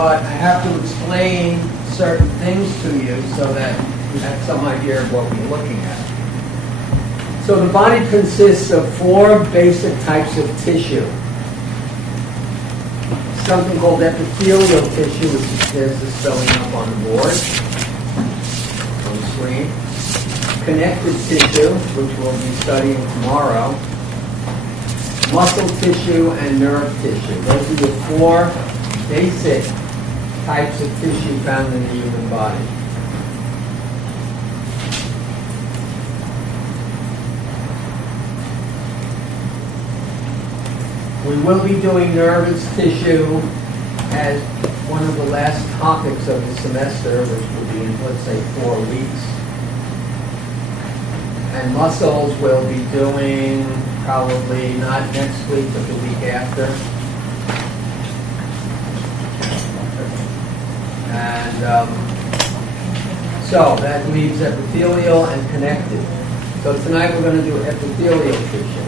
but I have to explain certain things to you so that you have some idea of what we're looking at. So the body consists of 4 basic types of tissue. Something called epithelial tissue, which is there's the spelling up on the board, on the screen. Connective tissue, which we'll be studying tomorrow. Muscle tissue and nerve tissue. Those are the 4 basic types of tissue found in the human body. We will be doing nervous tissue as one of the last topics of the semester, which will be in, let's say, 4 weeks. And muscles we'll be doing probably not next week, but the week after. And so that leaves epithelial and connective. So tonight we're going to do epithelial tissue.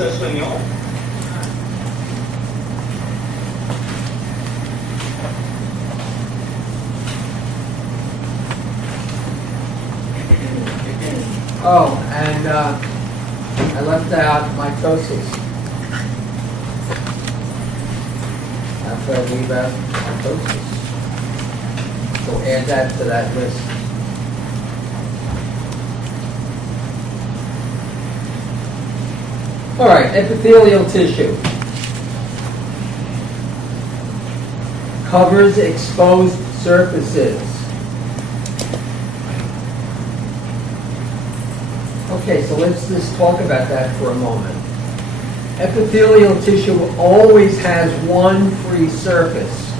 Espanhol. Oh, and I left out mitosis. After I leave out mitosis. So add that to that list. All right, epithelial tissue. Covers exposed surfaces. Okay, so let's just talk about that for a moment. Epithelial tissue always has one free surface.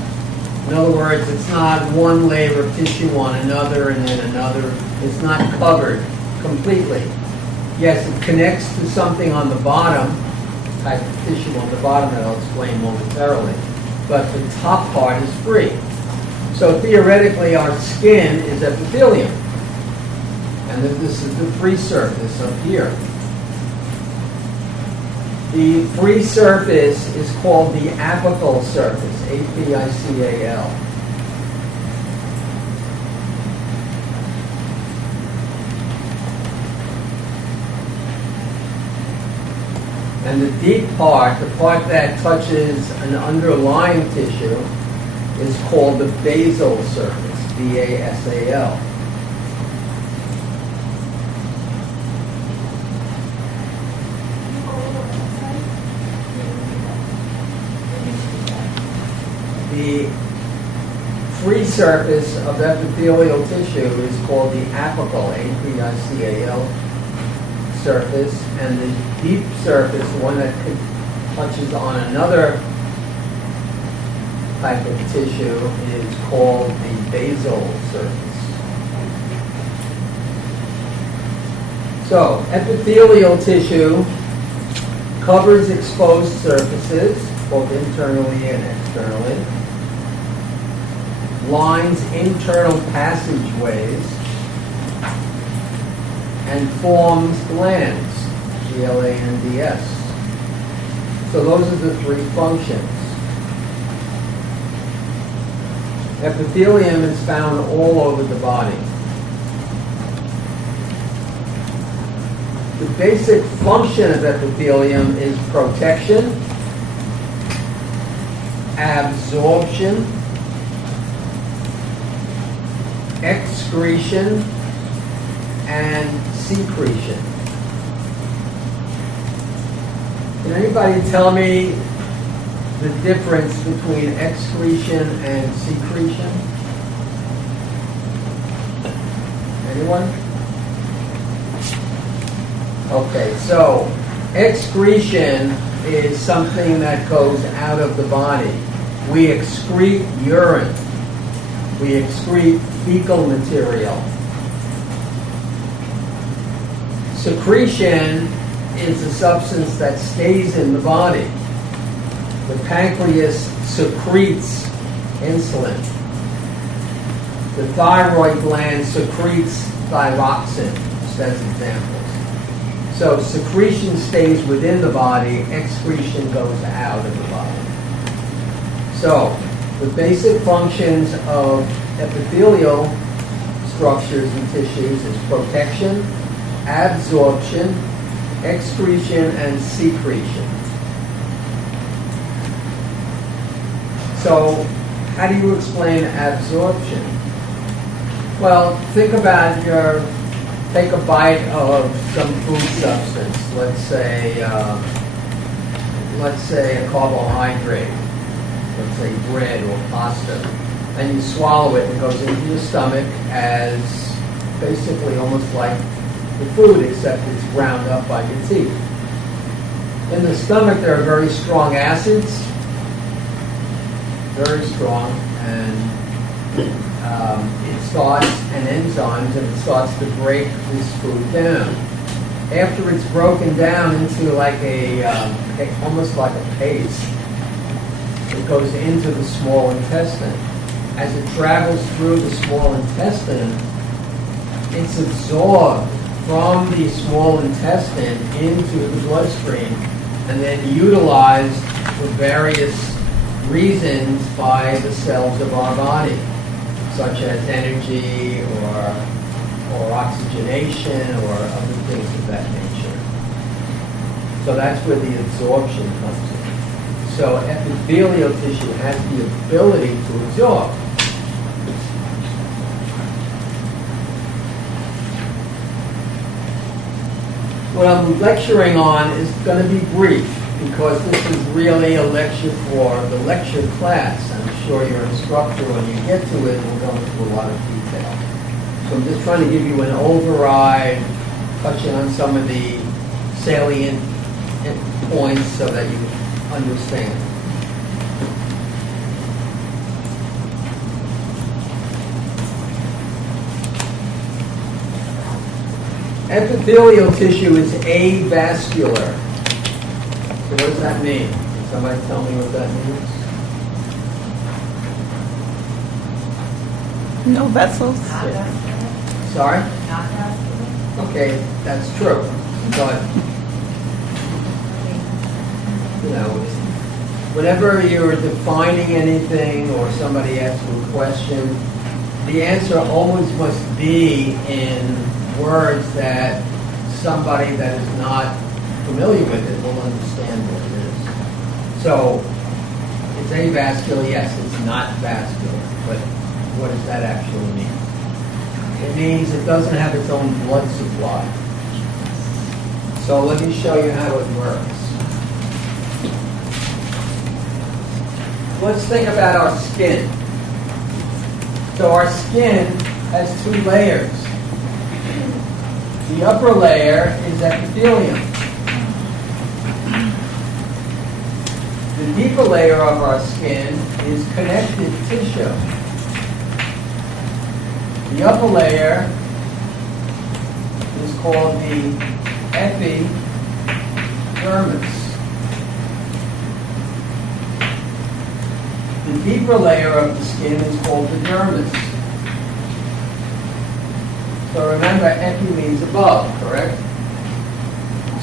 In other words, it's not one layer of tissue on another and then another. It's not covered completely. Yes, it connects to something on the bottom, type of tissue on the bottom that I'll explain momentarily, but the top part is free. So theoretically, our skin is epithelium, and this is the free surface up here. The free surface is called the apical surface, A-P-I-C-A-L. And the deep part, the part that touches an underlying tissue, is called the basal surface, B-A-S-A-L. The free surface of epithelial tissue is called the apical, A-P-I-C-A-L surface, and the deep surface, the one that touches on another type of tissue, is called the basal surface. So, epithelial tissue covers exposed surfaces, both internally and externally, lines internal passageways, and forms glands, G-L-A-N-D-S. So those are the 3 functions. Epithelium is found all over the body. The basic function of epithelium is protection, absorption, excretion, and secretion. Can anybody tell me the difference between excretion and secretion? Anyone? Okay, so excretion is something that goes out of the body. We excrete urine. We excrete fecal material. Secretion is a substance that stays in the body. The pancreas secretes insulin. The thyroid gland secretes thyroxine, as examples. So secretion stays within the body, excretion goes out of the body. So the basic functions of epithelial structures and tissues is protection, absorption, excretion, and secretion. So how do you explain absorption? Well, think about take a bite of some food substance, let's say a carbohydrate, let's say bread or pasta, and you swallow it and it goes into your stomach as basically almost like the food, except it's ground up by your teeth. In the stomach there are very strong acids, very strong, and it starts, and enzymes, and it starts to break this food down. After it's broken down into like almost like a paste, it goes into the small intestine. As it travels through the small intestine, it's absorbed from the small intestine into the bloodstream and then utilized for various reasons by the cells of our body, such as energy or oxygenation or other things of that nature. So that's where the absorption comes in. So epithelial tissue has the ability to absorb. What I'm lecturing on is going to be brief because this is really a lecture for the lecture class. I'm sure your instructor, when you get to it, will go into a lot of detail. So I'm just trying to give you an override, touching on some of the salient points so that you understand. Epithelial tissue is avascular. So what does that mean? Can somebody tell me what that means? No vessels. Sorry? Okay, that's true. But, whenever you're defining anything or somebody asks you a question, the answer always must be in words that somebody that is not familiar with it will understand what it is. So, it's avascular, yes, it's not vascular, but what does that actually mean? It means it doesn't have its own blood supply. So let me show you how it works. Let's think about our skin. So our skin has two layers. The upper layer is epithelium. The deeper layer of our skin is connective tissue. The upper layer is called the epidermis. The deeper layer of the skin is called the dermis. So remember, epi means above, correct?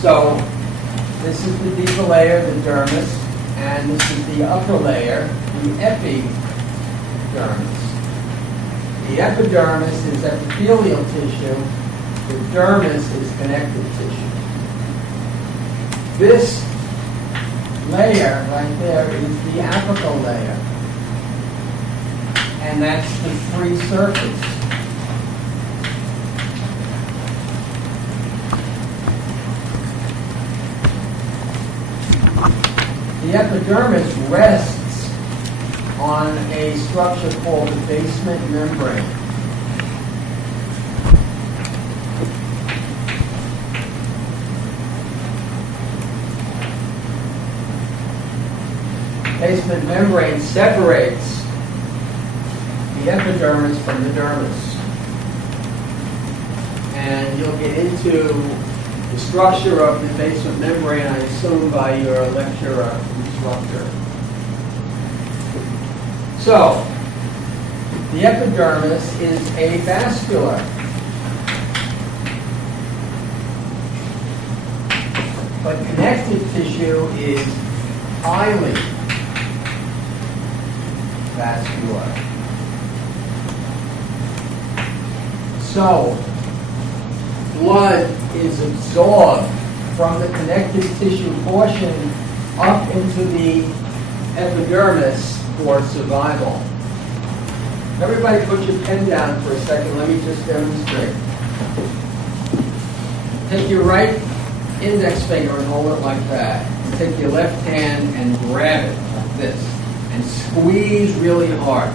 So this is the deeper layer, the dermis, and this is the upper layer, the epidermis. The epidermis is epithelial tissue. The dermis is connective tissue. This layer right there is the apical layer. And that's the free surface. The The epidermis rests on a structure called the basement membrane. Basement membrane separates the epidermis from the dermis. And you'll get into the structure of the basement membrane, I assume, by your lecture instructor. So, the epidermis is avascular. But connective tissue is highly vascular. So, blood is absorbed from the connective tissue portion up into the epidermis for survival. Everybody put your pen down for a second. Let me just demonstrate. Take your right index finger and hold it like that. Take your left hand and grab it like this. And squeeze really hard.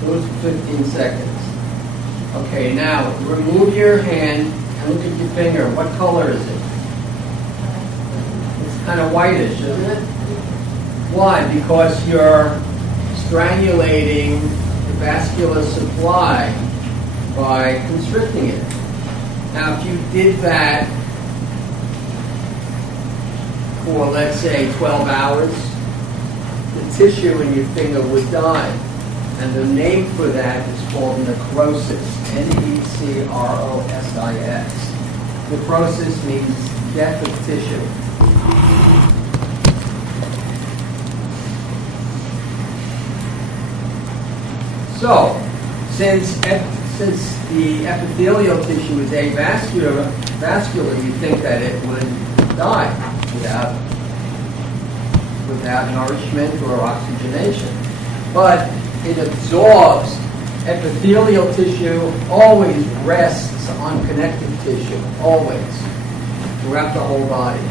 Do it for 15 seconds. Okay, now remove your hand and look at your finger. What color is it? It's kind of whitish, isn't it? Why? Because you're strangulating the vascular supply by constricting it. Now, if you did that for, let's say, 12 hours, the tissue in your finger would die. And the name for that is called necrosis, Necrosis. Necrosis means death of tissue. So, since the epithelial tissue is avascular, you think that it would die without nourishment or oxygenation. But it absorbs. Epithelial tissue always rests on connective tissue, always, throughout the whole body.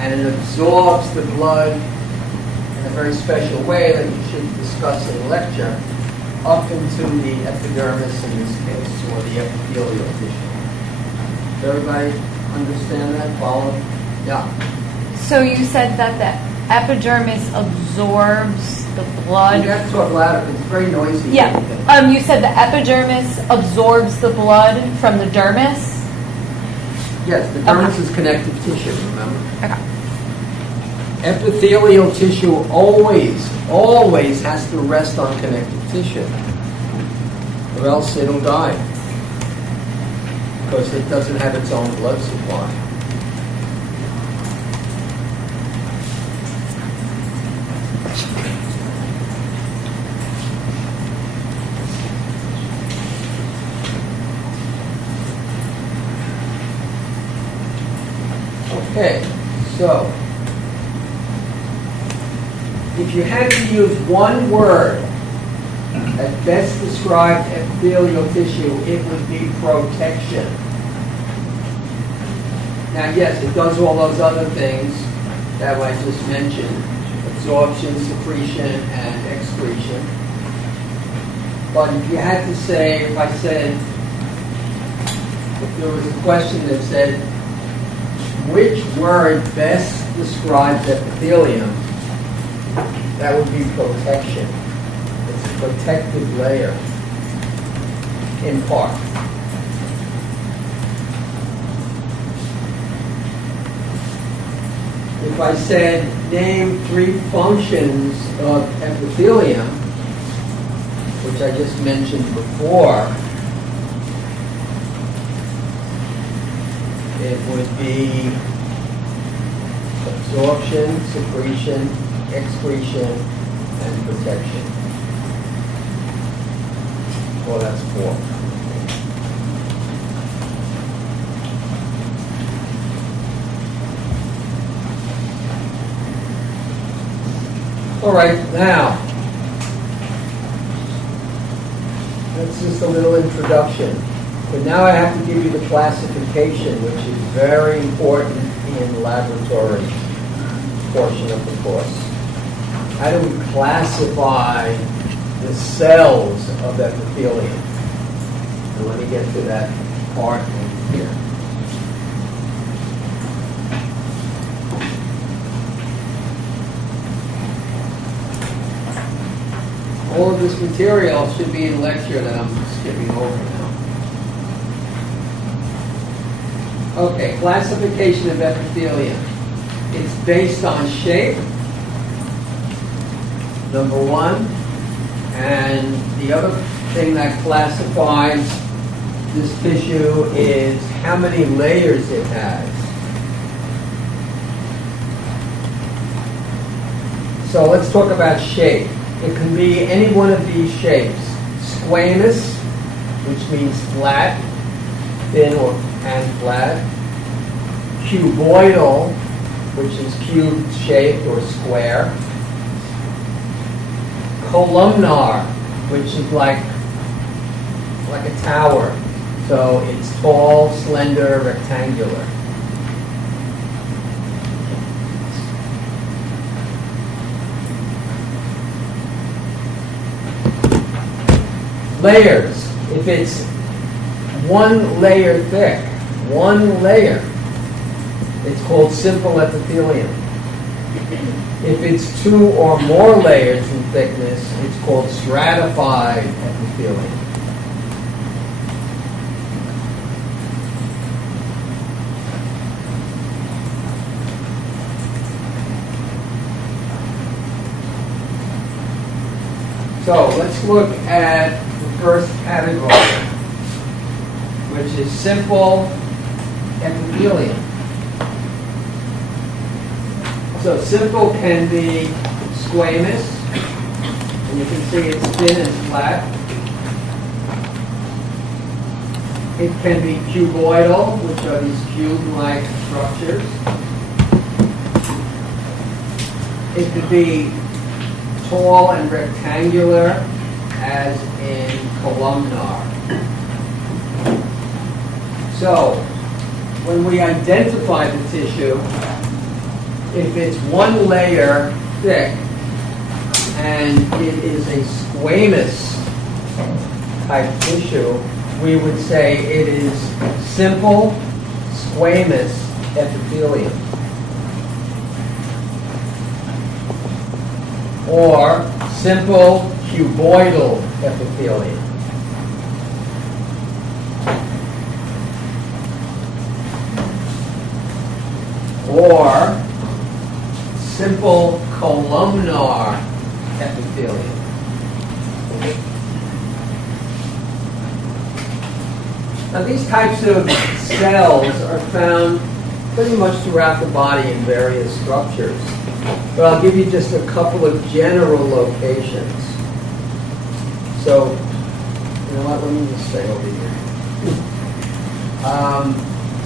And it absorbs the blood in a very special way that you should discuss in lecture, up into the epidermis in this case, or the epithelial tissue. Does everybody understand that? Follow? Yeah. So you said that the epidermis absorbs the blood. You have to talk louder. It's very noisy. Yeah. You said the epidermis absorbs the blood from the dermis. Yes, the dermis is connective tissue, remember? Okay. Epithelial tissue always has to rest on connective tissue, or else it'll die, because it doesn't have its own blood supply. Okay, so if you had to use one word that best described epithelial tissue, it would be protection. Now, yes, it does all those other things that I just mentioned: absorption, secretion, and excretion. But if you had to say, if there was a question that said, which word best describes epithelium, that would be protection. It's a protective layer, in part. If I said, name 3 functions of epithelium, which I just mentioned before, it would be absorption, secretion, excretion, and protection. Well, that's 4. All right, now, that's just a little introduction. But now I have to give you the classification, which is very important in laboratory portion of the course. How do we classify the cells of epithelium? And let me get to that part in here. All of this material should be in lecture that I'm skipping over now. Okay, classification of epithelium. It's based on shape, number one, and the other thing that classifies this tissue is how many layers it has. So let's talk about shape. It can be any one of these shapes. Squamous, which means flat, thin and flat. Cuboidal, which is cube shaped or square. Columnar, which is like a tower. So it's tall, slender, rectangular. Layers. If it's one layer thick, one layer, it's called simple epithelium. If it's two or more layers in thickness, it's called stratified epithelium. So let's look at the first category, which is simple epithelium. So simple can be squamous, and you can see it's thin and flat. It can be cuboidal, which are these cube-like structures. It could be tall and rectangular, as in columnar. So, when we identify the tissue, if it's one layer thick and it is a squamous type tissue, we would say it is simple squamous epithelium. Or simple cuboidal epithelium. Or simple columnar epithelium. Now these types of cells are found pretty much throughout the body in various structures. But I'll give you just a couple of general locations. So, you know what, let me just stay over here.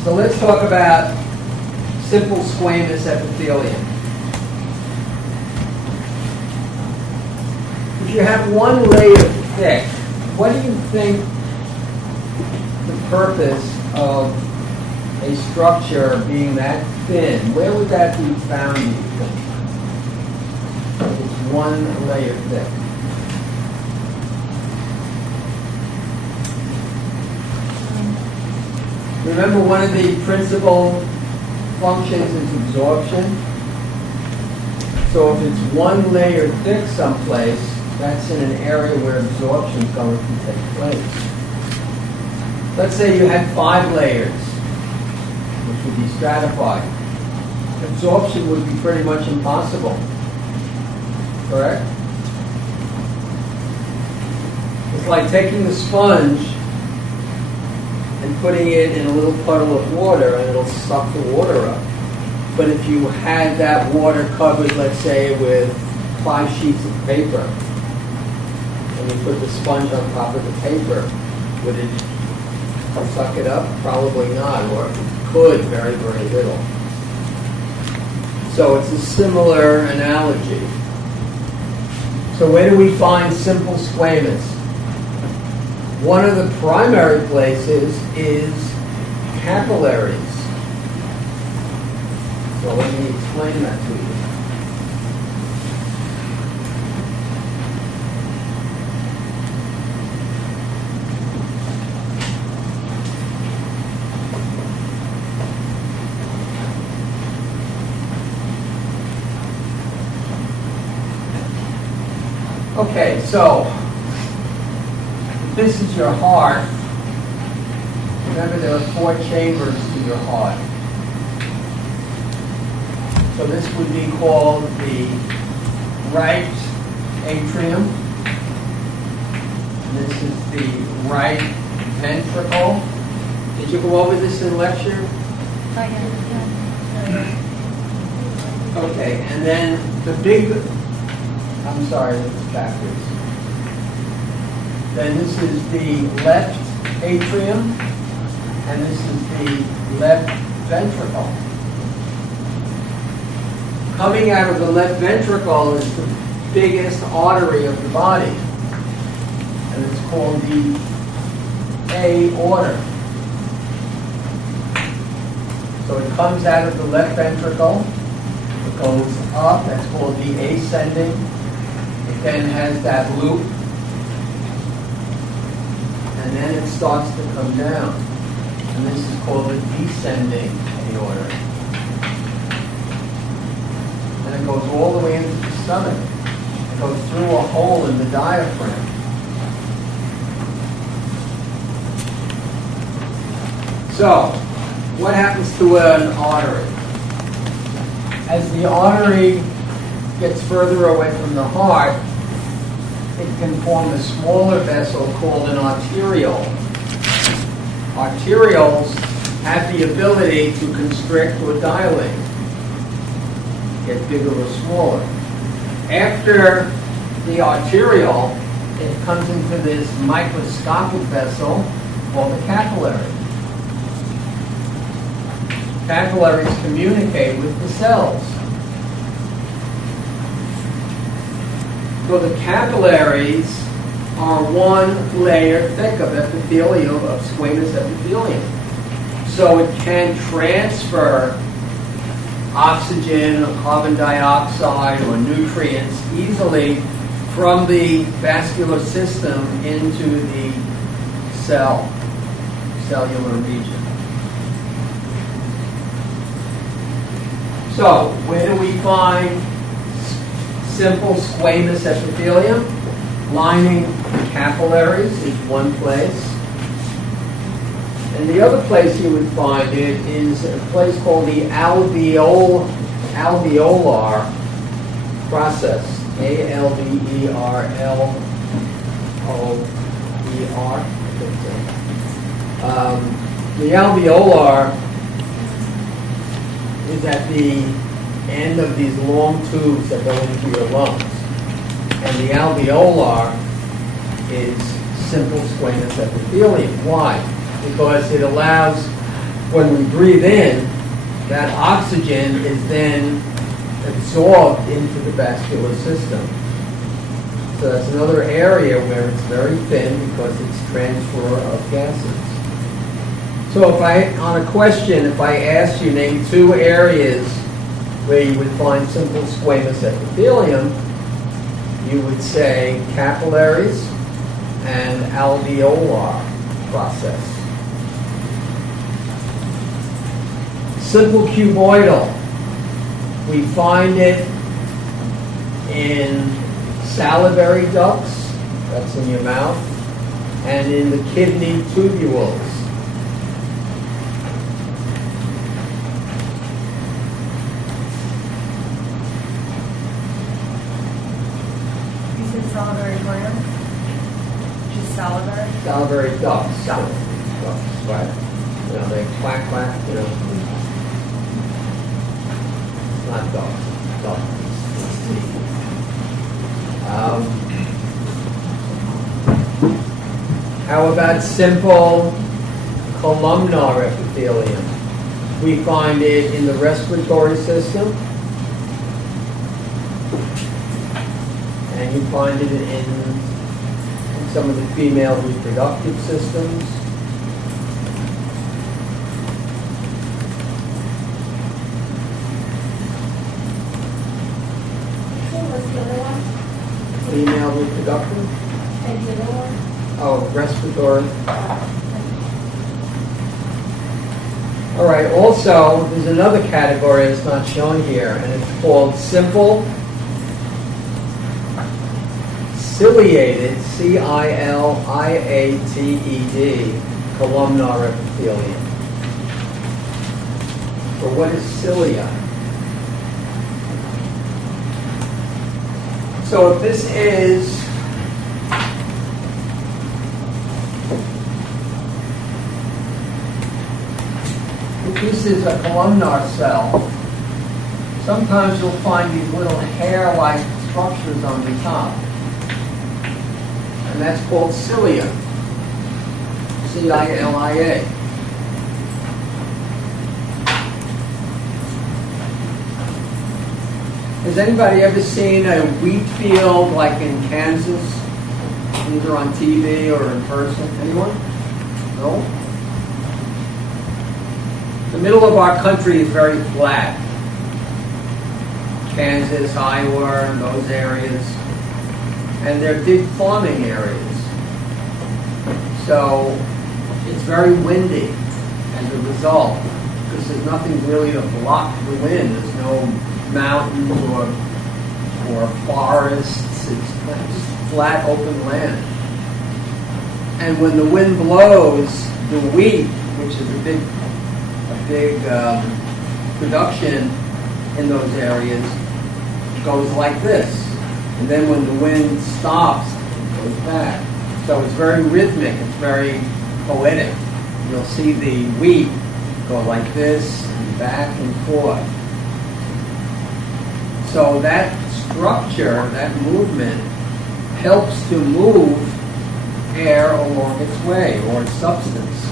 So let's talk about simple squamous epithelium. If you have one layer thick, what do you think the purpose of a structure being that thin, where would that be found, do you think? It's one layer thick. Remember, one of the principal functions is absorption. So if it's one layer thick someplace, that's in an area where absorption is going to take place. Let's say you had 5 layers, which would be stratified. Absorption would be pretty much impossible. Correct? It's like taking the sponge and putting it in a little puddle of water and it'll suck the water up. But if you had that water covered, let's say, with 5 sheets of paper, and you put the sponge on top of the paper, would it suck it up? Probably not, or it could very, very little. So it's a similar analogy. So where do we find simple squamous? One of the primary places is capillaries. So let me explain that to you. Okay, so this is your heart. Remember, there are 4 chambers to your heart. So this would be called the right atrium. This is the right ventricle. Did you go over this in lecture? Okay, and then the big, I'm sorry, it's backwards. Then this is the left atrium, and this is the left ventricle. Coming out of the left ventricle is the biggest artery of the body, and it's called the aorta. So it comes out of the left ventricle, it goes up, that's called the ascending. It then has that loop, and then it starts to come down. And this is called the descending aorta. And it goes all the way into the stomach. It goes through a hole in the diaphragm. So, what happens to an artery? As the artery gets further away from the heart, it can form a smaller vessel called an arteriole. Arterioles have the ability to constrict or dilate, get bigger or smaller. After the arteriole, it comes into this microscopic vessel called the capillary. Capillaries communicate with the cells. So the capillaries are one layer thick of epithelium, of squamous epithelium. So it can transfer oxygen or carbon dioxide or nutrients easily from the vascular system into the cellular region. So, where do we find simple squamous epithelium? Lining the capillaries is one place. And the other place you would find it is a place called the alveolar process. A-L-V-E-R-L-O-E-R. The alveolar is at the end of these long tubes that go into your lungs. And the alveolar is simple squamous epithelium. Why? Because it allows, when we breathe in, that oxygen is then absorbed into the vascular system. So that's another area where it's very thin because it's transfer of gases. So if on a question, if I ask you name 2 areas where you would find simple squamous epithelium, you would say capillaries and alveolar process. Simple cuboidal, we find it in salivary ducts, that's in your mouth, and in the kidney tubules. Salivary glands? Just salivary? Salivary ducts. Ducts, right. You know, they quack, quack, you know. It's not ducts, ducts. It's teeth. How about simple columnar epithelium? We find it in the respiratory system. And you find it in some of the female reproductive systems. reproductive? And the other one? Oh, respiratory. All right, also, there's another category that's not shown here, and it's called simple ciliated, C-I-L-I-A-T-E-D, columnar epithelium. So what is cilia? So if this is a columnar cell, sometimes you'll find these little hair-like structures on the top. And that's called cilia. C-I-L-I-A. Has anybody ever seen a wheat field like in Kansas, either on TV or in person? Anyone? No? The middle of our country is very flat. Kansas, Iowa, and those areas. And they're big farming areas. So it's very windy as a result, because there's nothing really to block the wind. There's no mountains or forests. It's just flat, open land. And when the wind blows, the wheat, which is a big production in those areas, goes like this. And then when the wind stops, it goes back. So it's very rhythmic, it's very poetic. You'll see the wheat go like this and back and forth. So that structure, that movement, helps to move air along its way, or substance.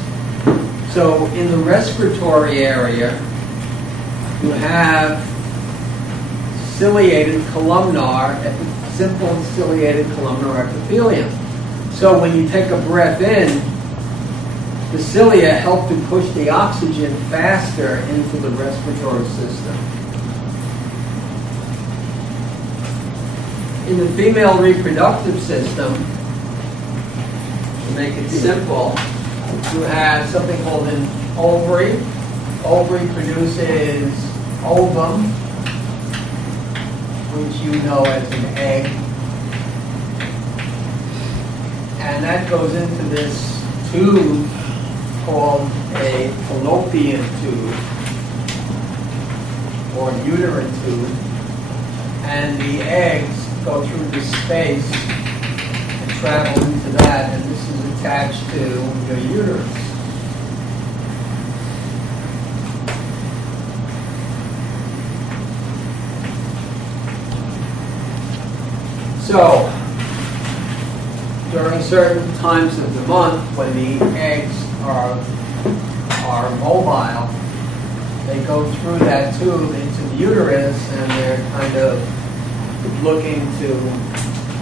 So in the respiratory area, you have ciliated columnar, simple ciliated columnar epithelium. So when you take a breath in, the cilia help to push the oxygen faster into the respiratory system. In the female reproductive system, to make it simple, you have something called an ovary. Ovary produces ovum, which you know as an egg. And that goes into this tube called a fallopian tube, or uterine tube. And the eggs go through this space and travel into that, and this is attached to your uterus. So, during certain times of the month when the eggs are mobile, they go through that tube into the uterus, and they're kind of looking to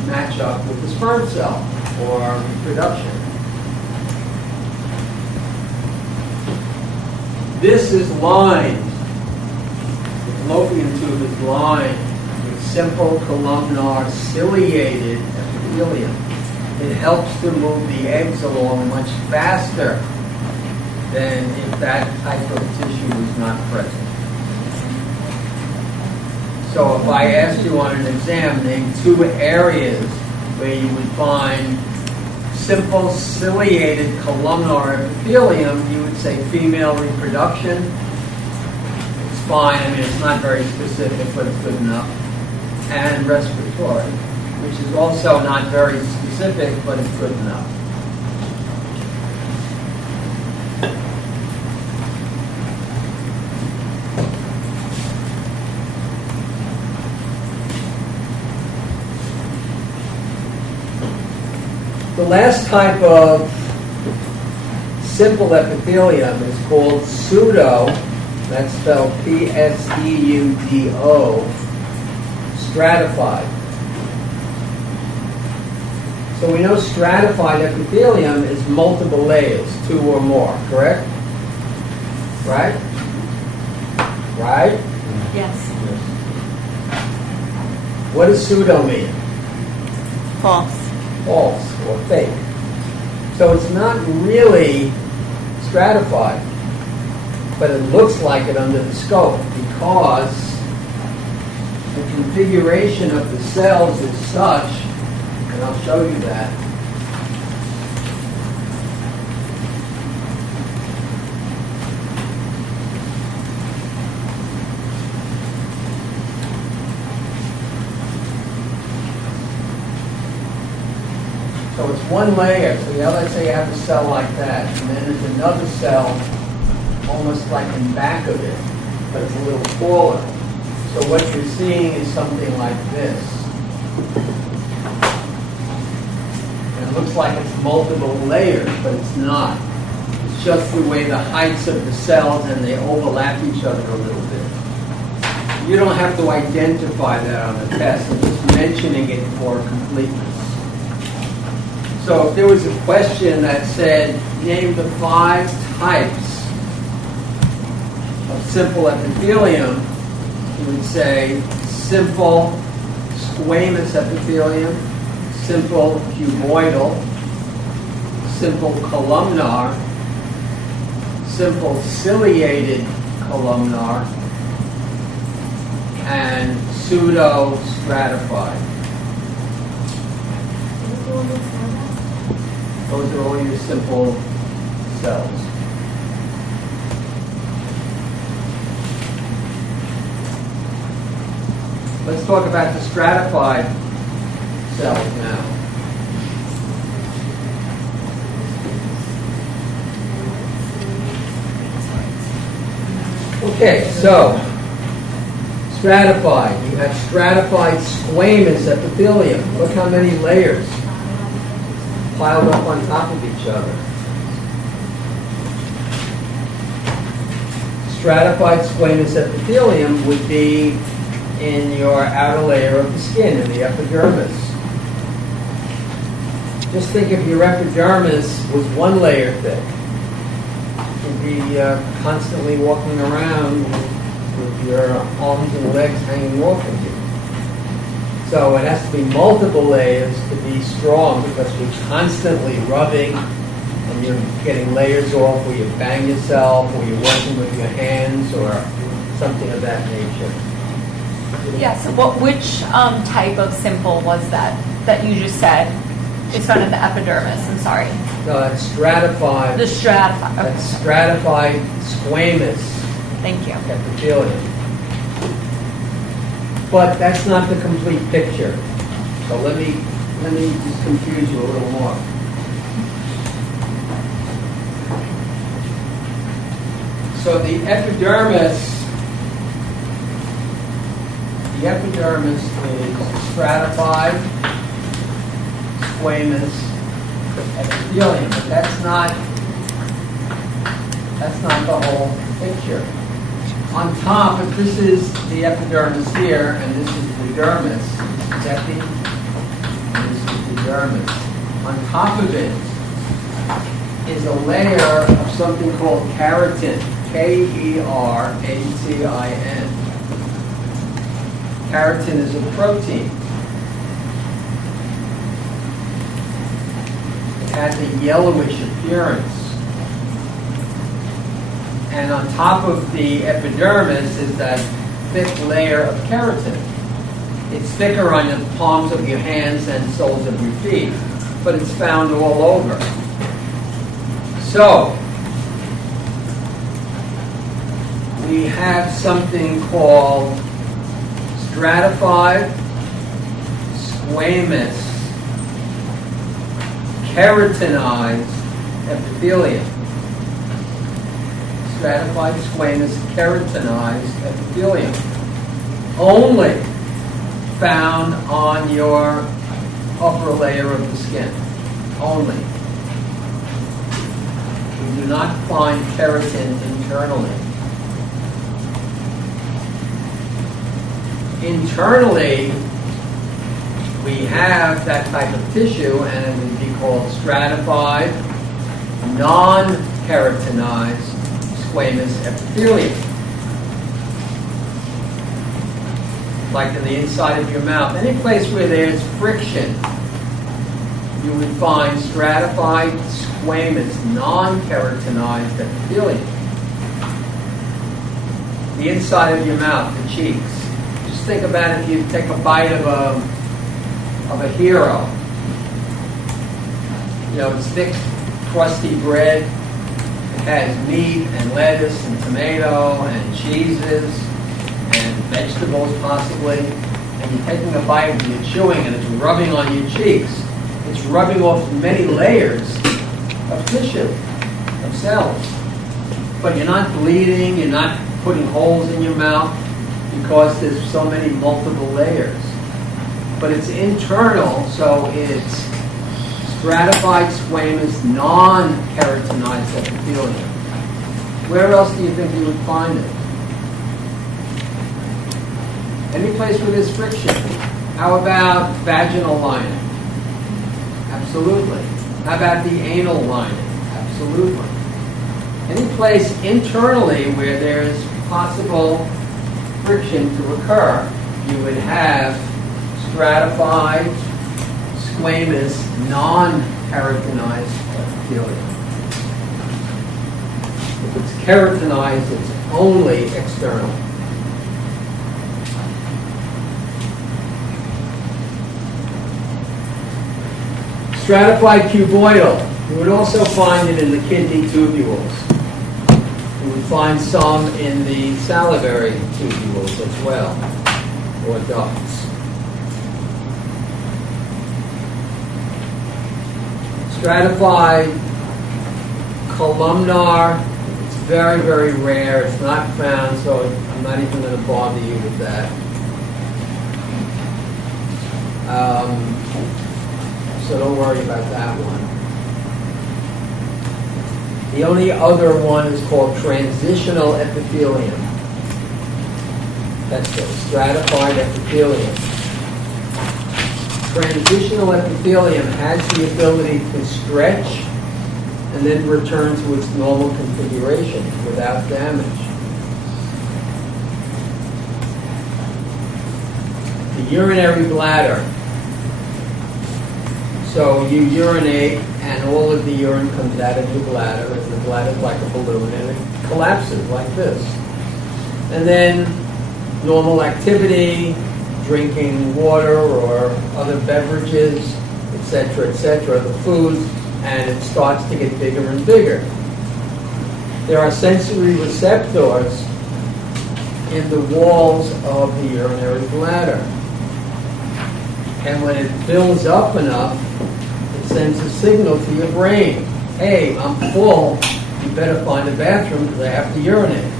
match up with the sperm cell for reproduction. This is lined, the fallopian tube is lined with simple columnar ciliated epithelium. It helps to move the eggs along much faster than if that type of tissue was not present. So if I asked you on an exam, name 2 areas where you would find simple ciliated columnar epithelium, you would say female reproduction. It's fine, I mean it's not very specific, but it's good enough. And respiratory, which is also not very specific, but it's good enough. The last type of simple epithelium is called pseudo, that's spelled P-S-E-U-D-O, stratified. So we know stratified epithelium is multiple layers, 2 or more, correct? Right? Right? Yes. What does pseudo mean? False. false or fake. So it's not really stratified, but it looks like it under the scope because the configuration of the cells is such, and I'll show you that. So it's one layer. So let's say you have a cell like that, and then there's another cell almost like in back of it, but it's a little taller. So what you're seeing is something like this. And it looks like it's multiple layers, but it's not. It's just the way the heights of the cells and they overlap each other a little bit. You don't have to identify that on the test. I'm just mentioning it for completeness. So if there was a question that said, name the 5 types of simple epithelium, you would say simple squamous epithelium, simple cuboidal, simple columnar, simple ciliated columnar, and pseudo-stratified. Those are all your simple cells. Let's talk about the stratified cells now. Okay, so stratified. You have stratified squamous epithelium. Look how many layers piled up on top of each other. Stratified squamous epithelium would be in your outer layer of the skin, in the epidermis. Just think if your epidermis was one layer thick, you'd be constantly walking around with your arms and legs hanging off of you. So it has to be multiple layers to be strong because you're constantly rubbing and you're getting layers off, or you bang yourself, or you're working with your hands, or something of that nature. Yeah, so which type of simple was that you just said is found in the epidermis? I'm sorry. No, that's stratified. The stratified. Okay. That's stratified squamous Thank you. epithelium. But that's not the complete picture. So let me just confuse you a little more. So the epidermis is stratified squamous epithelium, but that's not the whole picture. On top, if this is the epidermis here, and this is the dermis, this is epi, and this is the dermis. On top of it is a layer of something called keratin, Keratin. Keratin is a protein. It has a yellowish appearance. And on top of the epidermis is that thick layer of keratin. It's thicker on the palms of your hands and soles of your feet, but it's found all over. So, we have something called stratified squamous keratinized epithelium. Stratified squamous keratinized epithelium. Only found on your upper layer of the skin. Only. We do not find keratin internally. Internally, we have that type of tissue, and it would be called stratified, non-keratinized squamous epithelium. Like in the inside of your mouth. Any place where there's friction you would find stratified, squamous, non-keratinized epithelium. The inside of your mouth, the cheeks. Just think about if you take a bite of a hero. You know, it's thick, crusty bread. It has meat and lettuce and tomato and cheeses and vegetables possibly. And you're taking a bite and you're chewing and it's rubbing on your cheeks. It's rubbing off many layers of tissue, of cells. But you're not bleeding, you're not putting holes in your mouth because there's so many multiple layers. But it's internal, so it's stratified, squamous, non-keratinized epithelium. Where else do you think you would find it? Any place where there's friction. How about vaginal lining? Absolutely. How about the anal lining? Absolutely. Any place internally where there's possible friction to occur, you would have stratified, squamous, non-keratinized epithelium. If it's keratinized, it's only external. Stratified cuboidal. You would also find it in the kidney tubules. You would find some in the salivary tubules as well, or ducts. Stratified columnar. It's very, very rare. It's not found, so I'm not even going to bother you with that. So don't worry about that one. The only other one is called transitional epithelium. That's it, stratified epithelium. Transitional epithelium has the ability to stretch and then return to its normal configuration without damage. The urinary bladder. So you urinate and all of the urine comes out of your bladder and the bladder is like a balloon and it collapses like this. And then normal activity, drinking water or other beverages, etc., the foods, and it starts to get bigger and bigger. There are sensory receptors in the walls of the urinary bladder. And when it fills up enough, it sends a signal to your brain. Hey, I'm full. You better find a bathroom because I have to urinate.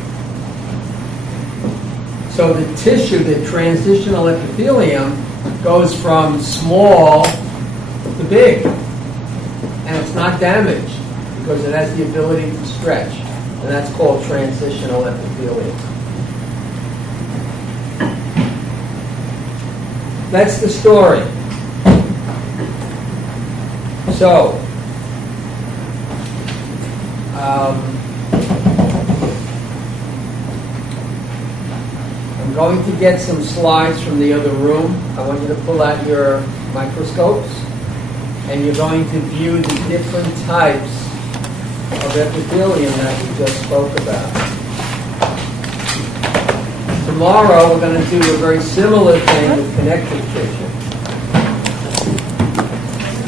So the tissue, the transitional epithelium, goes from small to big. And it's not damaged because it has the ability to stretch. And that's called transitional epithelium. That's the story. So, I'm going to get some slides from the other room. I want you to pull out your microscopes, and you're going to view the different types of epithelium that we just spoke about. Tomorrow, we're going to do a very similar thing with connective tissue.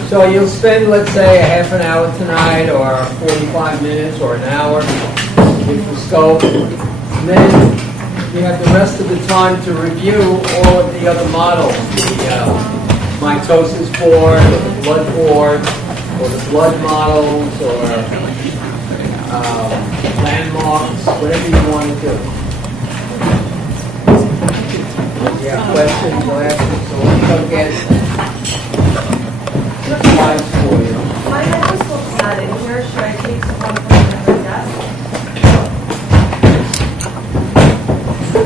So you'll spend, let's say, a half an hour tonight, or 45 minutes, or an hour with the scope. And then you have the rest of the time to review all of the other models, the mitosis board, or the blood board, or the blood models, or landmarks, whatever you want to do. If you have questions, you'll ask them. So we'll go get slides for you. My microscope's not in here. Should I take some one from the desk?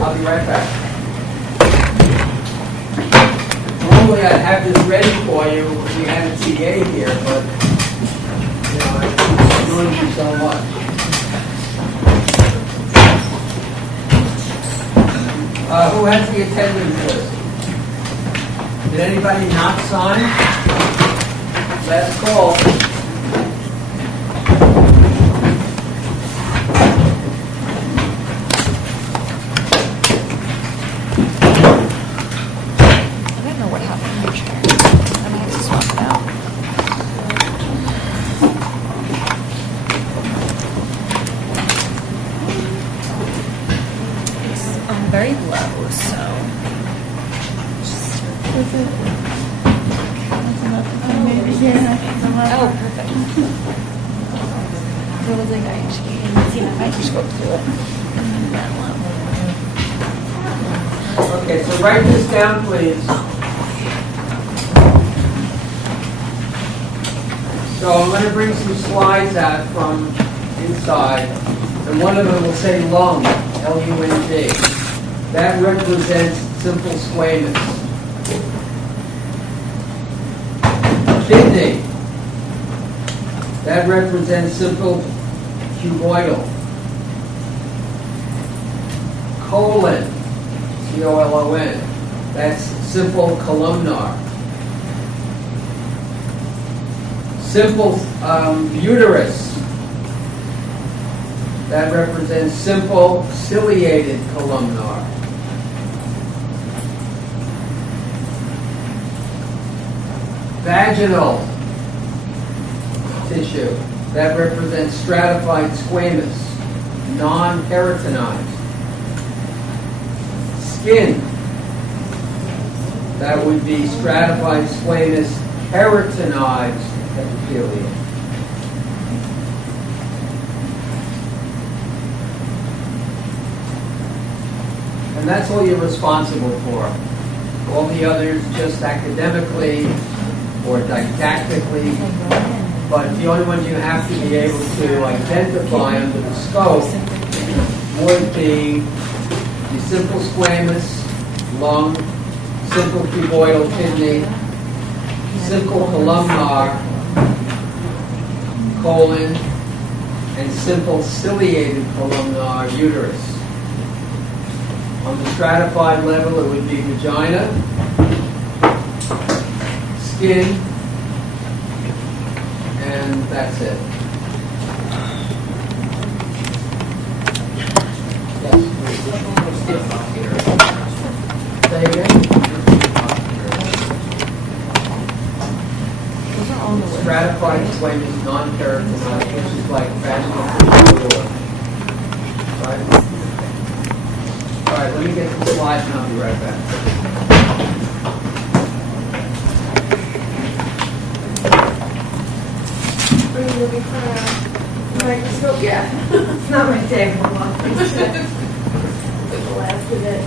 I'll be right back. Normally I'd have this ready for you if we had a TA here, but you know, I'm doing you so much. Who has the attendance list? Did anybody not sign? Last call. I don't know what happened to your chair. I'm gonna have to swap it out. It's very low, so. Oh, perfect. There was like, I actually didn't see my microscope through it. That one. Okay, so write this down, please. So I'm going to bring some slides out from inside, and one of them will say lung, L-U-N-G. That represents simple squamous. Kidney. That represents simple cuboidal. Colon. C-O-L-O-N. That's simple columnar. Simple uterus. That represents simple ciliated columnar. Vaginal tissue. That represents stratified squamous, non-keratinized. Skin. That would be stratified squamous, keratinized epithelium. And that's all you're responsible for. All the others just academically or didactically, but the only ones you have to be able to identify under the scope would be the simple squamous lung, simple cuboidal kidney, simple columnar colon, and simple ciliated columnar uterus. On the stratified level, it would be vagina, skin, and that's it. Yes. Say again? Stratified squamous non-keratinized, which is like vaginal fluid. Right? All right, let me get some slides and I'll be right back. Are you looking for a microscope? Yeah. It's not my table. The last of it.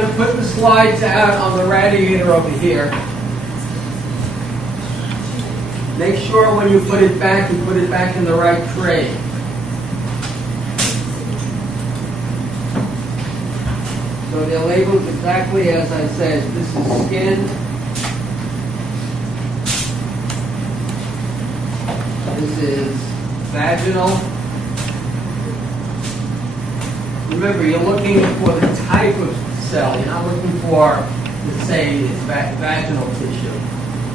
going to put the slides out on the radiator over here. Make sure when you put it back, you put it back in the right tray. So they're labeled exactly as I said. This is skin. This is vaginal. Remember, you're looking for the type of cell. You're not looking for, let's say, it's vaginal tissue.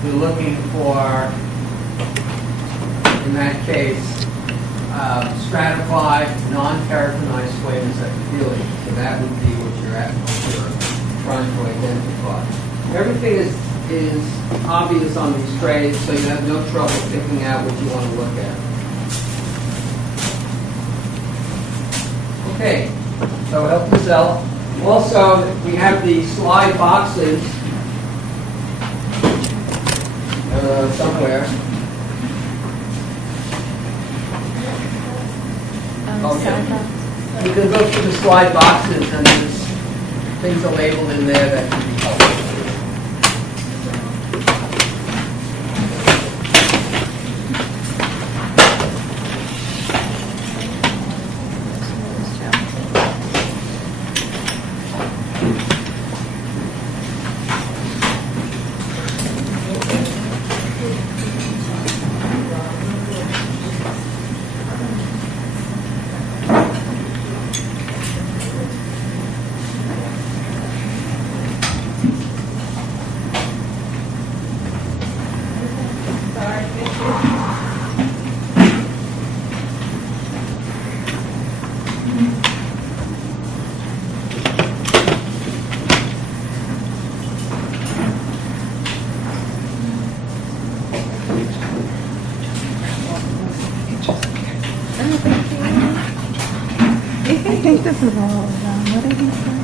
You're looking for, in that case, stratified, non-keratinized squamous epithelium. So that would be what you're trying to identify. Everything is obvious on these trays, so you have no trouble picking out what you want to look at. Okay, so help yourself. Also, we have the slide boxes somewhere. You can go through the slide boxes and there's things are labeled in there that can be helpful. I think this is all of them. What did he say?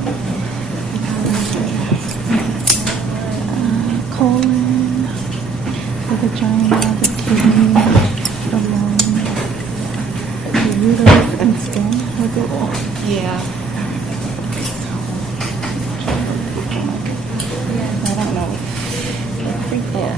Colon, the vagina, the kidney, the lung, the uterus and skin. Was it? Yeah. I don't know. Pretty cool.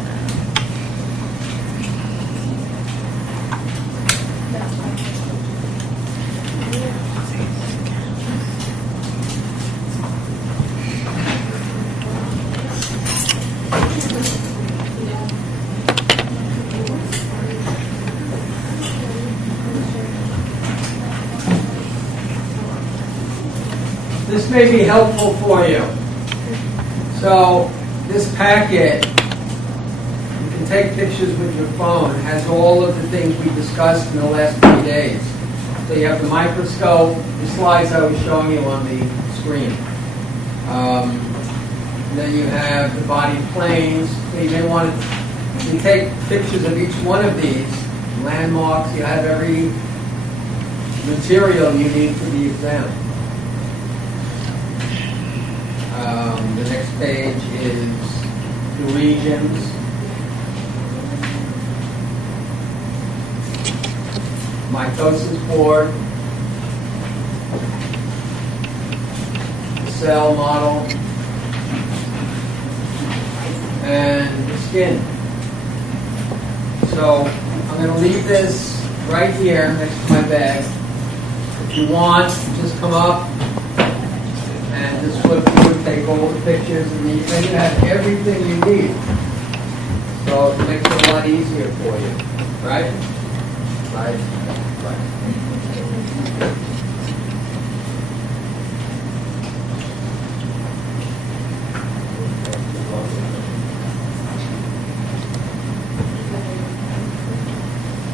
This may be helpful for you. So this packet, you can take pictures with your phone, has all of the things we discussed in the last 3 days. So you have the microscope, the slides I was showing you on the screen. Then you have the body planes. So you may want to take pictures of each one of these landmarks. You have every material you need for the exam. The next page is the regions. Mitosis board. The cell model. And the skin. So I'm going to leave this right here next to my bag. If you want, just come up and just flip through, take all the pictures, and then you have everything you need. So it makes it a lot easier for you, right? Right.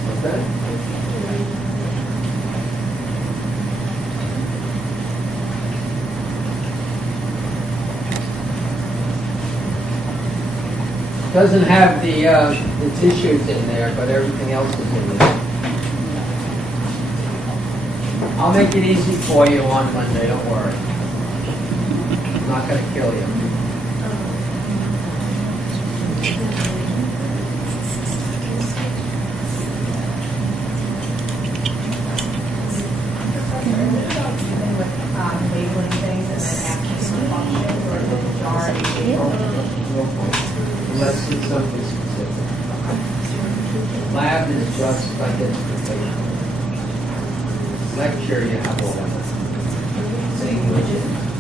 What's that? Doesn't have the tissues in there, but everything else is in there. I'll make it easy for you on Monday, don't worry. I'm not going to kill you. Labeling things and then asking some functions. Let's do something specific. Lab is just identification. Lecture, you have all that.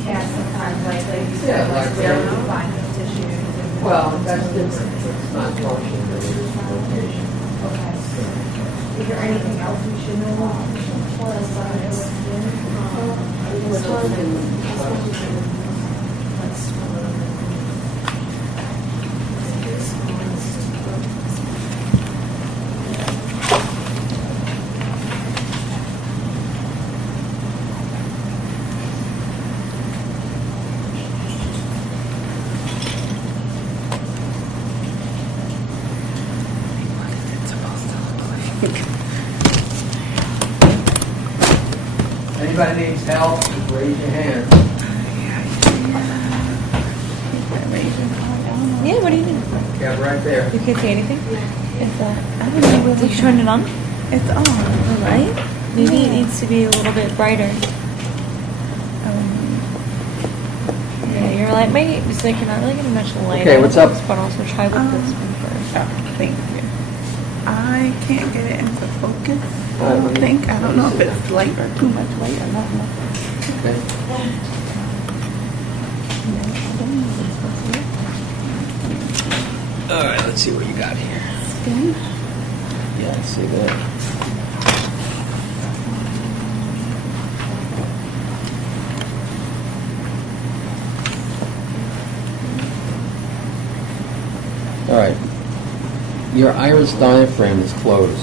Yeah, sometimes like you Yeah, said, like like where we find the tissues. Well, that's different. It's not function, but it's location. Okay. Is there anything else we should know about? Anybody needs help, just raise your hand. Yeah, what do you mean? Yeah, right there. You can't see anything? It's I don't know whether You turn it on? it's on, right? Maybe it needs to be a little bit brighter. Yeah, you're like, wait, it's like you're not really getting much light. Okay, out what's of up? this, but also try with this one first. Oh, thank you. I can't get it into focus. I let don't me- think. I don't know if let me it's light or too much light or not enough. Okay. All right, let's see what you got here. Skin. Yeah, I see that. All right. Your iris diaphragm is closed,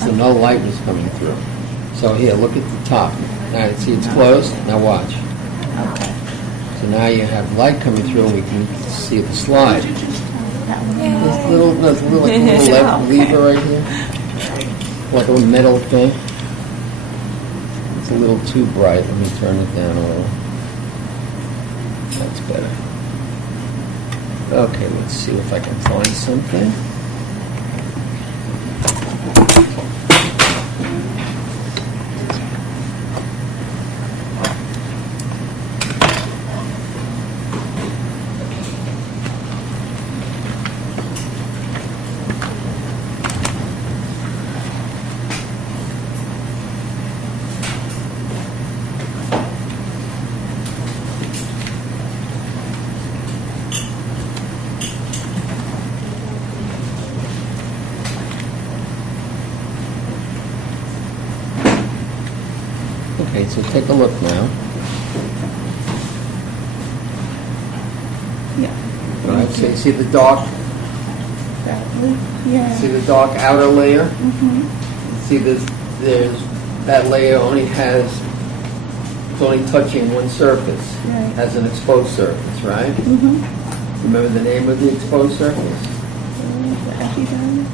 so no light was coming through. So here, look at the top. Now, see it's closed? Now watch. Okay. So now you have light coming through, and we can see the slide. There's a little lever right here, like a little metal thing. It's a little too bright. Let me turn it down a little. That's better. Okay, let's see if I can find something. Okay, so take a look now. Yeah. All right, so you see the dark, Yeah. see the dark outer layer? Mm-hmm. See there's that layer only has, it's only touching one surface. Right. Has an exposed surface, right? Mm-hmm. Remember the name of the exposed surface? The epidermis.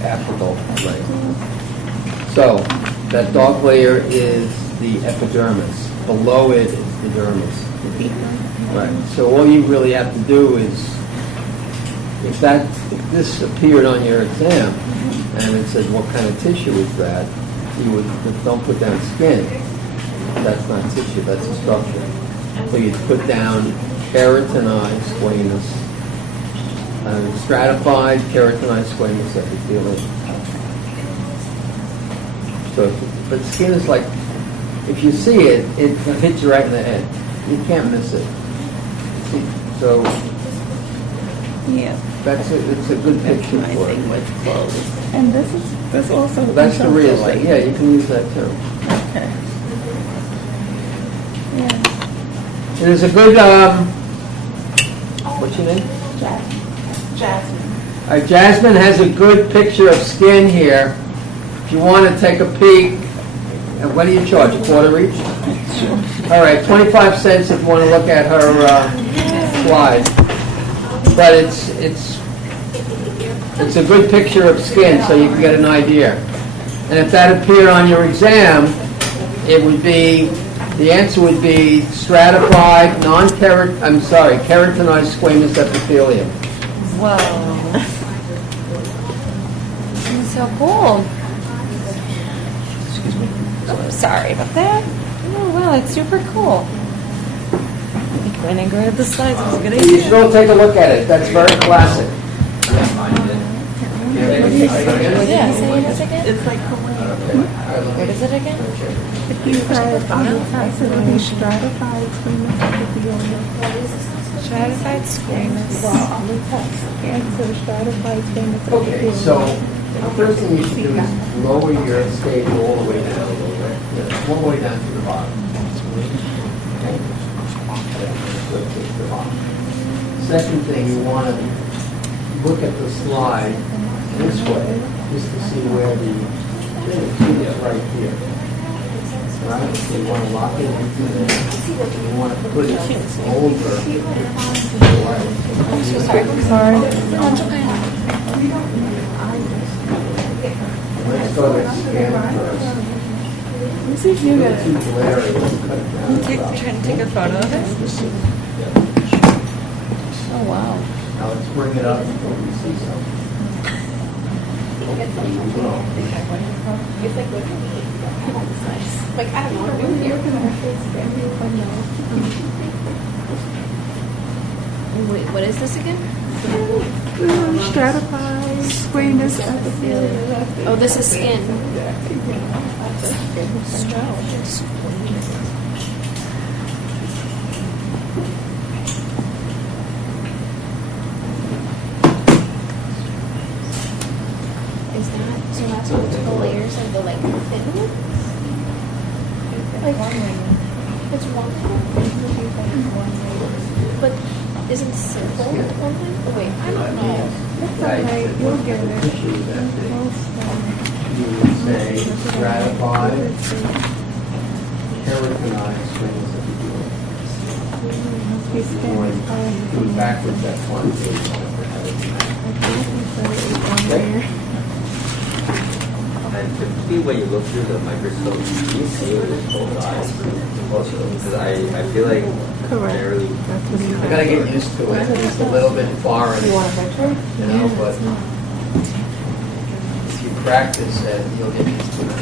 Apical layer. So, that dark layer is the epidermis. Below it is the dermis. Right. So all you really have to do is, if this appeared on your exam, and it said what kind of tissue is that, you would, don't put down skin. That's not tissue, that's a structure. So you'd put down keratinized squamous, stratified keratinized squamous epithelium. So, but skin is like, if you see it, it hits you right in the head. You can't miss it. See, so Yeah. it's a good That's picture my for thing it. with clothes. And this also. That's the comes real out thing. light. Yeah, you can use that too. Okay. Yeah. It is a good, what's your name? Jasmine. All right, Jasmine has a good picture of skin here. If you want to take a peek, and what do you charge, a quarter each? All right, 25 cents if you want to look at her slide. But it's a good picture of skin, so you can get an idea. And if that appeared on your exam, it would be, the answer would be stratified, keratinized squamous epithelium. Whoa. This is so cool. Excuse me. Oh, sorry about that. Oh, wow, it's super cool. When I grab the slides, it was a good You idea. should all take a look at it, that's very classic. Yeah, say it again. It's like What is it again? He said, I said, it'll be stratified squamous epithelial. Stratified squamous. Well, on the text, answer stratified squamous Okay, epithelial. so the first thing you should do is lower your stage all the way down a little bit. Yeah, all the way down to the bottom. Okay? Good, to the bottom. Second thing, you want to look at the slide this way, just to see where the thing is right here. Right? So you want to lock it into there. You want to put it over the light. Sorry. Let's go to scan first. This is you It's too glary. Let's cut it down. Trying to take a photo of it? Oh, wow. Now let's bring it up until we see something. Like, I don't know what to do here. Wait, what is this again? Stratified squamous epithelial. Oh, this is skin. Is that, so that's multiple layers of the, like, thin one? Like, it's one But isn't simple one thing? Oh, wait, I don't know. That's all right, you'll get it. Tissue that you would say stratified, keratinized squamous epithelium. Must be You want to do it backwards, that's one page. Okay? And typically when you look through the microscope, do you see it with both eyes also? Because I feel like generally... I gotta get used to it, it's a little bit foreign, you know, but if you practice it, you'll get used to it.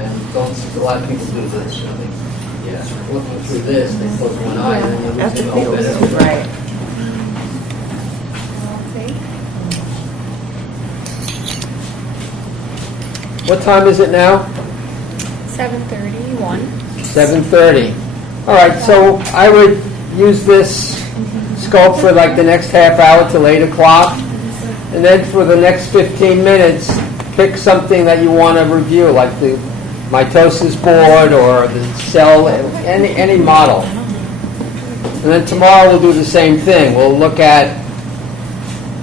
And don't, a lot of people do this, you know, looking through this, they close one eye, and then you lose it all better. Right. What time is it now? 7:31. 7:30. All right, so I would use this scope for like the next half hour till 8 o'clock. And then for the next 15 minutes, pick something that you want to review, like the mitosis board or the cell, any model. And then tomorrow we'll do the same thing. We'll look at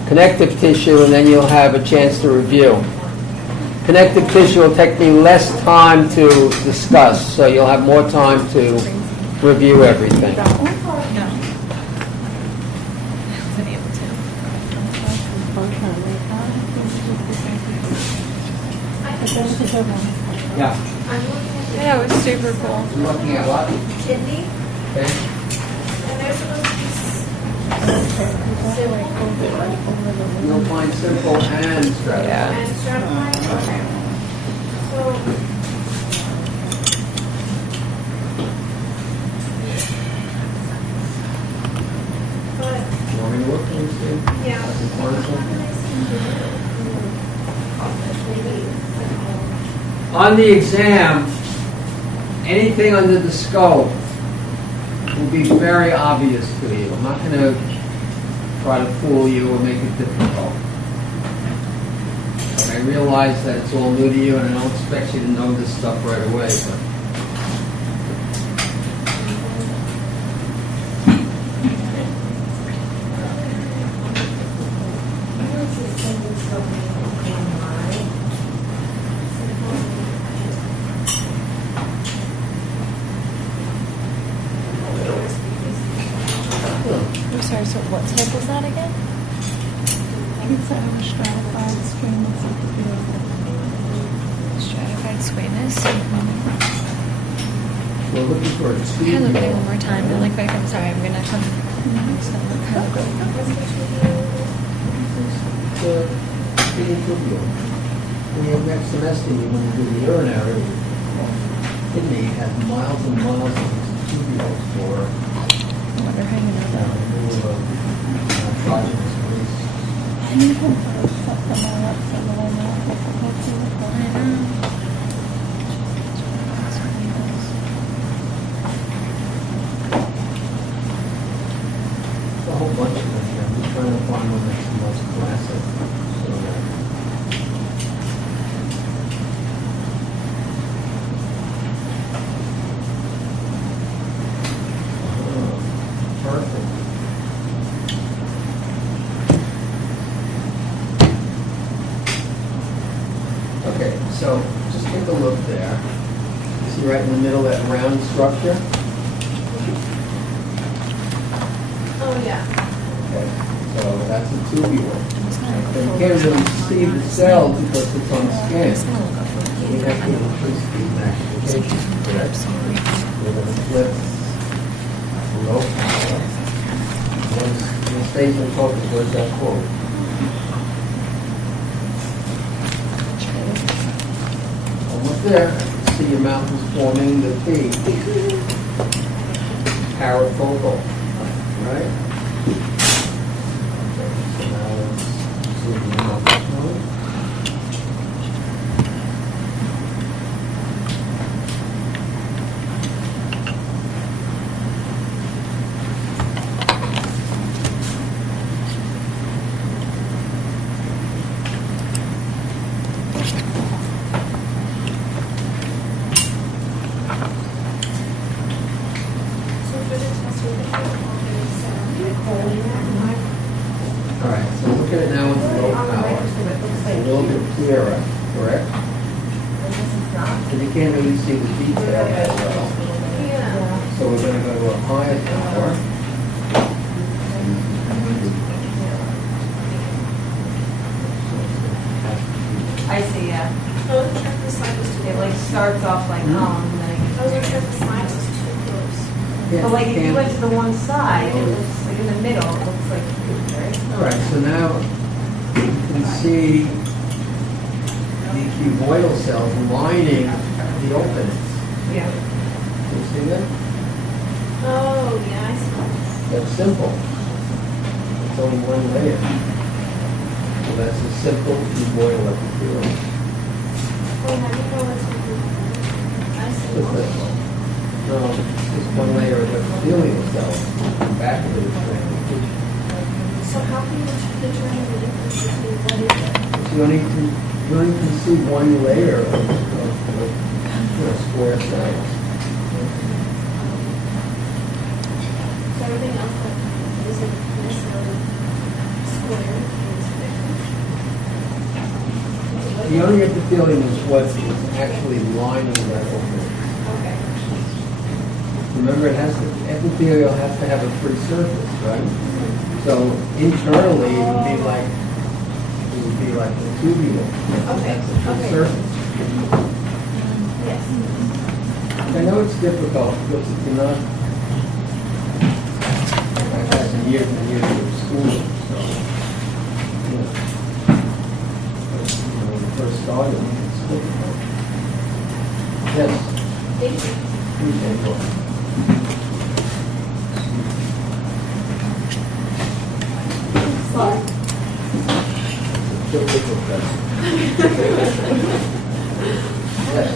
connective tissue and then you'll have a chance to review. Connective tissue will take me less time to discuss, so you'll have more time to review everything. Yeah. Yeah, it was super cool. You're looking at what? Kidney, Okay. and they're supposed to be You'll find simple and stratified. and stratified. Okay. So, but, You want me to look and see? yeah. That's important. On the exam, anything under the scope will be very obvious to you. I'm not going to try to fool you or make it difficult. But I realize that it's all new to you, and I don't expect you to know this stuff right away. But I'm sorry, so what type was that again? He said it was stratified squamous epithelial. Stratified squamous. we're looking for a Can I look at it one tube. more time really quick? I'm sorry, I'm gonna come. Feeding tubule. When you have next semester, you want to do the urinary, kidney has miles and miles of tubules for What they're hanging about. Androgynous waste. You can first set them all up so that I know what to go to with them. I know. A whole bunch of them here. I'm just trying to find one that's the most classic. So that- Oh, perfect. Okay, so just take a look there. See right in the middle, that round structure? Oh, yeah. Okay, so that's a tubule. You can't really see the cell because it's on scan. So we have to increase the magnification for that. We're going to flip low power. Once it stays in focus, where's that quote? Almost there. See your mouth is forming the P. Parafocal, right? Okay, so now let's zoom in on this one. So for the test, we can All right, so look at it now with low power. It's a little bit clearer, correct? Because you can't really see the detail as well. Yeah. So we're going to go to a higher power. I see, yeah. I wasn't sure if the slide was too It like close. starts off like, and then it I wasn't sure if the slide was too close. But like if you Can't- went to the one side, it looks like in the middle, it looks like, right? All right, so now you can see the cuboidal cells lining the openings. Yeah. Can you see that? Oh, yeah, I see. That's simple. It's only one layer. So that's a simple cuboidal epithelium. Oh, how do you know what's I see. Just this one. No, it's just one layer of epithelial cells back of the tissue. So how can you determine the difference between what is it? You only can see one layer of square cells. So everything else that isn't necessarily square is different? The only epithelium is what is actually lining that opening. Okay. Remember, epithelial has to have a free surface, right? So internally, it would be like the tubule. Okay, That's a free okay. surface. Yes. I know it's difficult because if you're not, I've had some years and years of schooling, so, you know. But, when we first started, it's difficult. Yes, Thank you. please take over. Difficult question. Yes.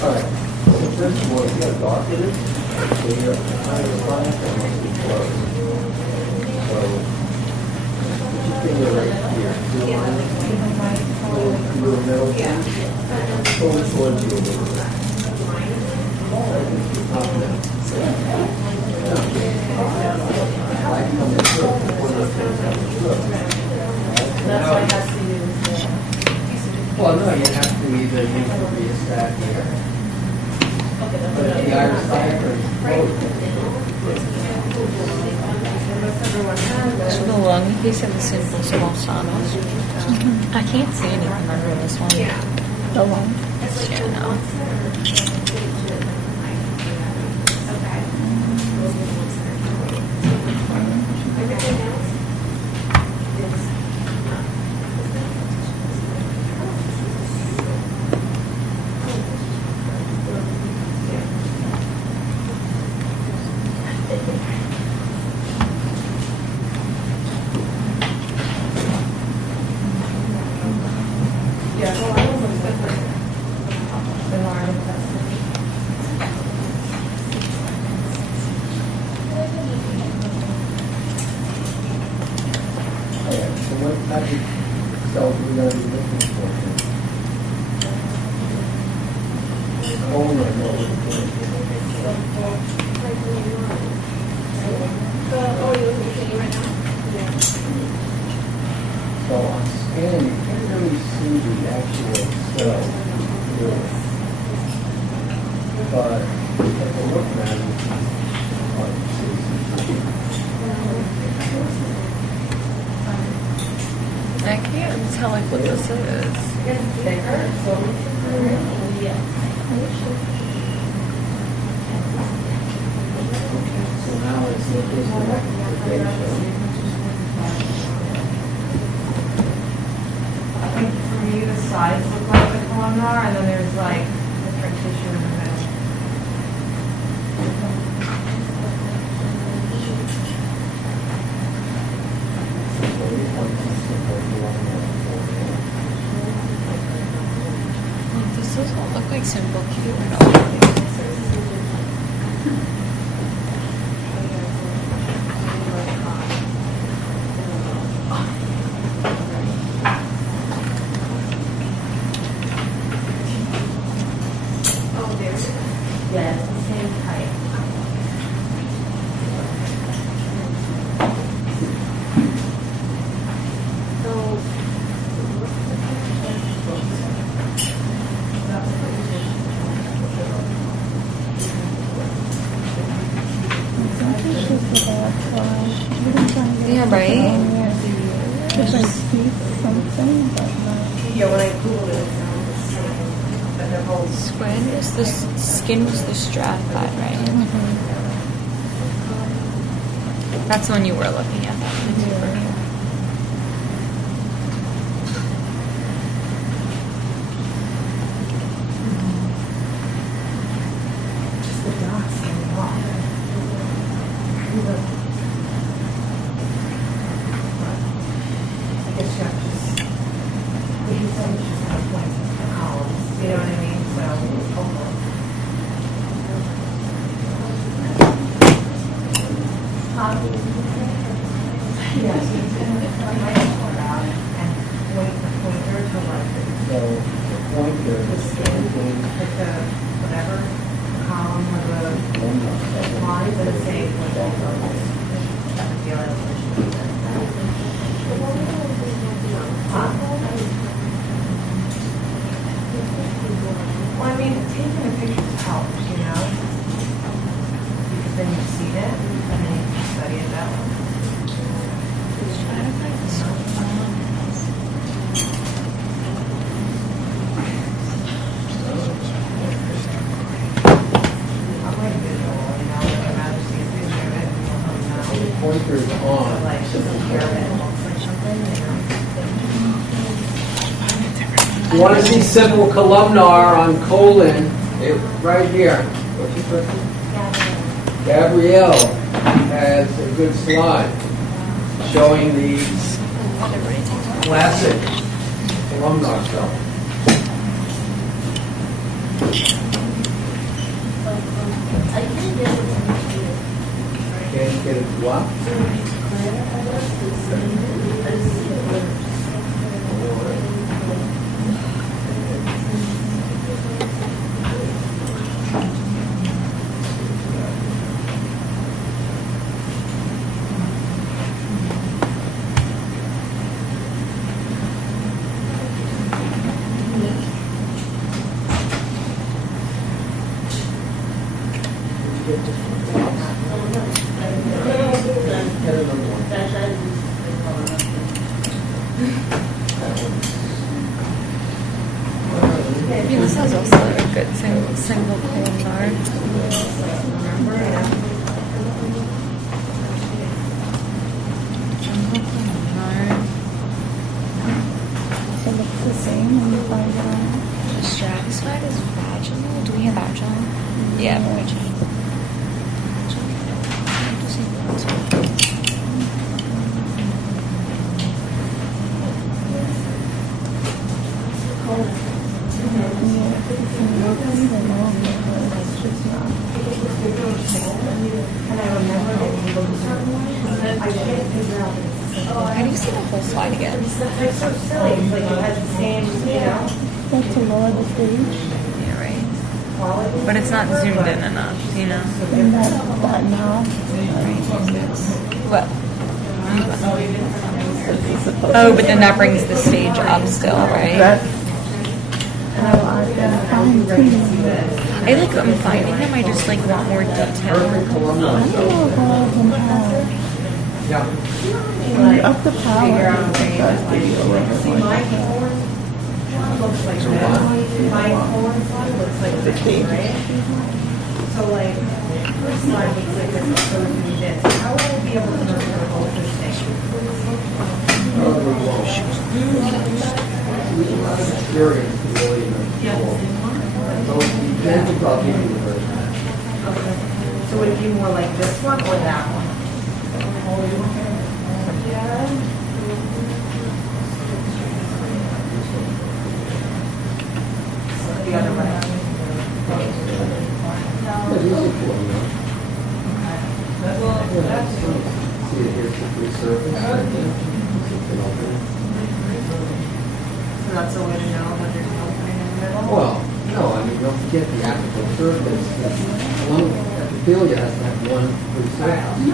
All right, so first of all, if you have darkened it, so your eye is black and must be closed. So, put your finger right here, do you mind? Through the middle? Pull it towards you a little bit. Up now. Light coming through. One of the things that was good. That's why it has to do with Well, no, you have to either use the rheostat here, but if the iris diaphragm is closed, The lung, he said the simple small sonos. I can't see anything under this one. The one. Yeah, no. Everything else is Yeah, well, I don't know what's different than our investment. Okay, so what type of cells are we gonna be looking for here? Colon, what we're looking for. Oh, you're looking right now? So on scanning, you can't really see the actual cell here. But if you're looking at it, it's hard to see. I can't tell like what this is. So now it's looking for I think for me, the sides look like the columnar, and then there's like different tissue in the middle. This doesn't look like simple cube at all. Oh, there's it. Yeah, it's the same type. Yeah, right? If I see something, but not. Yeah, when I Googled it, it sounds the same, but they're both. Squid is the skin was the stratified, right? That's the one you were looking at. That one's over here. Just the dots and the rock. I guess you have to just, what you said, you just have like columns, you know what I mean? So, hopefully. Yes, you can put out and point the pointer to like So the pointer the is skin, pointing hit the whatever column or the one of lines and say what they feel well, I mean, taking a picture helps, you know? Because then you see it, and then you can study it that way. I'm like visual, you know, like I'd rather see a picture of it than the pointer is so on. like, just a care of it looks like something, you know? You want to see simple columnar on colon, right here. What's your question? Gabrielle has a good slide showing the classic columnar cell. Can't get it to what? I mean, this is also a good single columnar. Jungle columnar. It looks the same when you find it on. The stratified is vaginal. Do we have vaginal? Yeah, vaginal. It's just not. And I remember that you looked at certain ones, I can't figure out. How do you see the whole slide again? It's so silly, it's like it has the same, you know, That's a lower the stage. Yeah, right. quality. But it's not zoomed in enough, you know? And that now. What? Oh, but then that brings the stage up still, right? That's how I've been fine-tuning it. I like I'm finding them. I just like want more detail. Perfect I columnar. don't know if all of them have. Yeah. When you up the power, it does give you a little bit more detail. Looks like So that. what? My corn slide looks like this, right? So like, this slide looks like this, so it would be this. How will I be able to know the whole thing? Experience to really cool. So the examples I'll give you are very much. So would it be more like this one or that one? The other way. Yeah, these are cool, you know. See it here, the surface. So that's a way to know when there's an opening in the middle? Well, no, I mean, don't forget the apical surface. One epithelia has to have one free surface.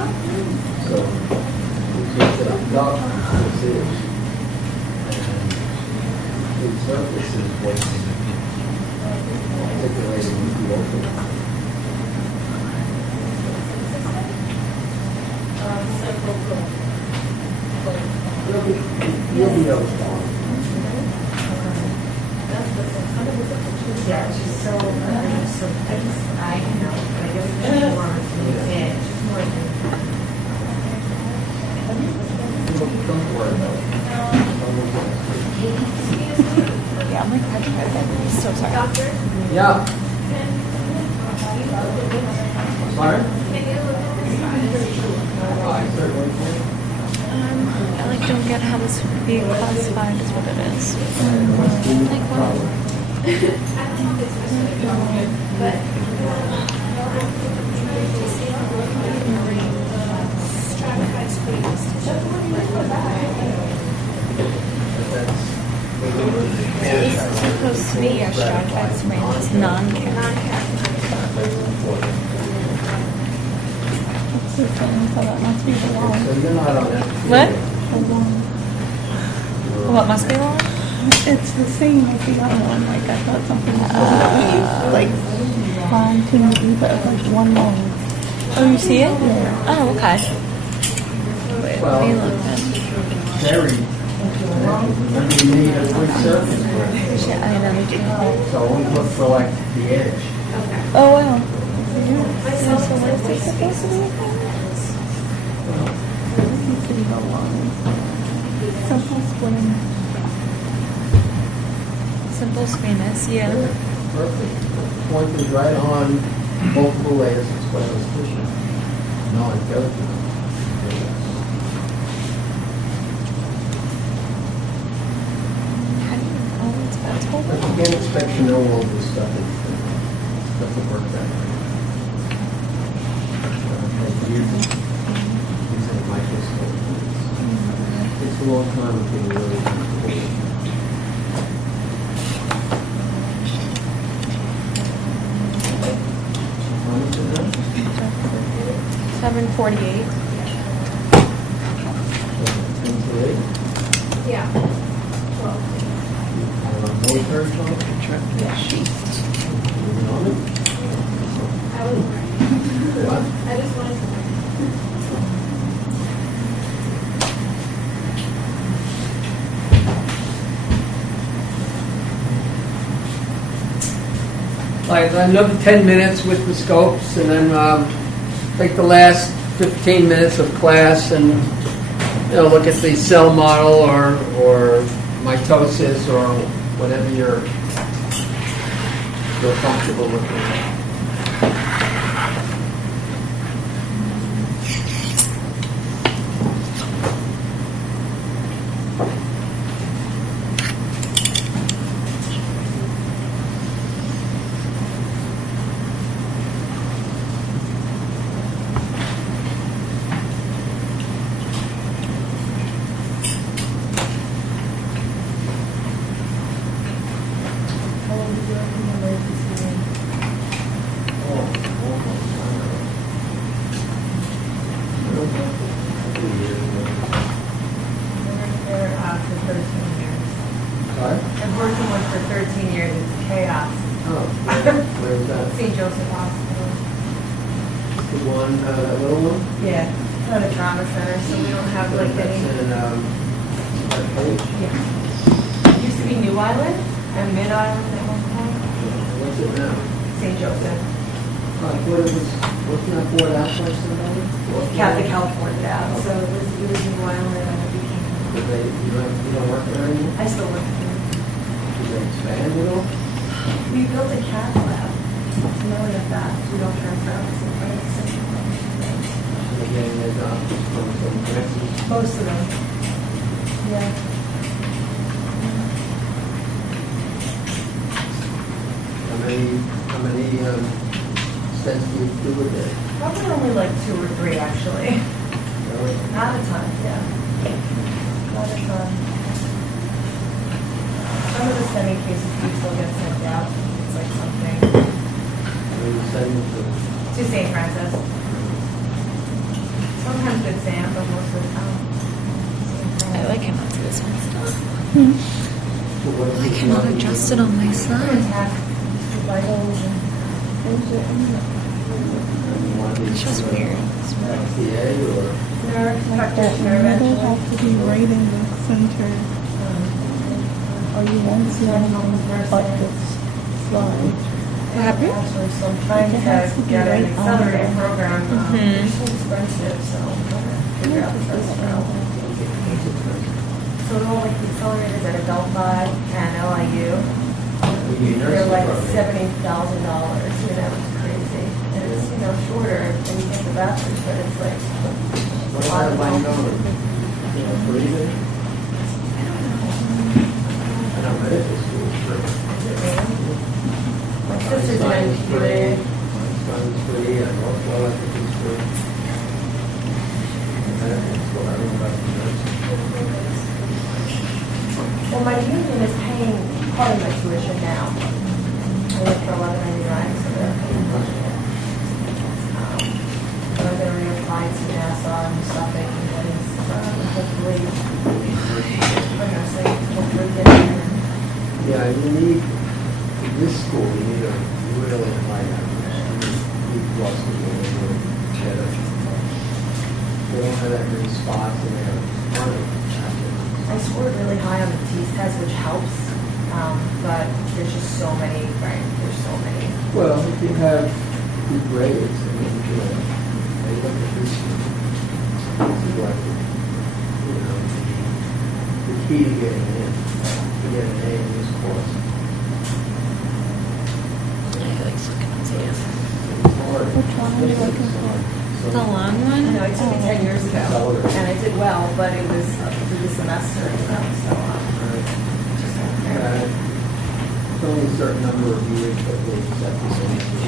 So, it gives it a duct, this is. And the surface is what's articulating with the opening. You'll be able to follow. Yeah, it's just so, I know, like everything more, it's just more. Don't worry about it. Yeah, I'm like, I'm so sorry. Yeah. Sorry? I certainly can. I like don't get how this would be classified as what it is. Like what? It's supposed to be a stratified range. It's non-cat. It's the same, so that must be the long. So you're not on that. What? The long. What must be long? It's the same as the other one. Like I thought something was like fine-tuned to be, but it's like one long. Oh, you see it? Yeah. Oh, okay. Wait, let me look then. Very. Remember you need a good surface for it. Shit, I know. So always look for like the edge. Oh, wow. So what is this supposed to be? You see the long. Simple splitting. Simple squamous, yeah. Perfect. Point is right on multiple layers of squamous tissue. Non-keratin. How do you know it's possible? But you can't expect to know all this stuff. It doesn't work that way. Using a microscope. It's a long time until you really understand. 748. Yeah. Military contract? Yeah, sheet. Moving on it? What? Like another 10 minutes with the scopes, and then take the last 15 minutes of class and look at the cell model or mitosis or whatever you're comfortable looking at. I've worked in one for 13 years, it's chaos. Oh, where was that? St. Joseph Hospital. The one, that little one? Yeah, it's not a trauma center, so we don't have like That's any. in, Park Page? Yeah. It used to be New Island and Mid Island at one point. What's it now? St. Joseph. Oh, I thought it was, wasn't that bought out by somebody? Catholic California, yeah. So it was New Island and it became. Did they, you don't work there anymore? I still work there. Did they expand it all? We built a cath lab. It's really at that. We don't transfer out to the They're getting their jobs from Texas. Most of them. Yeah. How many, sets do you do with it? Probably only like 2 or 3 actually. Really? Not a ton, yeah. Not a ton. Some of the spending cases we still get sent out. It's like something. Where you send them to? To St. Francis. Sometimes Good Sam, but most of the time. I like him onto this one still. So what I is it cannot like? adjust it on my side. Attack vitals and. It's just weird. It's weird. PA or? Nurse That practitioner middle eventually. has to be right in the center, or you won't see anything but this slide. What happened? Actually, so I'm trying It has to to be get an right on accelerated there. program. Mhm. It's so expensive, so I'm trying to figure out the best route. So they're all like the accelerators at Adult Vibe and LIU. We need They're nursing like program. $70,000, it's crazy. And it's, shorter than you think the bachelor's, but it's like What a lot about of mine money. going? Breathing? I know medical school is free. My sister's an Einstein's free. NPA. Einstein's free, and Rockwell, I think is free. Medical school, I don't know about the nursing. Well, my union is paying part of my tuition now. I went for $11.99, so they're paying much of it. But I'm gonna reapply to NASA and Suffolk and then hopefully, I'm gonna say, hopefully get in. Yeah, you need, in this school, you need a really high average. You need plus to be able to get it. They don't have that many spots in there. I scored really high on the TEAS test, which helps, but there's just so many, right, there's so many. Well, if you have good grades, I mean, they look at this, this is like, the key to getting in, to get an A in this course. I like looking at these. It's hard. Which one are you looking for? So- The long I one? know, it took me 10 years ago, and I did well, but it was through the semester, so, Right. just, It's only a certain number of years that they accept this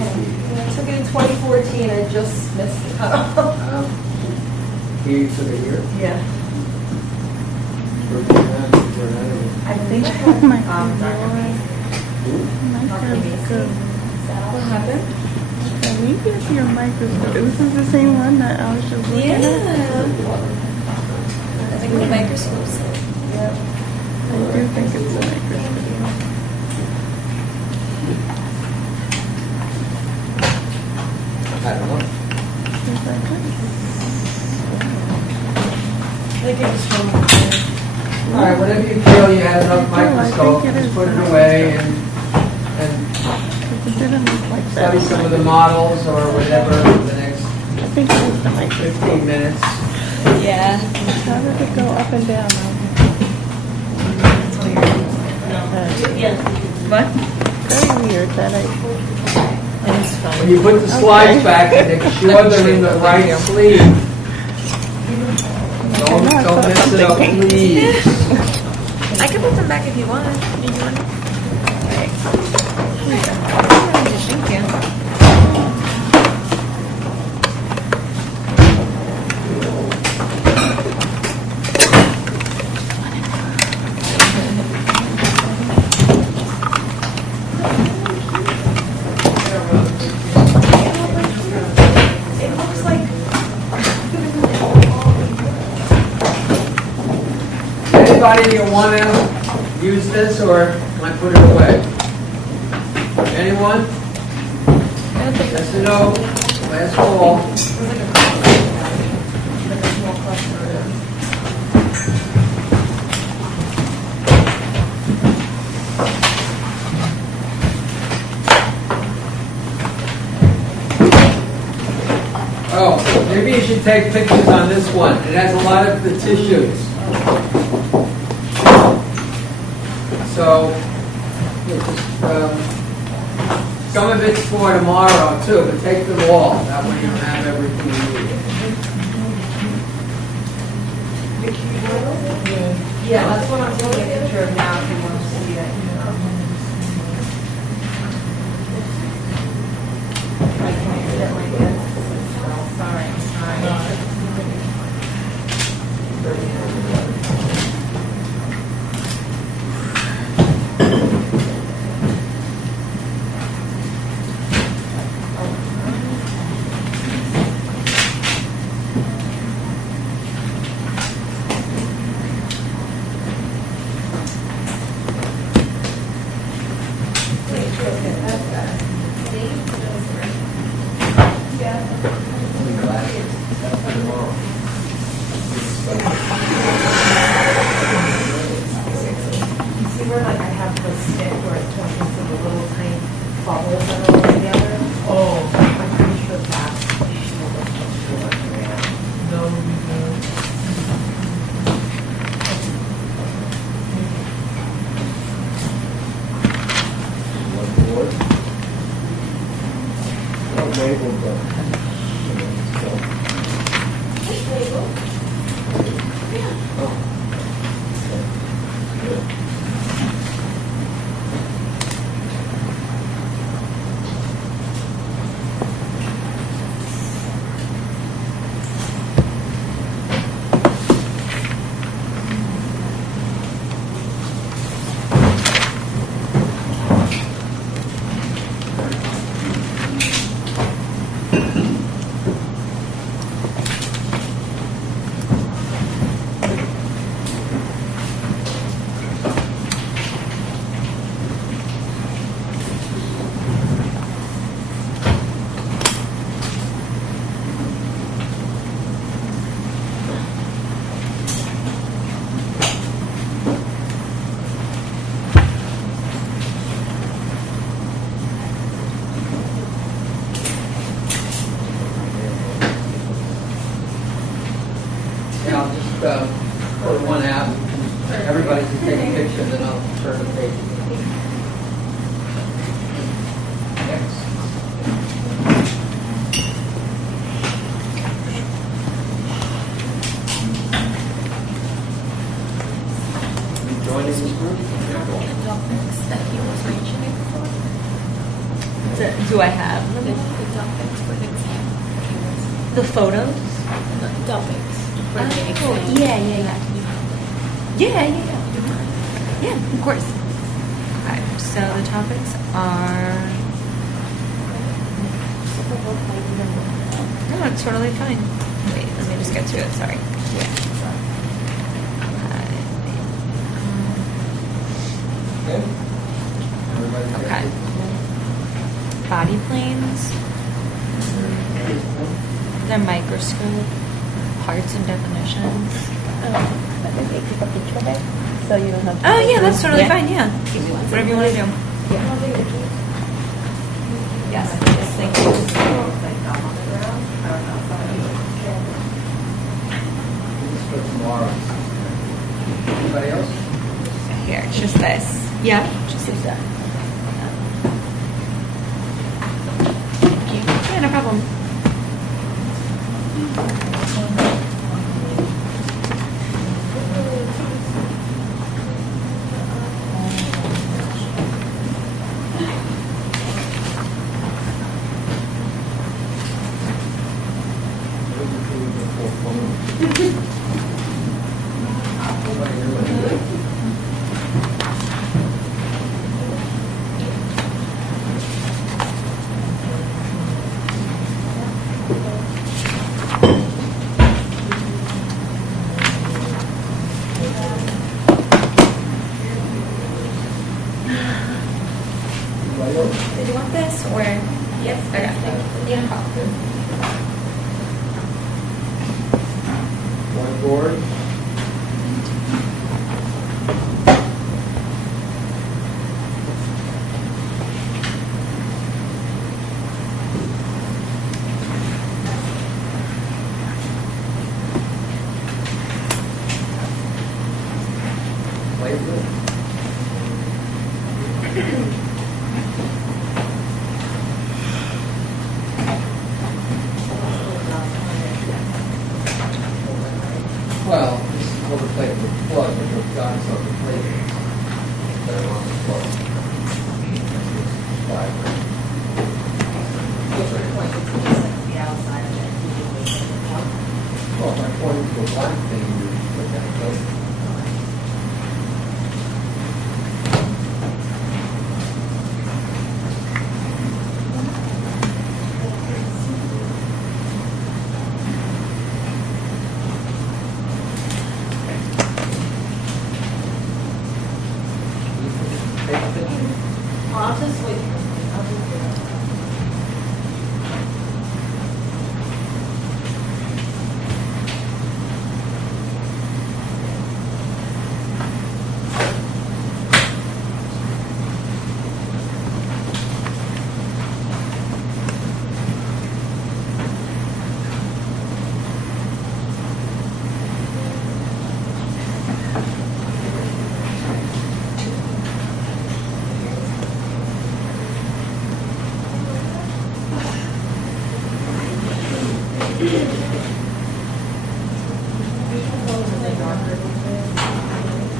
Yeah, I took it in 2014, I just missed the cutoff. Here for the year. Yeah, For another. I think I had, My Dr. Microscope. What happened? Can we get your microscope? This is the same one that I was just looking at. I think the microscopes. I do think it's a microscope. I don't know. Is that good? I think it was from, All right, whenever you feel you have enough I think microscope, it just is put it nice. away and It didn't look like that. study some of the models or whatever for the next I think it was the microscope. 15 minutes. Yeah. How did it go up and down? What? Very weird that I. It's fun. When you put the slides back, make sure they're in the right sleeve. Don't mess it up, please. I can put them back if you want. Do you want? Alright. Thank you. it looks like, Anybody you want to use this or Can I put it away? Anyone? Yes or no? Last call. Like a small cluster. Oh, maybe you should take pictures on this one. It has a lot of the tissues. So, some of it's for tomorrow too, but take them all. That way you have everything you need. Yeah, that's what I'm taking a picture of now if you want to see it. I can't get my hands. Sorry. See where like I have the stick where it turns into the little tiny bubbles that are all together? Oh. I'm pretty sure that's the issue that's supposed to work around. No, we don't. One board. No label, but. Yeah, I'll just put one out. Everybody can take a picture, then I'll turn the page. Next. You joining this group? topics that he was mentioning before. Do I have The topics for the exam. the photos? The topics for the exam. Oh, yeah. Yeah, of course. Okay, so the topics are. No, it's totally fine. Wait, let me just get to it. Sorry. Okay. Everybody take a Okay. picture. Body planes, the microscope, parts and definitions. But then they take a picture of it, so you don't have to. Oh yeah, that's totally Yeah. fine. Yeah, whatever you want to do. Yes, yes, thank you. Like dumb on the ground? I don't know. This is for tomorrow. Anybody else? Here, it's just this. Yeah, just like that. Thank you. Yeah, no problem. Did you want this or? Yes. Okay. Beautiful. Whiteboard. Platelet. Well, this is called a platelet plug, which we've got some platelets that are on the floor. Fiber. The outside of it. Well, if I point to a black thing, you put that platelet. Take a picture. I'll just wait. I'll just do it.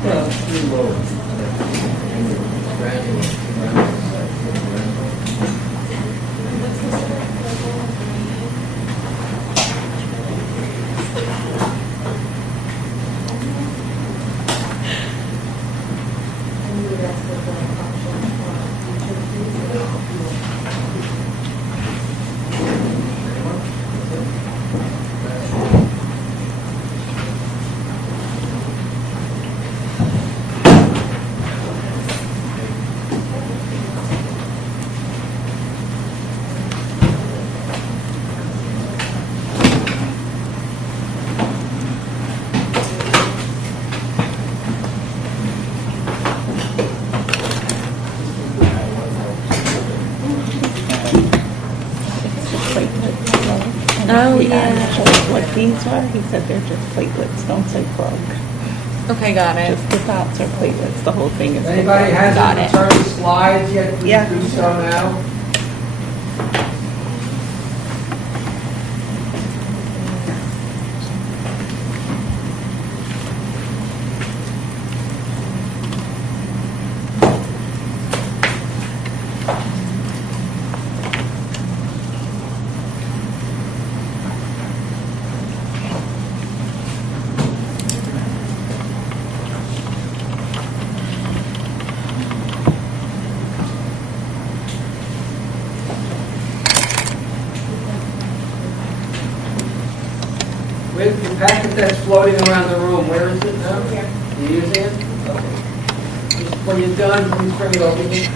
Well, three loads. Granular. Oh, He yeah. asked us what these were. He said they're just platelets. Don't say plug. Okay, got it. Just the dots are platelets. The whole thing is. If anybody Got hasn't it. returned the slides yet, please Yeah. do so now. With the packet that's floating around the room, where is it now? Here. You using it? Okay. Just when you're done, please bring it over here.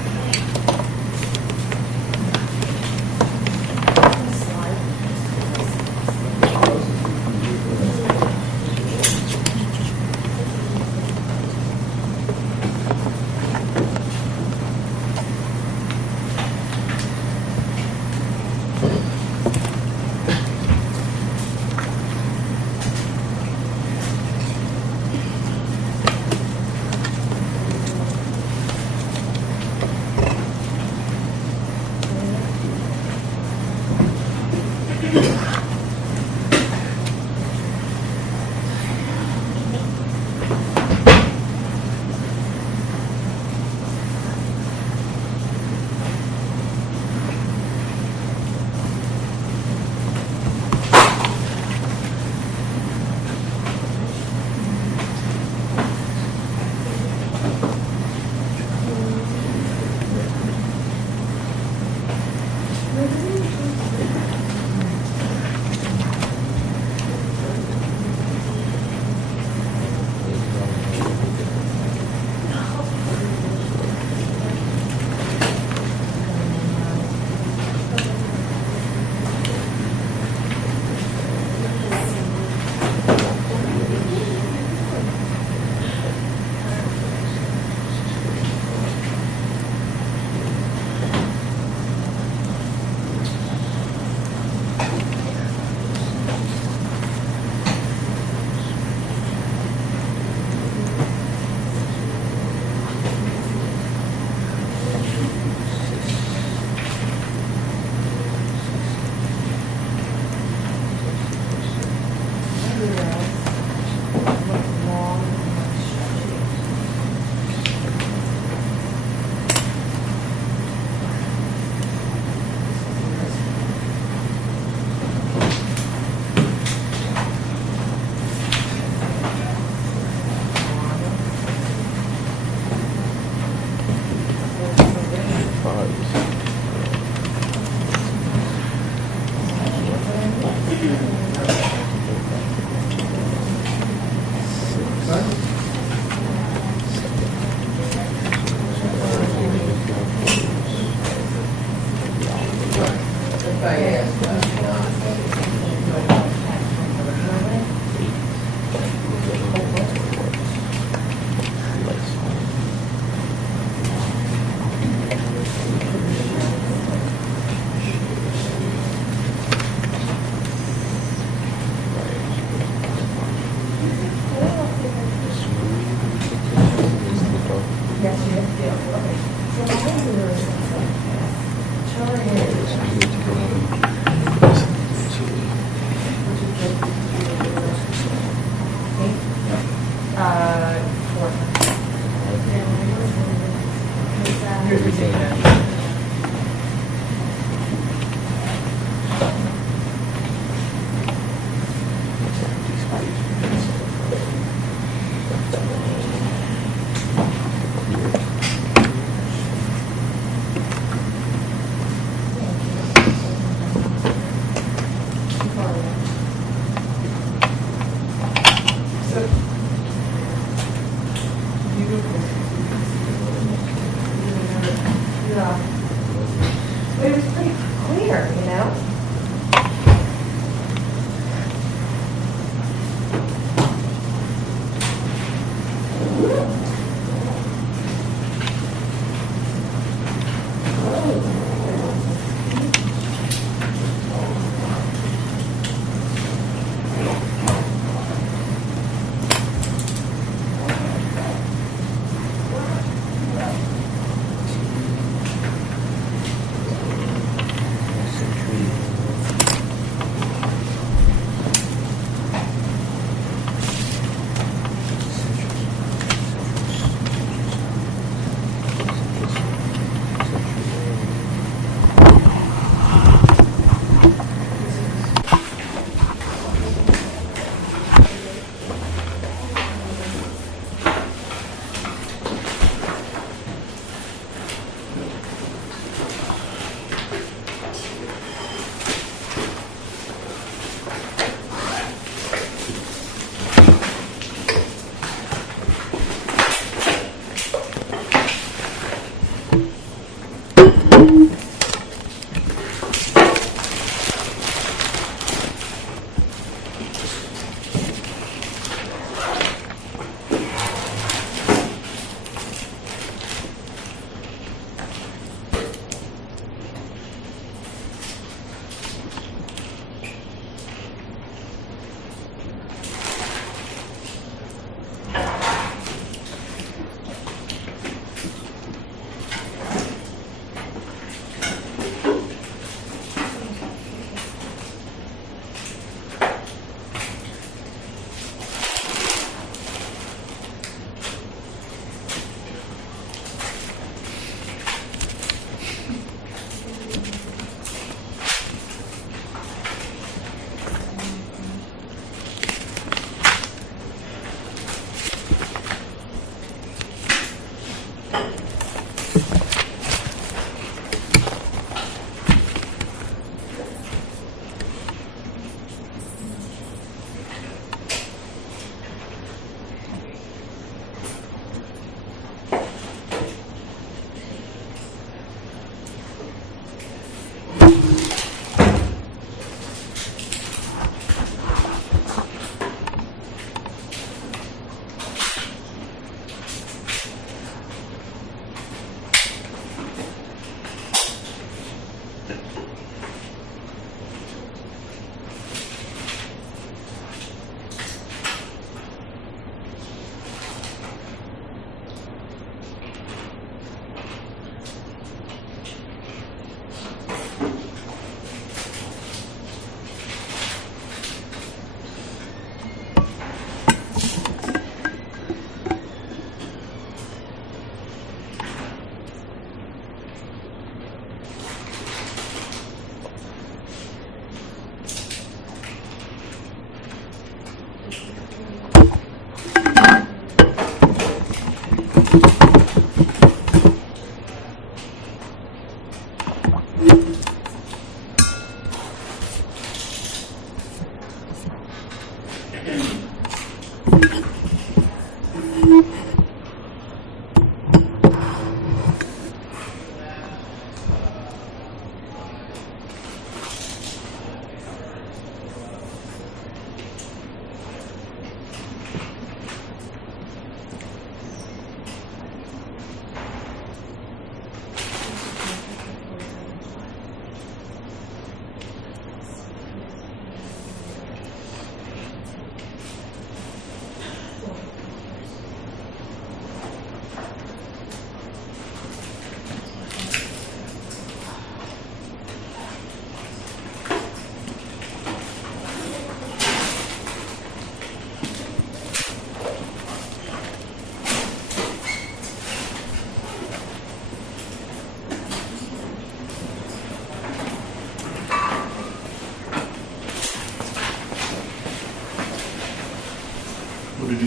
Here's the data. But it was pretty clear, you know?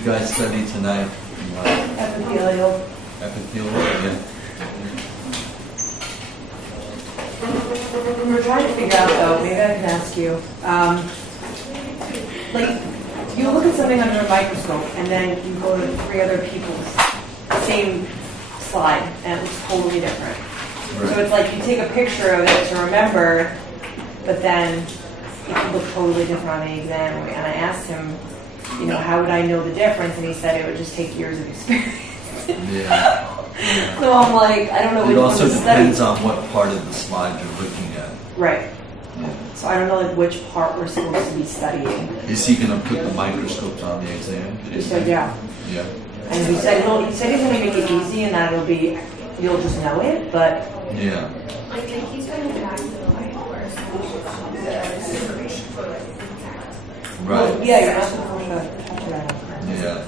guys study tonight? Epithelial. Epithelial, yeah. We were trying to figure out though, maybe I can ask you, like, you look at something under a microscope and then you go to 3 other people's same slide and it looks totally different. So it's like you take a picture of it to remember, but then it could look totally different on the exam. And I asked him, you know, how would I know the difference? And he said it would just take years of experience. Yeah. So I'm like, I don't know It which one also to depends study. on what part of the slide you're looking at. Right. Yeah. So I don't know like which part we're supposed to be studying. Is he going to put the microscopes on the exam? He said, yeah. Yeah. And he said, well, he said he's going to make it easy and that it'll be, you'll just know it, but Yeah. Right. yeah, you're not supposed to touch that. Yeah.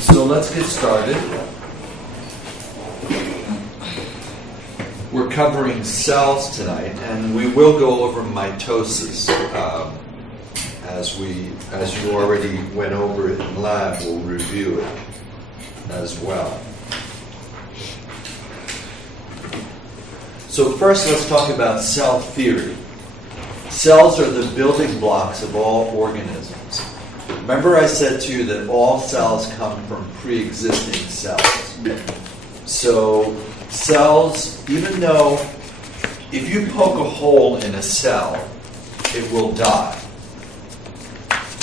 So let's get started. We're covering cells tonight, and we will go over mitosis. As you already went over it in lab, we'll review it as well. So first, let's talk about cell theory. Cells are the building blocks of all organisms. Remember I said to you that all cells come from pre-existing cells. So cells, even though if you poke a hole in a cell, it will die.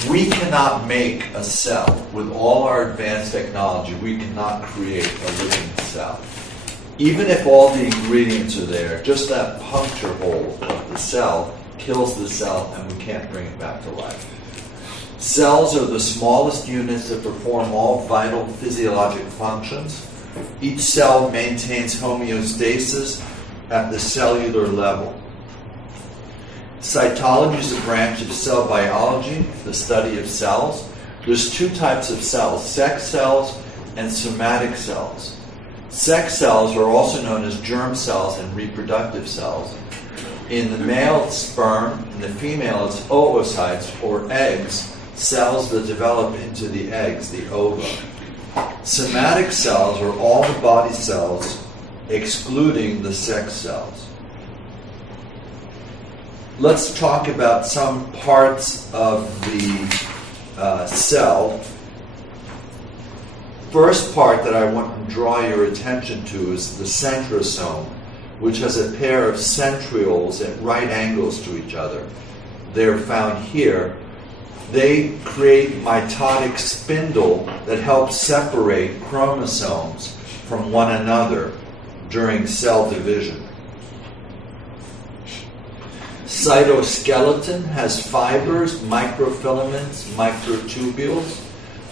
We cannot make a cell. With all our advanced technology, we cannot create a living cell. Even if all the ingredients are there, just that puncture hole of the cell kills the cell and we can't bring it back to life. Cells are the smallest units that perform all vital physiologic functions. Each cell maintains homeostasis at the cellular level. Cytology is a branch of cell biology, the study of cells. There's 2 types of cells, sex cells and somatic cells. Sex cells are also known as germ cells and reproductive cells. In the male, it's sperm. In the female, it's oocytes, or eggs, cells that develop into the eggs, the ova. Somatic cells are all the body cells, excluding the sex cells. Let's talk about some parts of the cell. First part that I want to draw your attention to is the centrosome, which has a pair of centrioles at right angles to each other. They're found here. They create mitotic spindle that helps separate chromosomes from one another during cell division. Cytoskeleton has fibers, microfilaments, microtubules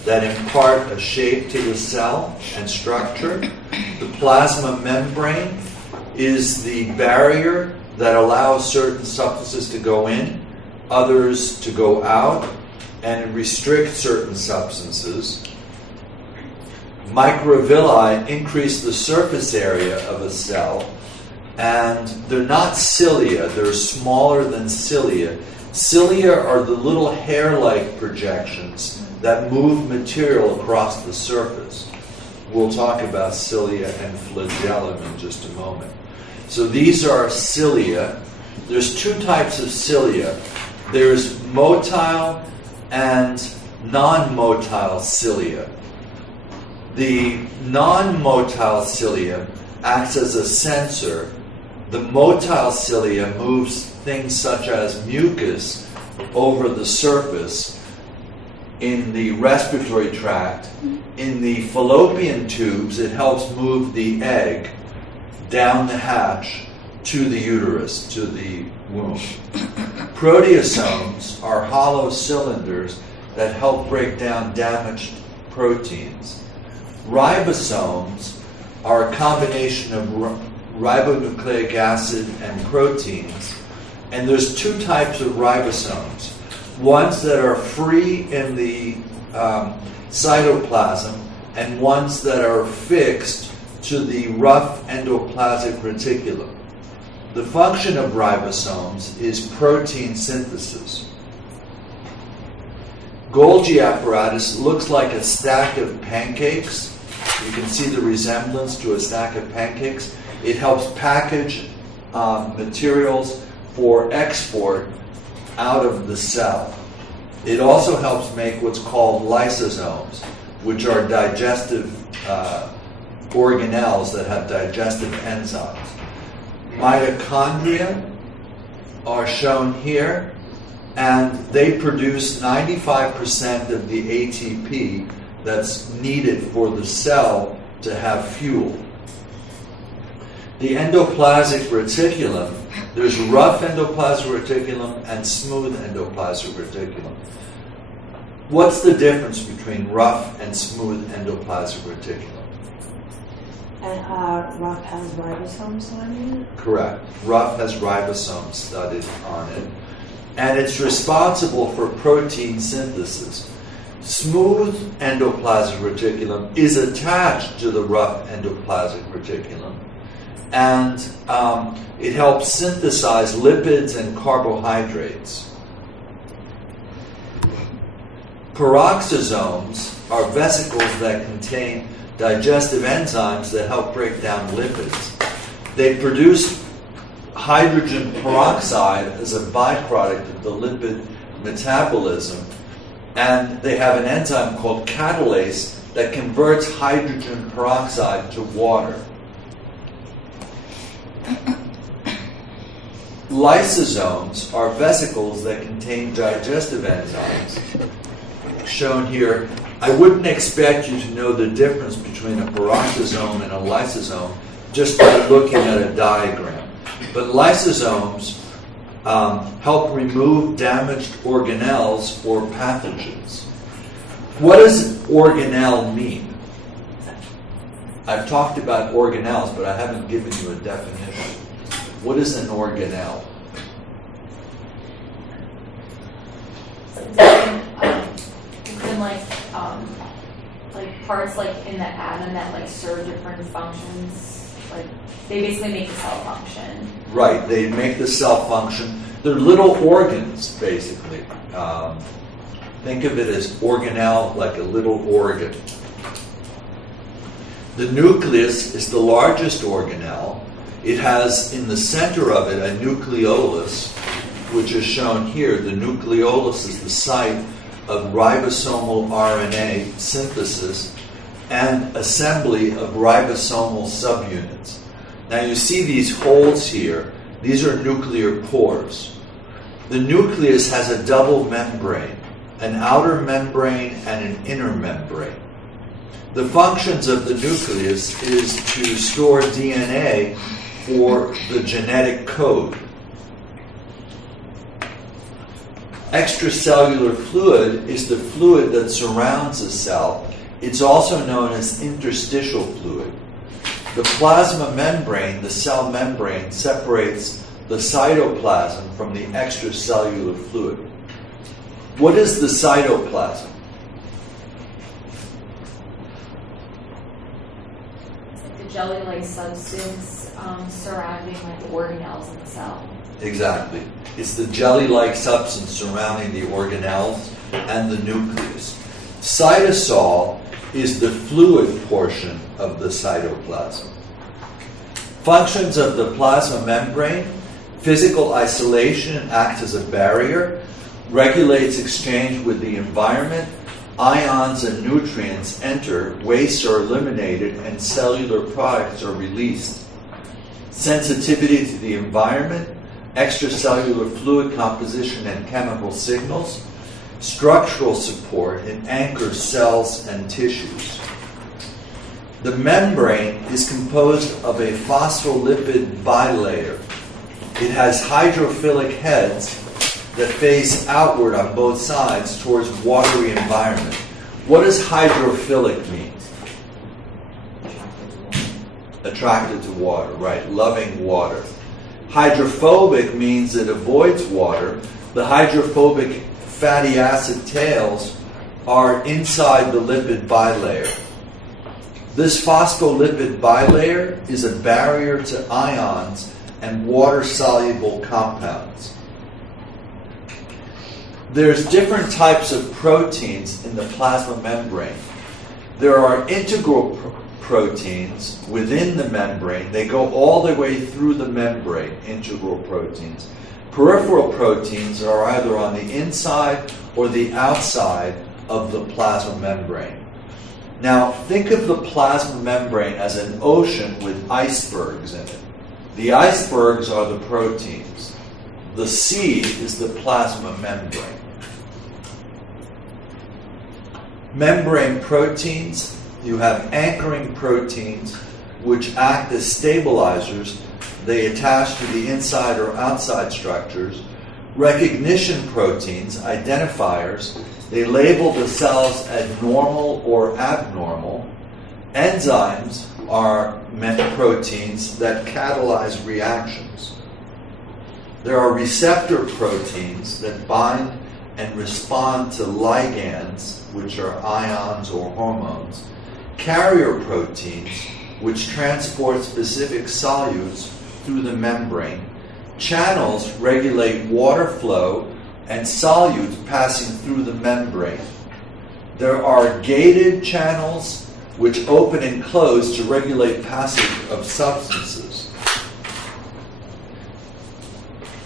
that impart a shape to the cell and structure. The plasma membrane is the barrier that allows certain substances to go in, others to go out, and restrict certain substances. Microvilli increase the surface area of a cell, and they're not cilia, they're smaller than cilia. Cilia are the little hair-like projections that move material across the surface. We'll talk about cilia and flagellum in just a moment. So these are cilia. There's two types of cilia. There's motile and non-motile cilia. The non-motile cilia acts as a sensor. The motile cilia moves things such as mucus over the surface in the respiratory tract. In the fallopian tubes, it helps move the egg down the hatch to the uterus, to the womb. Proteasomes are hollow cylinders that help break down damaged proteins. Ribosomes are a combination of ribonucleic acid and proteins. And there's two types of ribosomes. Ones that are free in the cytoplasm and ones that are fixed to the rough endoplasmic reticulum. The function of ribosomes is protein synthesis. Golgi apparatus looks like a stack of pancakes. You can see the resemblance to a stack of pancakes. It helps package materials for export out of the cell. It also helps make what's called lysosomes, which are digestive organelles that have digestive enzymes. Mitochondria are shown here, and they produce 95% of the ATP that's needed for the cell to have fuel. The endoplasmic reticulum, there's rough endoplasmic reticulum and smooth endoplasmic reticulum. What's the difference between rough and smooth endoplasmic reticulum? And rough has ribosomes on it? Correct. Rough has ribosomes studied on it. And it's responsible for protein synthesis. Smooth endoplasmic reticulum is attached to the rough endoplasmic reticulum. And it helps synthesize lipids and carbohydrates. Peroxisomes are vesicles that contain digestive enzymes that help break down lipids. They produce hydrogen peroxide as a byproduct of the lipid metabolism, and they have an enzyme called catalase that converts hydrogen peroxide to water. Lysosomes are vesicles that contain digestive enzymes. Shown here, I wouldn't expect you to know the difference between a peroxisome and a lysosome just by looking at a diagram. But lysosomes help remove damaged organelles or pathogens. What does organelle mean? I've talked about organelles, but I haven't given you a definition. What is an organelle? Like parts like in the atom that like serve different functions. Like they basically make the cell function. Right, they make the cell function. They're little organs, basically. Think of it as organelle, like a little organ. The nucleus is the largest organelle. It has in the center of it a nucleolus, which is shown here. The nucleolus is the site of ribosomal RNA synthesis and assembly of ribosomal subunits. Now you see these holes here. These are nuclear pores. The nucleus has a double membrane, an outer membrane and an inner membrane. The functions of the nucleus is to store DNA for the genetic code. Extracellular fluid is the fluid that surrounds a cell. It's also known as interstitial fluid. The plasma membrane, the cell membrane, separates the cytoplasm from the extracellular fluid. What is the cytoplasm? jelly-like substance surrounding like the organelles in the cell. Exactly. It's the jelly-like substance surrounding the organelles and the nucleus. Cytosol is the fluid portion of the cytoplasm. Functions of the plasma membrane: physical isolation, acts as a barrier, regulates exchange with the environment, ions and nutrients enter, wastes are eliminated, and cellular products are released. Sensitivity to the environment, extracellular fluid composition and chemical signals, structural support, and anchors cells and tissues. The membrane is composed of a phospholipid bilayer. It has hydrophilic heads that face outward on both sides towards watery environment. What does hydrophilic mean? Attracted to water, right? Loving water. Hydrophobic means it avoids water. The hydrophobic fatty acid tails are inside the lipid bilayer. This phospholipid bilayer is a barrier to ions and water-soluble compounds. There's different types of proteins in the plasma membrane. There are integral proteins within the membrane. They go all the way through the membrane, integral proteins. Peripheral proteins are either on the inside or the outside of the plasma membrane. Now, think of the plasma membrane as an ocean with icebergs in it. The icebergs are the proteins. The sea is the plasma membrane. Membrane proteins, you have anchoring proteins which act as stabilizers. They attach to the inside or outside structures. Recognition proteins, identifiers, they label the cells as normal or abnormal. Enzymes are proteins that catalyze reactions. There are receptor proteins that bind and respond to ligands, which are ions or hormones. Carrier proteins, which transport specific solutes through the membrane. Channels regulate water flow and solutes passing through the membrane. There are gated channels which open and close to regulate passage of substances.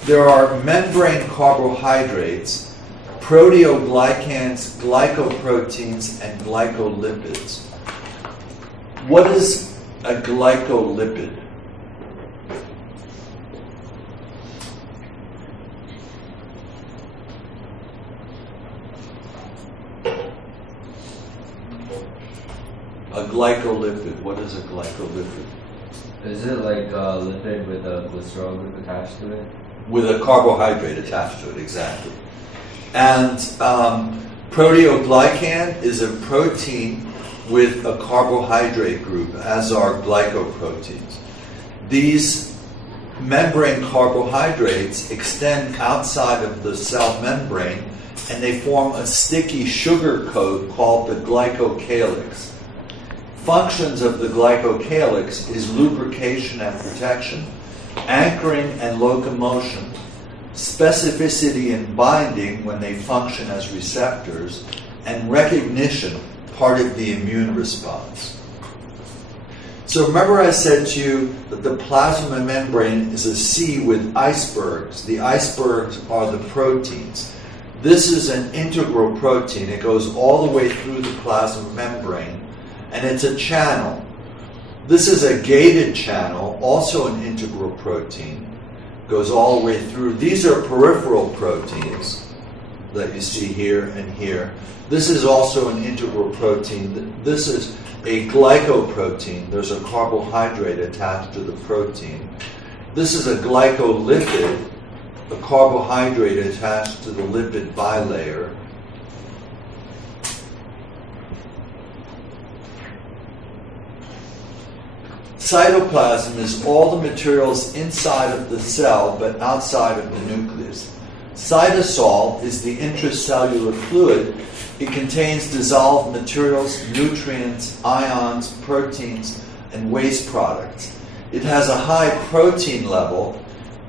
There are membrane carbohydrates, proteoglycans, glycoproteins, and glycolipids. What is a glycolipid? A glycolipid. What is a glycolipid? Is it like a lipid with a glycerol group attached to it? With a carbohydrate attached to it, exactly. And proteoglycan is a protein with a carbohydrate group, as are glycoproteins. These membrane carbohydrates extend outside of the cell membrane, and they form a sticky sugar coat called the glycocalyx. Functions of the glycocalyx is lubrication and protection, anchoring and locomotion, specificity and binding when they function as receptors, and recognition, part of the immune response. So remember I said to you that the plasma membrane is a sea with icebergs. The icebergs are the proteins. This is an integral protein. It goes all the way through the plasma membrane, and it's a channel. This is a gated channel, also an integral protein. Goes all the way through. These are peripheral proteins that you see here and here. This is also an integral protein. This is a glycoprotein. There's a carbohydrate attached to the protein. This is a glycolipid, a carbohydrate attached to the lipid bilayer. Cytoplasm is all the materials inside of the cell but outside of the nucleus. Cytosol is the intracellular fluid. It contains dissolved materials, nutrients, ions, proteins, and waste products. It has a high protein level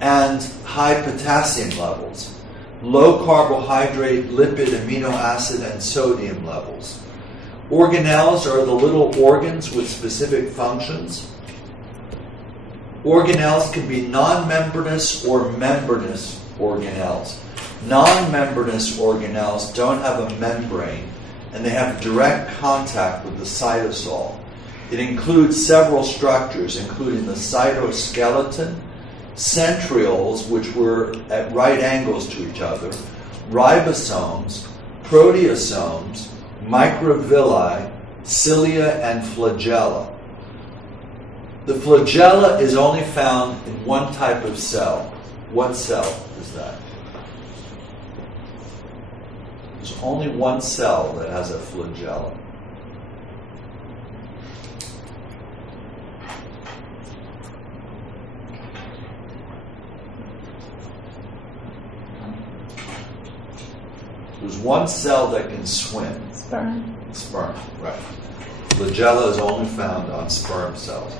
and high potassium levels, low carbohydrate, lipid, amino acid, and sodium levels. Organelles are the little organs with specific functions. Organelles can be non-membranous or membranous organelles. Non-membranous organelles don't have a membrane, and they have direct contact with the cytosol. It includes several structures, including the cytoskeleton, centrioles, which were at right angles to each other, ribosomes, proteasomes, microvilli, cilia, and flagella. The flagella is only found in one type of cell. What cell is that? There's only one cell that has a flagella. There's one cell that can swim. Sperm. Sperm, right. Flagella is only found on sperm cells.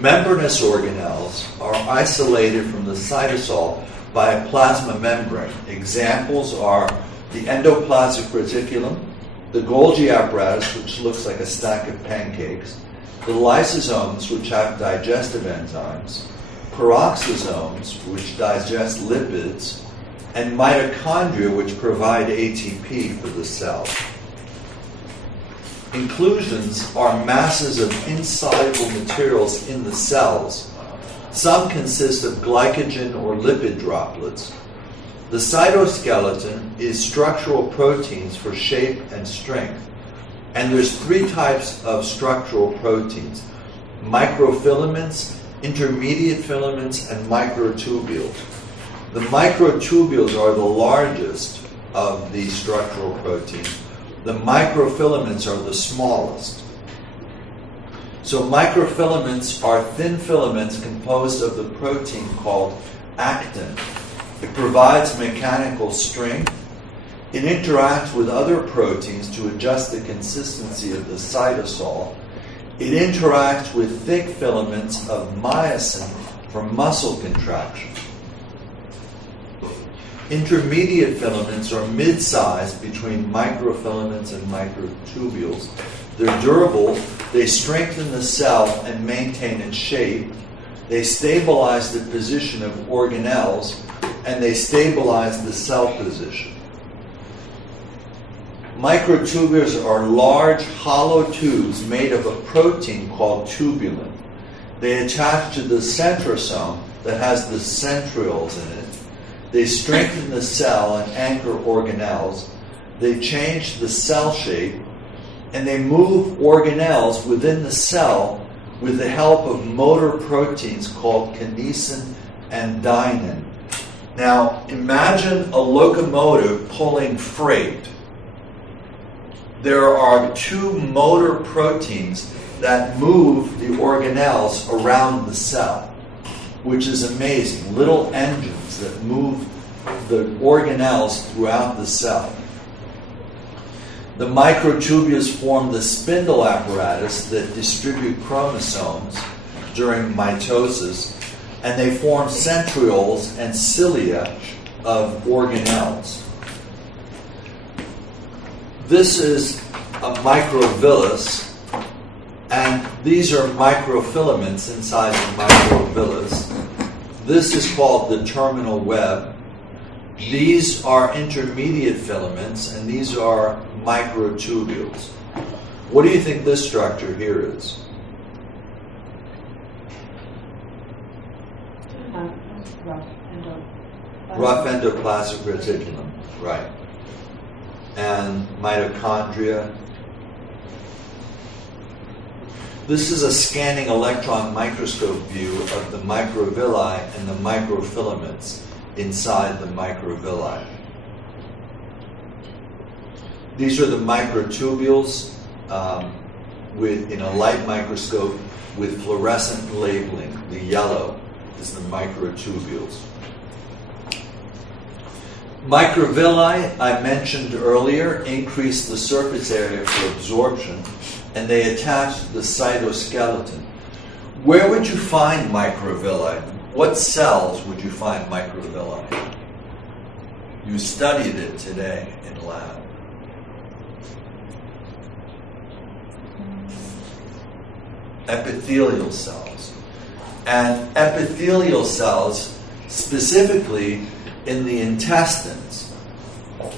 Membranous organelles are isolated from the cytosol by a plasma membrane. Examples are the endoplasmic reticulum, the Golgi apparatus, which looks like a stack of pancakes, the lysosomes, which have digestive enzymes, peroxisomes, which digest lipids, and mitochondria, which provide ATP for the cell. Inclusions are masses of insoluble materials in the cells. Some consist of glycogen or lipid droplets. The cytoskeleton is structural proteins for shape and strength. And there's three types of structural proteins: microfilaments, intermediate filaments, and microtubules. The microtubules are the largest of these structural proteins. The microfilaments are the smallest. So microfilaments are thin filaments composed of the protein called actin. It provides mechanical strength. It interacts with other proteins to adjust the consistency of the cytosol. It interacts with thick filaments of myosin for muscle contraction. Intermediate filaments are mid-sized between microfilaments and microtubules. They're durable, they strengthen the cell and maintain its shape, they stabilize the position of organelles, and they stabilize the cell position. Microtubules are large, hollow tubes made of a protein called tubulin. They attach to the centrosome that has the centrioles in it. They strengthen the cell and anchor organelles. They change the cell shape, and they move organelles within the cell with the help of motor proteins called kinesin and dynein. Now, imagine a locomotive pulling freight. There are two motor proteins that move the organelles around the cell, which is amazing. Little engines that move the organelles throughout the cell. The microtubules form the spindle apparatus that distribute chromosomes during mitosis, and they form centrioles and cilia of organelles. This is a microvillus, and these are microfilaments inside the microvillus. This is called the terminal web. These are intermediate filaments, and these are microtubules. What do you think this structure here is? Rough endoplasmic reticulum, right. And mitochondria. This is a scanning electron microscope view of the microvilli and the microfilaments inside the microvilli. These are the microtubules in a light microscope with fluorescent labeling. The yellow is the microtubules. Microvilli, I mentioned earlier, increase the surface area for absorption, and they attach to the cytoskeleton. Where would you find microvilli? What cells would you find microvilli? You studied it today in lab. Epithelial cells. And epithelial cells, specifically in the intestines,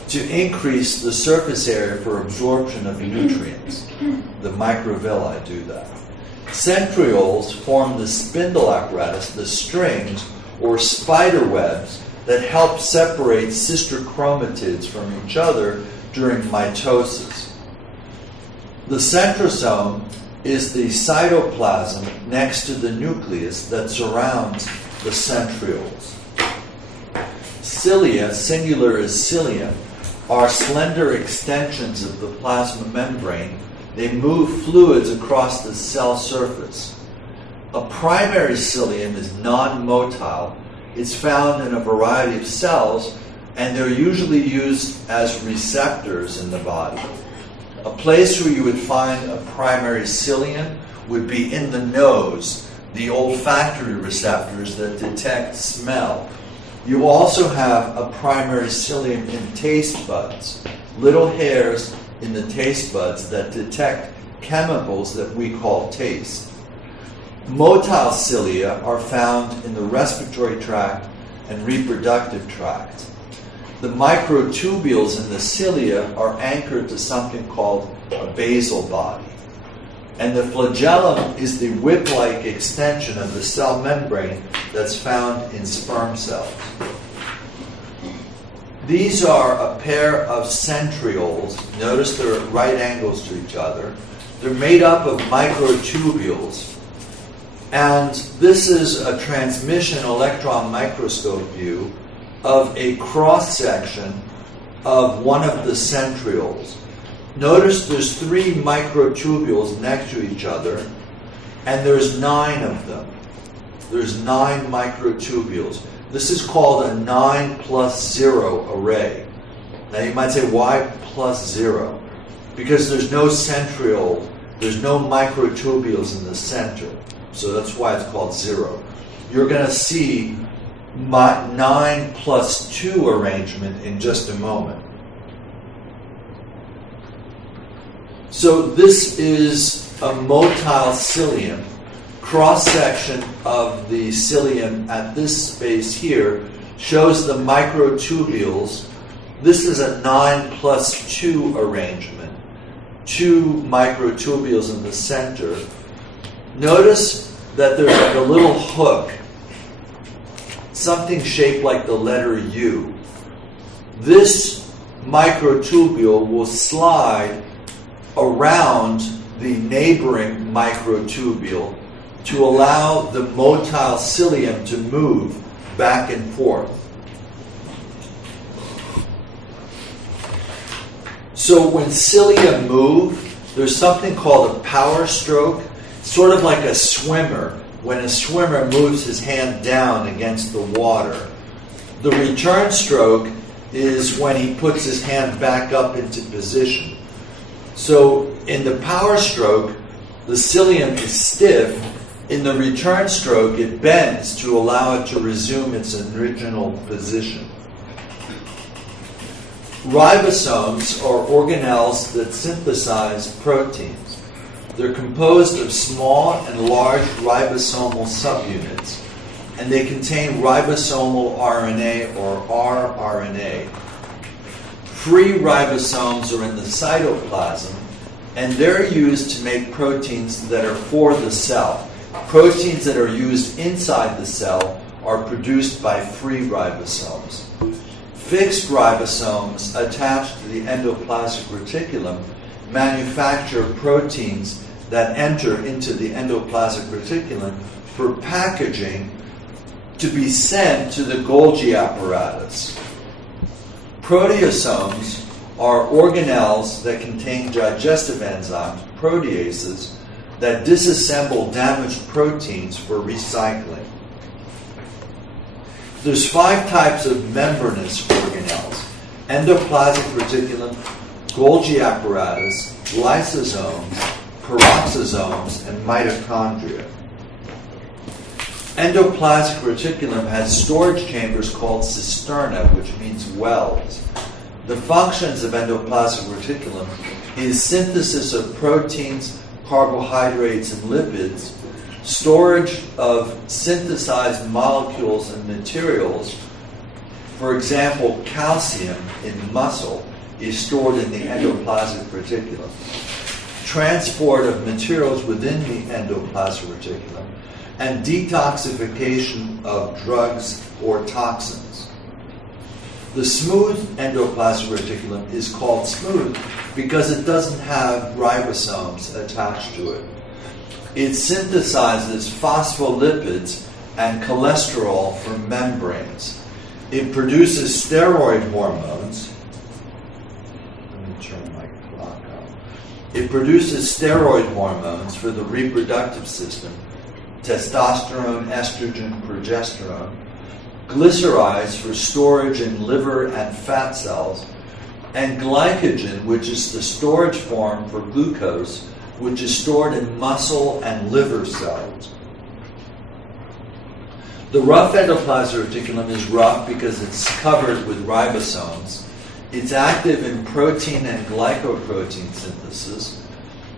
to increase the surface area for absorption of nutrients. The microvilli do that. Centrioles form the spindle apparatus, the strings or spider webs that help separate sister chromatids from each other during mitosis. The centrosome is the cytoplasm next to the nucleus that surrounds the centrioles. Cilia, singular is cilium, are slender extensions of the plasma membrane. They move fluids across the cell surface. A primary cilium is non-motile. It's found in a variety of cells, and they're usually used as receptors in the body. A place where you would find a primary cilium would be in the nose, the olfactory receptors that detect smell. You also have a primary cilium in taste buds, little hairs in the taste buds that detect chemicals that we call taste. Motile cilia are found in the respiratory tract and reproductive tract. The microtubules in the cilia are anchored to something called a basal body. And the flagellum is the whip-like extension of the cell membrane that's found in sperm cells. These are a pair of centrioles. Notice they're at right angles to each other. They're made up of microtubules. And this is a transmission electron microscope view of a cross-section of one of the centrioles. Notice there's 3 microtubules next to each other, and there's 9 of them. There's 9 microtubules. This is called a 9+0 array. Now you might say, why +0? Because there's no centriole, there's no microtubules in the center. So that's why it's called 0. You're going to see my 9+2 arrangement in just a moment. So this is a motile cilium. Cross-section of the cilium at this space here shows the microtubules. This is a 9+2 arrangement. 2 microtubules in the center. Notice that there's like a little hook, something shaped like the letter U. This microtubule will slide around the neighboring microtubule to allow the motile cilium to move back and forth. So when cilia move, there's something called a power stroke, sort of like a swimmer, when a swimmer moves his hand down against the water. The return stroke is when he puts his hand back up into position. So in the power stroke, the cilium is stiff. In the return stroke, it bends to allow it to resume its original position. Ribosomes are organelles that synthesize proteins. They're composed of small and large ribosomal subunits, and they contain ribosomal RNA or rRNA. Free ribosomes are in the cytoplasm, and they're used to make proteins that are for the cell. Proteins that are used inside the cell are produced by free ribosomes. Fixed ribosomes attached to the endoplasmic reticulum manufacture proteins that enter into the endoplasmic reticulum for packaging to be sent to the Golgi apparatus. Proteasomes are organelles that contain digestive enzymes, proteases, that disassemble damaged proteins for recycling. There's 5 types of membranous organelles: endoplasmic reticulum, Golgi apparatus, lysosomes, peroxisomes, and mitochondria. endoplasmic reticulum has storage chambers called cisterna, which means wells. The functions of endoplasmic reticulum is synthesis of proteins, carbohydrates, and lipids, storage of synthesized molecules and materials. For example, calcium in muscle is stored in the endoplasmic reticulum. Transport of materials within the endoplasmic reticulum, and detoxification of drugs or toxins. The smooth endoplasmic reticulum is called smooth because it doesn't have ribosomes attached to it. It synthesizes phospholipids and cholesterol from membranes. It produces steroid hormones. Let me turn my clock up. It produces steroid hormones for the reproductive system: testosterone, estrogen, progesterone. Glycerides for storage in liver and fat cells, and glycogen, which is the storage form for glucose, which is stored in muscle and liver cells. The rough endoplasmic reticulum is rough because it's covered with ribosomes. It's active in protein and glycoprotein synthesis.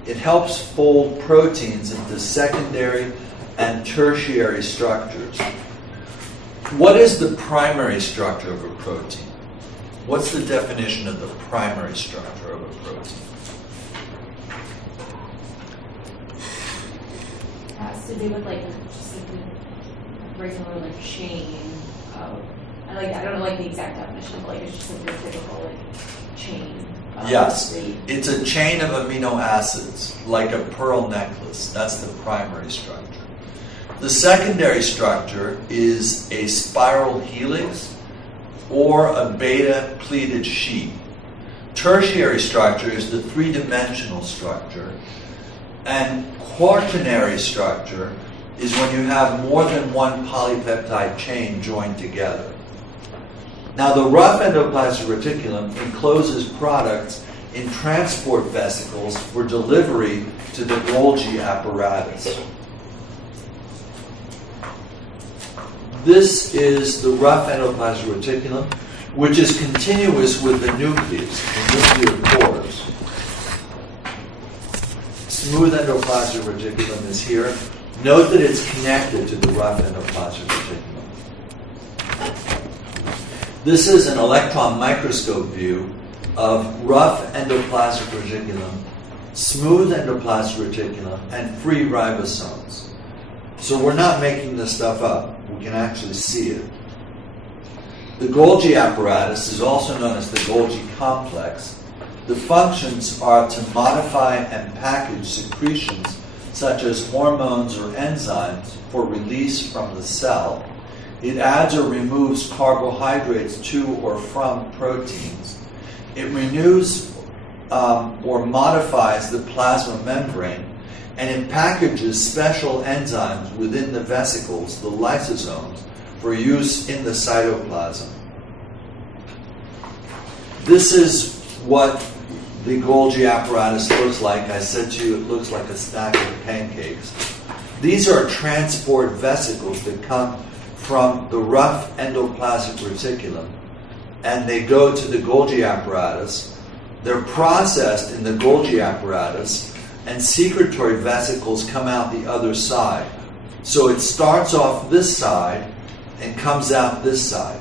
It helps fold proteins into secondary and tertiary structures. What is the primary structure of a protein? What's the definition of the primary structure of a protein? It has to do with like just like a regular like chain of, I don't know like the exact definition, but like it's just like a typical like chain. Yes, it's a chain of amino acids, like a pearl necklace. That's the primary structure. The secondary structure is a spiral helix or a beta pleated sheet. Tertiary structure is the three-dimensional structure. And quaternary structure is when you have more than one polypeptide chain joined together. Now, the rough endoplasmic reticulum encloses products in transport vesicles for delivery to the Golgi apparatus. This is the rough endoplasmic reticulum, which is continuous with the nucleus, the nuclear pores. Smooth endoplasmic reticulum is here. Note that it's connected to the rough endoplasmic reticulum. This is an electron microscope view of rough endoplasmic reticulum, smooth endoplasmic reticulum, and free ribosomes. So we're not making this stuff up. We can actually see it. The Golgi apparatus is also known as the Golgi complex. The functions are to modify and package secretions such as hormones or enzymes for release from the cell. It adds or removes carbohydrates to or from proteins. It renews or modifies the plasma membrane, and it packages special enzymes within the vesicles, the lysosomes, for use in the cytoplasm. This is what the Golgi apparatus looks like. I said to you it looks like a stack of pancakes. These are transport vesicles that come from the rough endoplasmic reticulum, and they go to the Golgi apparatus. They're processed in the Golgi apparatus, and secretory vesicles come out the other side. So it starts off this side and comes out this side.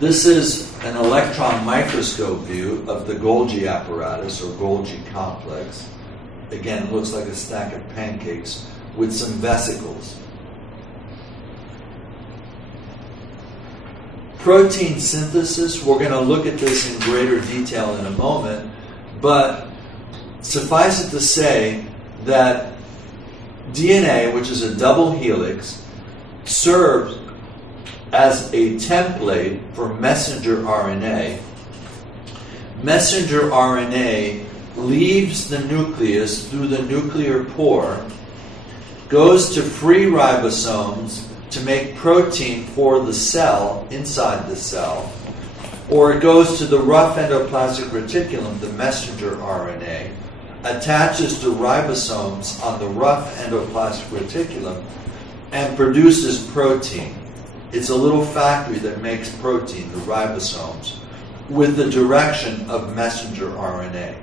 This is an electron microscope view of the Golgi apparatus or Golgi complex. Again, it looks like a stack of pancakes with some vesicles. Protein synthesis, we're going to look at this in greater detail in a moment, but suffice it to say that DNA, which is a double helix, serves as a template for messenger RNA. Messenger RNA leaves the nucleus through the nuclear pore, goes to free ribosomes to make protein for the cell, inside the cell, or it goes to the rough endoplasmic reticulum, the messenger RNA, attaches to ribosomes on the rough endoplasmic reticulum and produces protein. It's a little factory that makes protein, the ribosomes, with the direction of messenger RNA.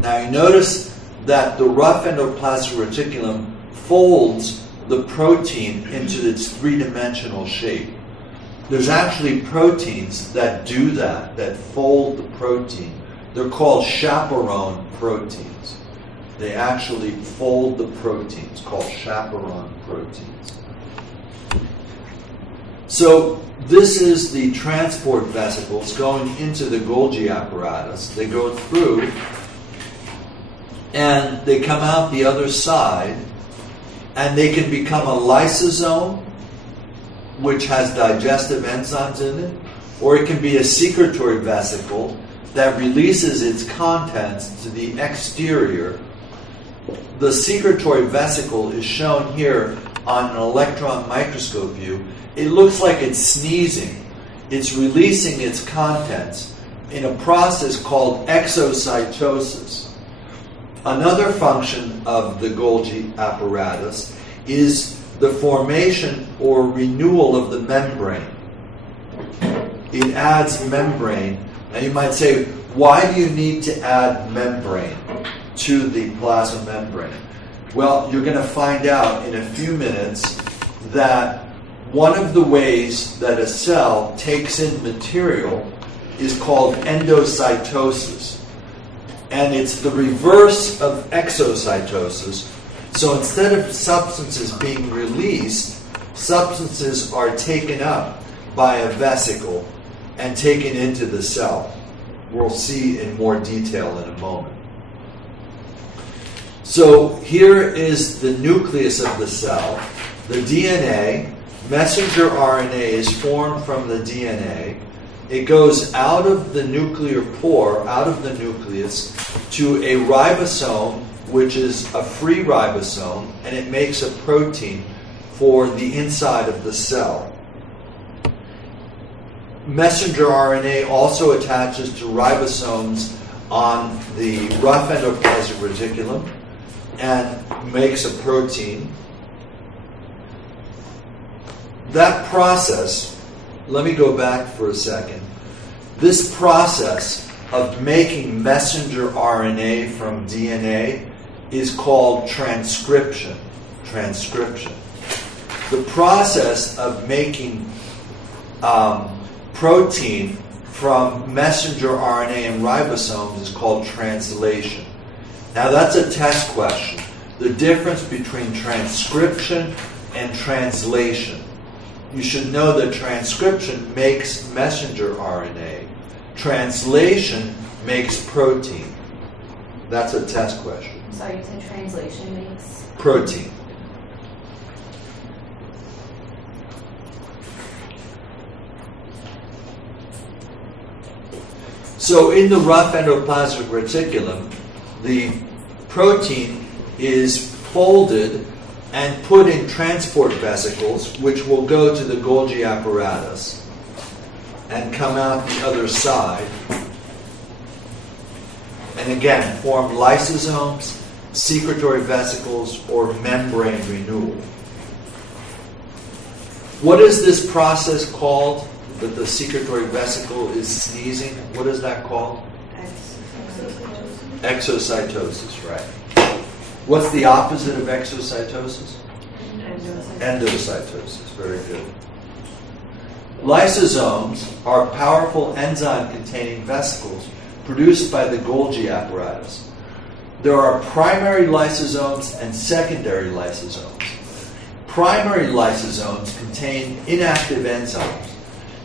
Now you notice that the rough endoplasmic reticulum folds the protein into its three-dimensional shape. There's actually proteins that do that, that fold the protein. They're called chaperone proteins. They actually fold the proteins, called chaperone proteins. So this is the transport vesicles going into the Golgi apparatus. They go through and they come out the other side, and they can become a lysosome, which has digestive enzymes in it, or it can be a secretory vesicle that releases its contents to the exterior. The secretory vesicle is shown here on an electron microscope view. It looks like it's sneezing. It's releasing its contents in a process called exocytosis. Another function of the Golgi apparatus is the formation or renewal of the membrane. It adds membrane. Now you might say, why do you need to add membrane to the plasma membrane? Well, you're going to find out in a few minutes that one of the ways that a cell takes in material is called endocytosis. And it's the reverse of exocytosis. So instead of substances being released, substances are taken up by a vesicle and taken into the cell. We'll see in more detail in a moment. So here is the nucleus of the cell, the DNA. Messenger RNA is formed from the DNA. It goes out of the nuclear pore, out of the nucleus, to a ribosome, which is a free ribosome, and it makes a protein for the inside of the cell. Messenger RNA also attaches to ribosomes on the rough endoplasmic reticulum and makes a protein. That process, let me go back for a second. This process of making messenger RNA from DNA is called transcription. Transcription. The process of making protein from messenger RNA and ribosomes is called translation. Now that's a test question. The difference between transcription and translation. You should know that transcription makes messenger RNA. Translation makes protein. That's a test question. Sorry, you said translation makes protein. So in the rough endoplasmic reticulum, the protein is folded and put in transport vesicles, which will go to the Golgi apparatus and come out the other side. And again, form lysosomes, secretory vesicles, or membrane renewal. What is this process called that the secretory vesicle is sneezing? What is that called? Exocytosis, right. What's the opposite of exocytosis? Endocytosis. Very good. Lysosomes are powerful enzyme-containing vesicles produced by the Golgi apparatus. There are primary lysosomes and secondary lysosomes. Primary lysosomes contain inactive enzymes.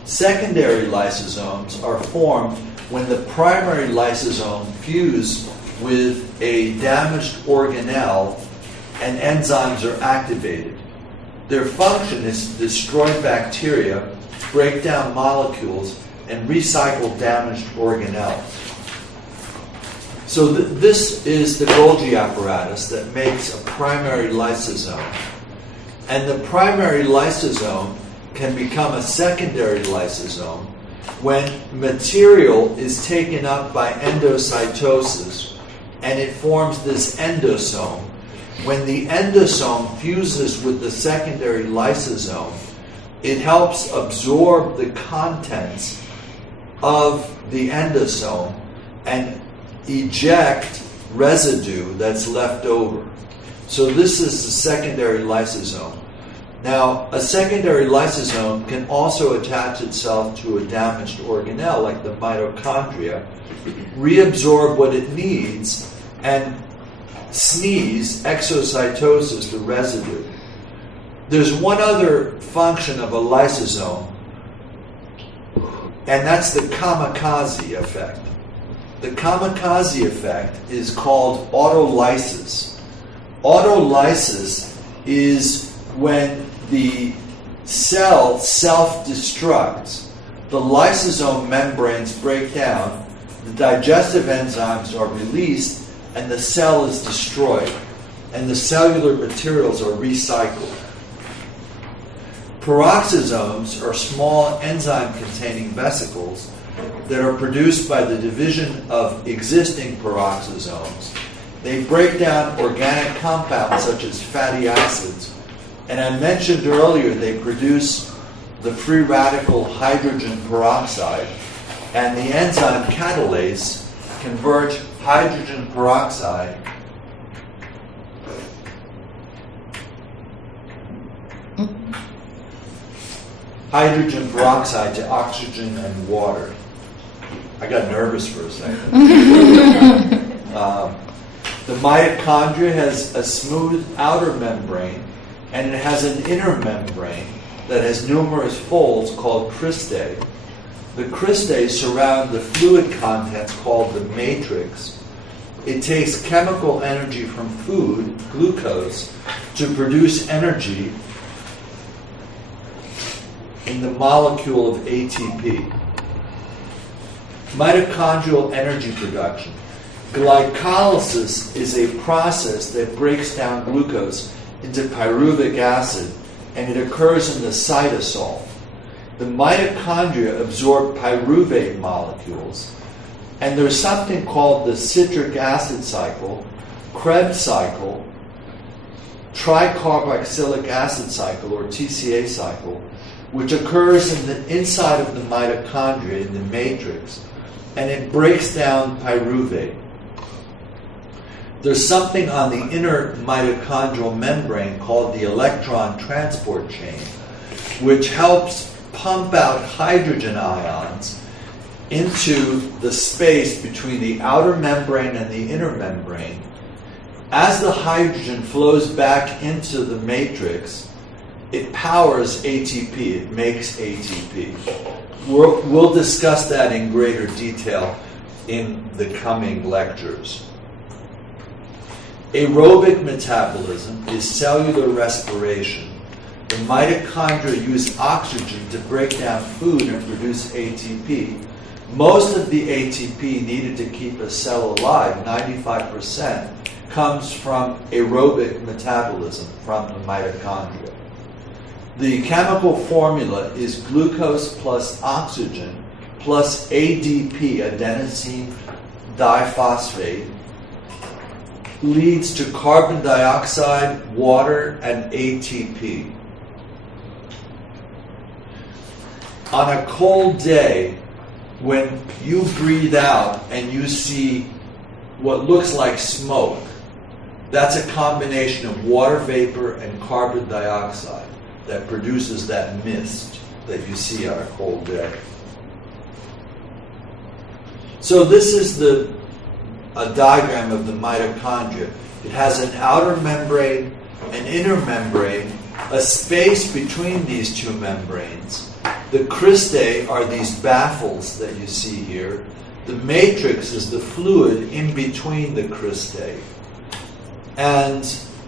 Secondary lysosomes are formed when the primary lysosome fuses with a damaged organelle and enzymes are activated. Their function is to destroy bacteria, break down molecules, and recycle damaged organelles. So this is the Golgi apparatus that makes a primary lysosome. And the primary lysosome can become a secondary lysosome when material is taken up by endocytosis and it forms this endosome. When the endosome fuses with the secondary lysosome, it helps absorb the contents of the endosome and eject residue that's left over. So this is the secondary lysosome. Now, a secondary lysosome can also attach itself to a damaged organelle, like the mitochondria, reabsorb what it needs, and sneeze, exocytosis, the residue. There's one other function of a lysosome, and that's the kamikaze effect. The kamikaze effect is called autolysis. Autolysis is when the cell self-destructs, the lysosome membranes break down, the digestive enzymes are released, and the cell is destroyed, and the cellular materials are recycled. Peroxisomes are small enzyme-containing vesicles that are produced by the division of existing peroxisomes. They break down organic compounds such as fatty acids, and I mentioned earlier they produce the free radical hydrogen peroxide, and the enzyme catalase converts hydrogen peroxide to oxygen and water. I got nervous for a second. The mitochondria has a smooth outer membrane, and it has an inner membrane that has numerous folds called cristae. The cristae surround the fluid contents called the matrix. It takes chemical energy from food, glucose, to produce energy in the molecule of ATP. Mitochondrial energy production. Glycolysis is a process that breaks down glucose into pyruvic acid, and it occurs in the cytosol. The mitochondria absorb pyruvate molecules, and there's something called the citric acid cycle, Krebs cycle, tricarboxylic acid cycle, or TCA cycle, which occurs in the inside of the mitochondria, in the matrix, and it breaks down pyruvate. There's something on the inner mitochondrial membrane called the electron transport chain, which helps pump out hydrogen ions into the space between the outer membrane and the inner membrane. As the hydrogen flows back into the matrix, it powers ATP, it makes ATP. We'll discuss that in greater detail in the coming lectures. Aerobic metabolism is cellular respiration. The mitochondria use oxygen to break down food and produce ATP. Most of the ATP needed to keep a cell alive, 95%, comes from aerobic metabolism from the mitochondria. The chemical formula is glucose plus oxygen plus ADP, adenosine diphosphate, leads to carbon dioxide, water, and ATP. On a cold day, when you breathe out and you see what looks like smoke, that's a combination of water vapor and carbon dioxide that produces that mist that you see on a cold day. So this is a diagram of the mitochondria. It has an outer membrane, an inner membrane, a space between these two membranes. The cristae are these baffles that you see here. The matrix is the fluid in between the cristae. And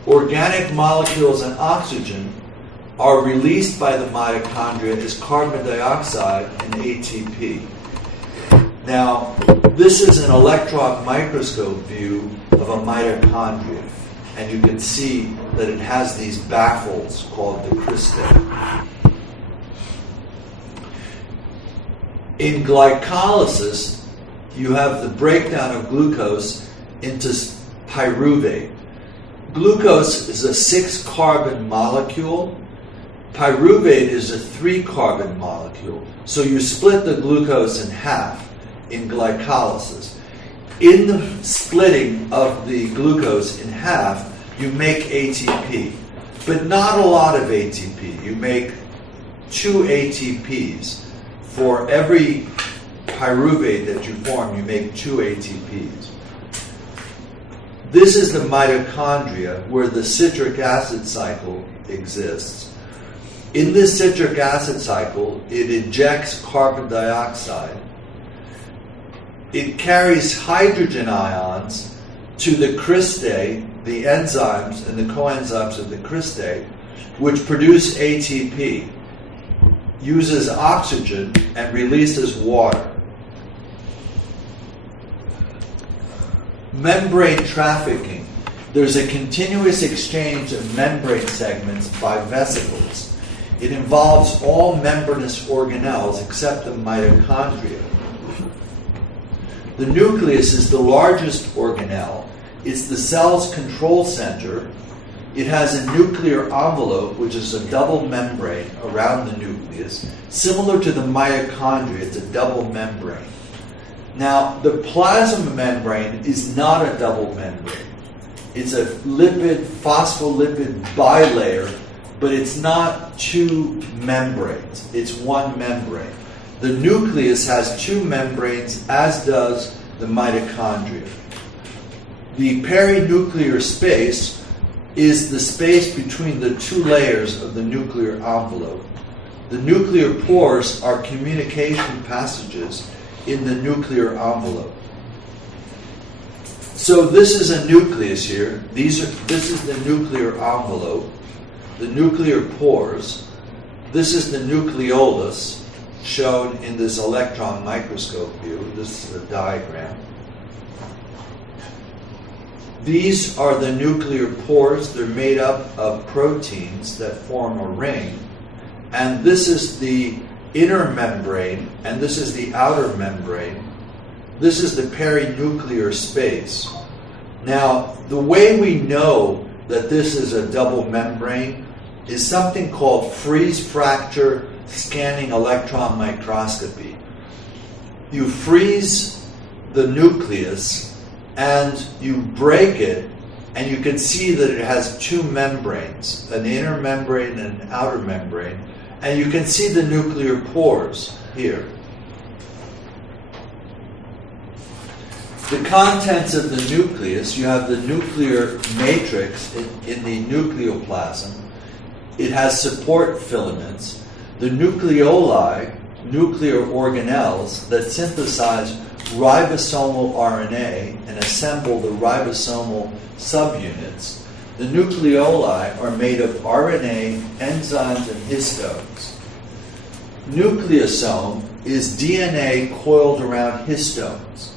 organic molecules and oxygen are released by the mitochondria as carbon dioxide and ATP. Now, this is an electron microscope view of a mitochondria, and you can see that it has these baffles called the cristae. In glycolysis, you have the breakdown of glucose into pyruvate. Glucose is a 6-carbon molecule. Pyruvate is a 3-carbon molecule. So you split the glucose in half in glycolysis. In the splitting of the glucose in half, you make ATP, but not a lot of ATP. You make 2 ATPs. For every pyruvate that you form, you make 2 ATPs. This is the mitochondria where the citric acid cycle exists. In this citric acid cycle, it ejects carbon dioxide. It carries hydrogen ions to the cristae, the enzymes and the coenzymes of the cristae, which produce ATP, uses oxygen, and releases water. Membrane trafficking. There's a continuous exchange of membrane segments by vesicles. It involves all membranous organelles except the mitochondria. The nucleus is the largest organelle. It's the cell's control center. It has a nuclear envelope, which is a double membrane around the nucleus. Similar to the mitochondria, it's a double membrane. Now, the plasma membrane is not a double membrane. It's a lipid, phospholipid bilayer, but it's not 2 membranes. It's 1 membrane. The nucleus has 2 membranes, as does the mitochondria. The perinuclear space is the space between the 2 layers of the nuclear envelope. The nuclear pores are communication passages in the nuclear envelope. So this is a nucleus here. This is the nuclear envelope, the nuclear pores. This is the nucleolus, shown in this electron microscope view. This is a diagram. These are the nuclear pores. They're made up of proteins that form a ring. And this is the inner membrane, and this is the outer membrane. This is the perinuclear space. Now, the way we know that this is a double membrane is something called freeze-fracture scanning electron microscopy. You freeze the nucleus and you break it, and you can see that it has 2 membranes, an inner membrane and an outer membrane, and you can see the nuclear pores here. The contents of the nucleus, you have the nuclear matrix in the nucleoplasm. It has support filaments. The nucleoli, nuclear organelles that synthesize ribosomal RNA and assemble the ribosomal subunits. The nucleoli are made of RNA, enzymes, and histones. Nucleosome is DNA coiled around histones.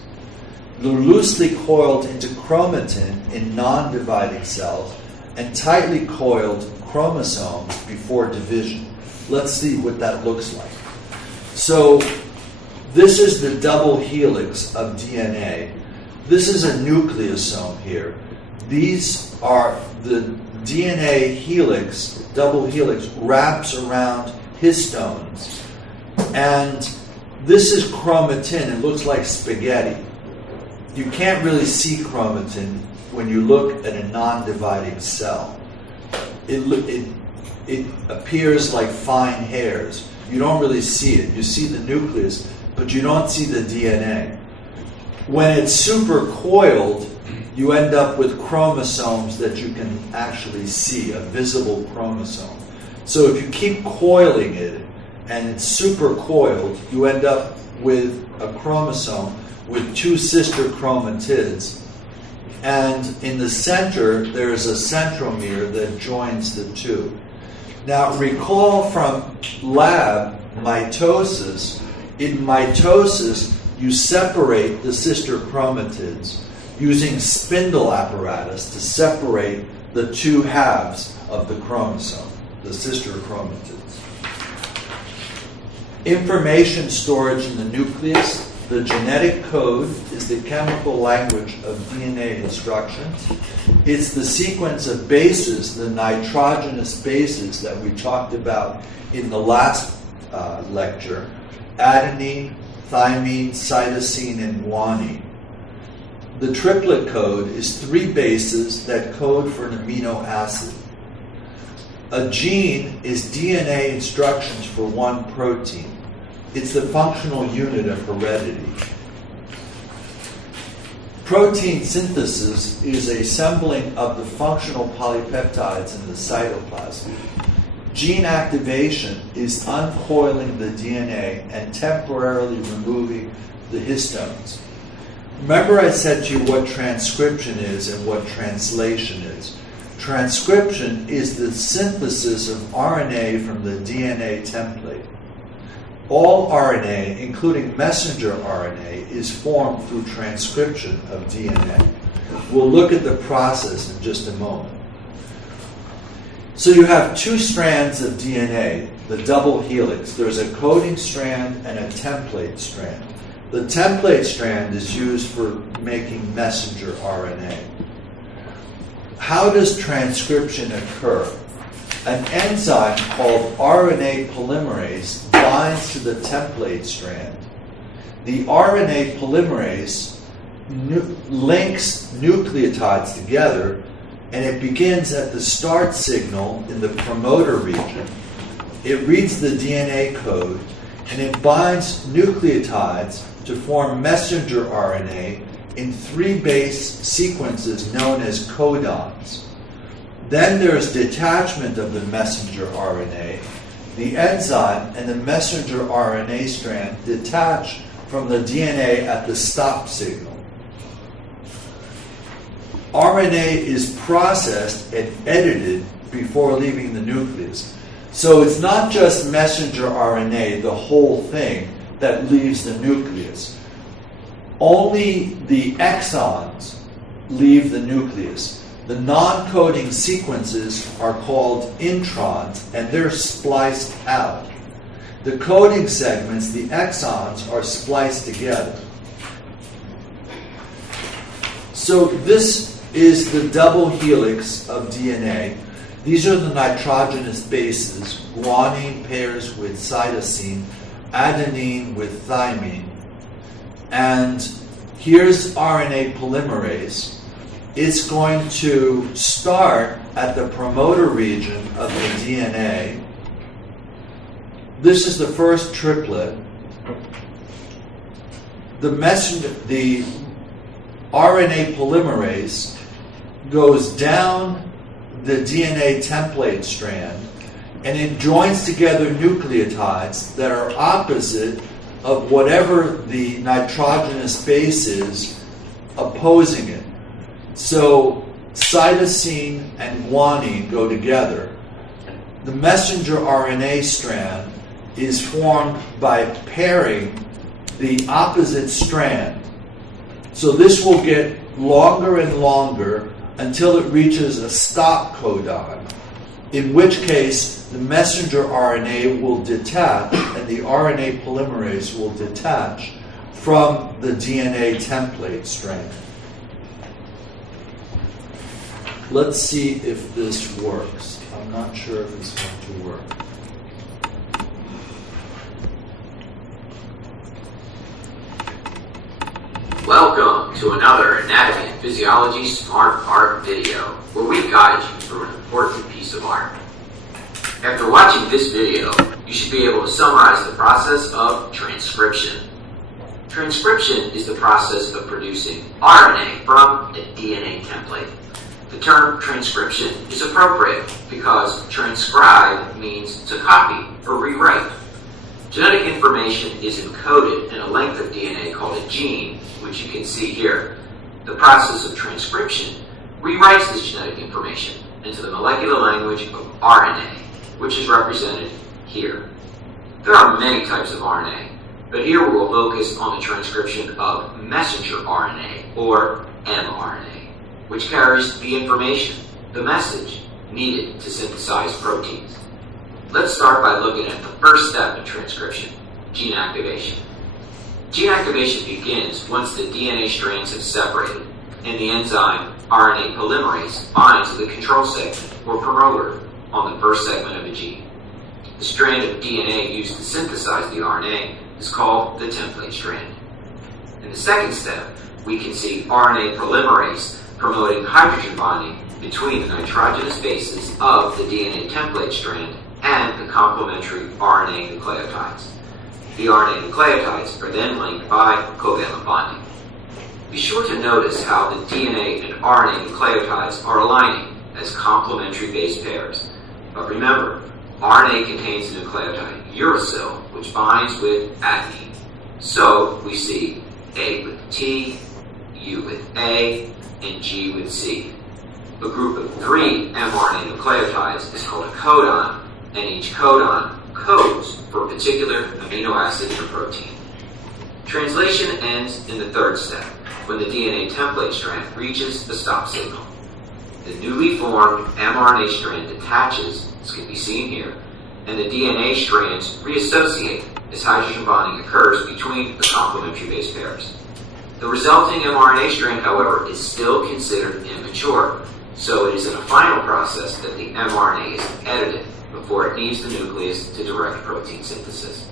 They're loosely coiled into chromatin in non-dividing cells and tightly coiled chromosomes before division. Let's see what that looks like. So this is the double helix of DNA. This is a nucleosome here. These are the DNA helix, double helix, wraps around histones. And this is chromatin. It looks like spaghetti. You can't really see chromatin when you look at a non-dividing cell. It appears like fine hairs. You don't really see it. You see the nucleus, but you don't see the DNA. When it's supercoiled, you end up with chromosomes that you can actually see, a visible chromosome. So if you keep coiling it and it's supercoiled, you end up with a chromosome with 2 sister chromatids. And in the center, there's a centromere that joins the 2. Now, recall from lab mitosis. In mitosis, you separate the sister chromatids using spindle apparatus to separate the 2 halves of the chromosome, the sister chromatids. Information storage in the nucleus. The genetic code is the chemical language of DNA instructions. It's the sequence of bases, the nitrogenous bases that we talked about in the last lecture: adenine, thymine, cytosine, and guanine. The triplet code is 3 bases that code for an amino acid. A gene is DNA instructions for one protein. It's the functional unit of heredity. Protein synthesis is assembling of the functional polypeptides in the cytoplasm. Gene activation is uncoiling the DNA and temporarily removing the histones. Remember I said to you what transcription is and what translation is. Transcription is the synthesis of RNA from the DNA template. All RNA, including messenger RNA, is formed through transcription of DNA. We'll look at the process in just a moment. So you have 2 strands of DNA, the double helix. There's a coding strand and a template strand. The template strand is used for making messenger RNA. How does transcription occur? An enzyme called RNA polymerase binds to the template strand. The RNA polymerase links nucleotides together, and it begins at the start signal in the promoter region. It reads the DNA code, and it binds nucleotides to form messenger RNA in 3 base sequences known as codons. Then there's detachment of the messenger RNA. The enzyme and the messenger RNA strand detach from the DNA at the stop signal. RNA is processed and edited before leaving the nucleus. So it's not just messenger RNA, the whole thing, that leaves the nucleus. Only the exons leave the nucleus. The non-coding sequences are called introns, and they're spliced out. The coding segments, the exons, are spliced together. So this is the double helix of DNA. These are the nitrogenous bases. Guanine pairs with cytosine, adenine with thymine. And here's RNA polymerase. It's going to start at the promoter region of the DNA. This is the first triplet. The RNA polymerase goes down the DNA template strand, and it joins together nucleotides that are opposite of whatever the nitrogenous base is opposing it. So cytosine and guanine go together. The messenger RNA strand is formed by pairing the opposite strand. So this will get longer and longer until it reaches a stop codon, in which case the messenger RNA will detach and the RNA polymerase will detach from the DNA template strand. Let's see if this works. I'm not sure if it's going to work. Welcome to another Anatomy and Physiology Smart Art video, where we guide you through an important piece of art. After watching this video, you should be able to summarize the process of transcription. Transcription is the process of producing RNA from a DNA template. The term transcription is appropriate because transcribe means to copy or rewrite. Genetic information is encoded in a length of DNA called a gene, which you can see here. The process of transcription rewrites this genetic information into the molecular language of RNA, which is represented here. There are many types of RNA, but here we will focus on the transcription of messenger RNA, or mRNA, which carries the information, the message, needed to synthesize proteins. Let's start by looking at the first step in transcription, gene activation. Gene activation begins once the DNA strands have separated and the enzyme RNA polymerase binds to the control segment or promoter on the first segment of a gene. The strand of DNA used to synthesize the RNA is called the template strand. In the second step, we can see RNA polymerase promoting hydrogen bonding between the nitrogenous bases of the DNA template strand and the complementary RNA nucleotides. The RNA nucleotides are then linked by covalent bonding. Be sure to notice how the DNA and RNA nucleotides are aligning as complementary base pairs. But remember, RNA contains the nucleotide uracil, which binds with adenine. So we see A with T, U with A, and G with C. A group of 3 mRNA nucleotides is called a codon, and each codon codes for a particular amino acid or protein. Translation ends in the third step, when the DNA template strand reaches the stop signal. The newly formed mRNA strand detaches, as can be seen here, and the DNA strands reassociate as hydrogen bonding occurs between the complementary base pairs. The resulting mRNA strand, however, is still considered immature, so it is in a final process that the mRNA is edited before it leaves the nucleus to direct protein synthesis.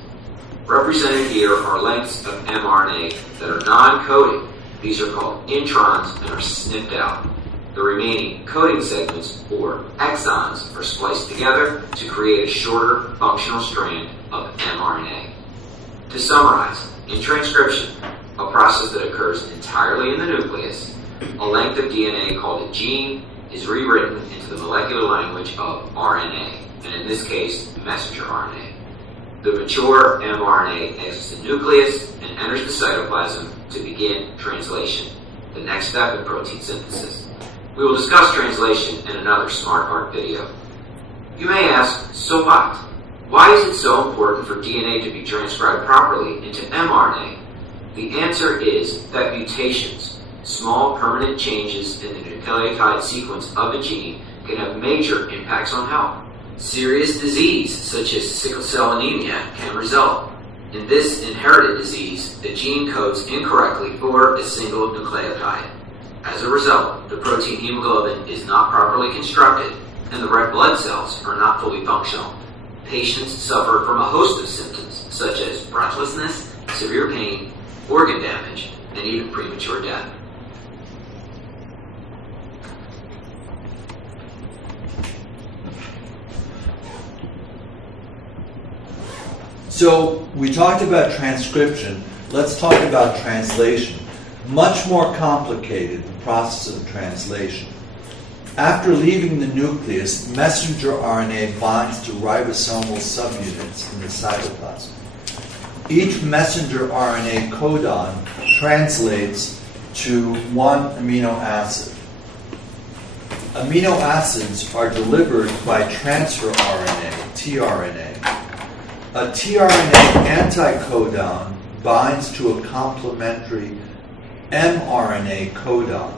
Represented here are lengths of mRNA that are non-coding. These are called introns and are snipped out. The remaining coding segments, or exons, are spliced together to create a shorter functional strand of mRNA. To summarize, in transcription, a process that occurs entirely in the nucleus, a length of DNA called a gene is rewritten into the molecular language of RNA, and in this case, messenger RNA. The mature mRNA exits the nucleus and enters the cytoplasm to begin translation, the next step in protein synthesis. We will discuss translation in another Smart Art video. You may ask, so what? Why is it so important for DNA to be transcribed properly into mRNA? The answer is that mutations, small permanent changes in the nucleotide sequence of a gene, can have major impacts on health. Serious disease, such as sickle cell anemia, can result. In this inherited disease, the gene codes incorrectly for a single nucleotide. As a result, the protein hemoglobin is not properly constructed, and the red blood cells are not fully functional. Patients suffer from a host of symptoms, such as breathlessness, severe pain, organ damage, and even premature death. So we talked about transcription. Let's talk about translation. Much more complicated, the process of translation. After leaving the nucleus, messenger RNA binds to ribosomal subunits in the cytoplasm. Each messenger RNA codon translates to one amino acid. Amino acids are delivered by transfer RNA, tRNA. A tRNA anticodon binds to a complementary mRNA codon.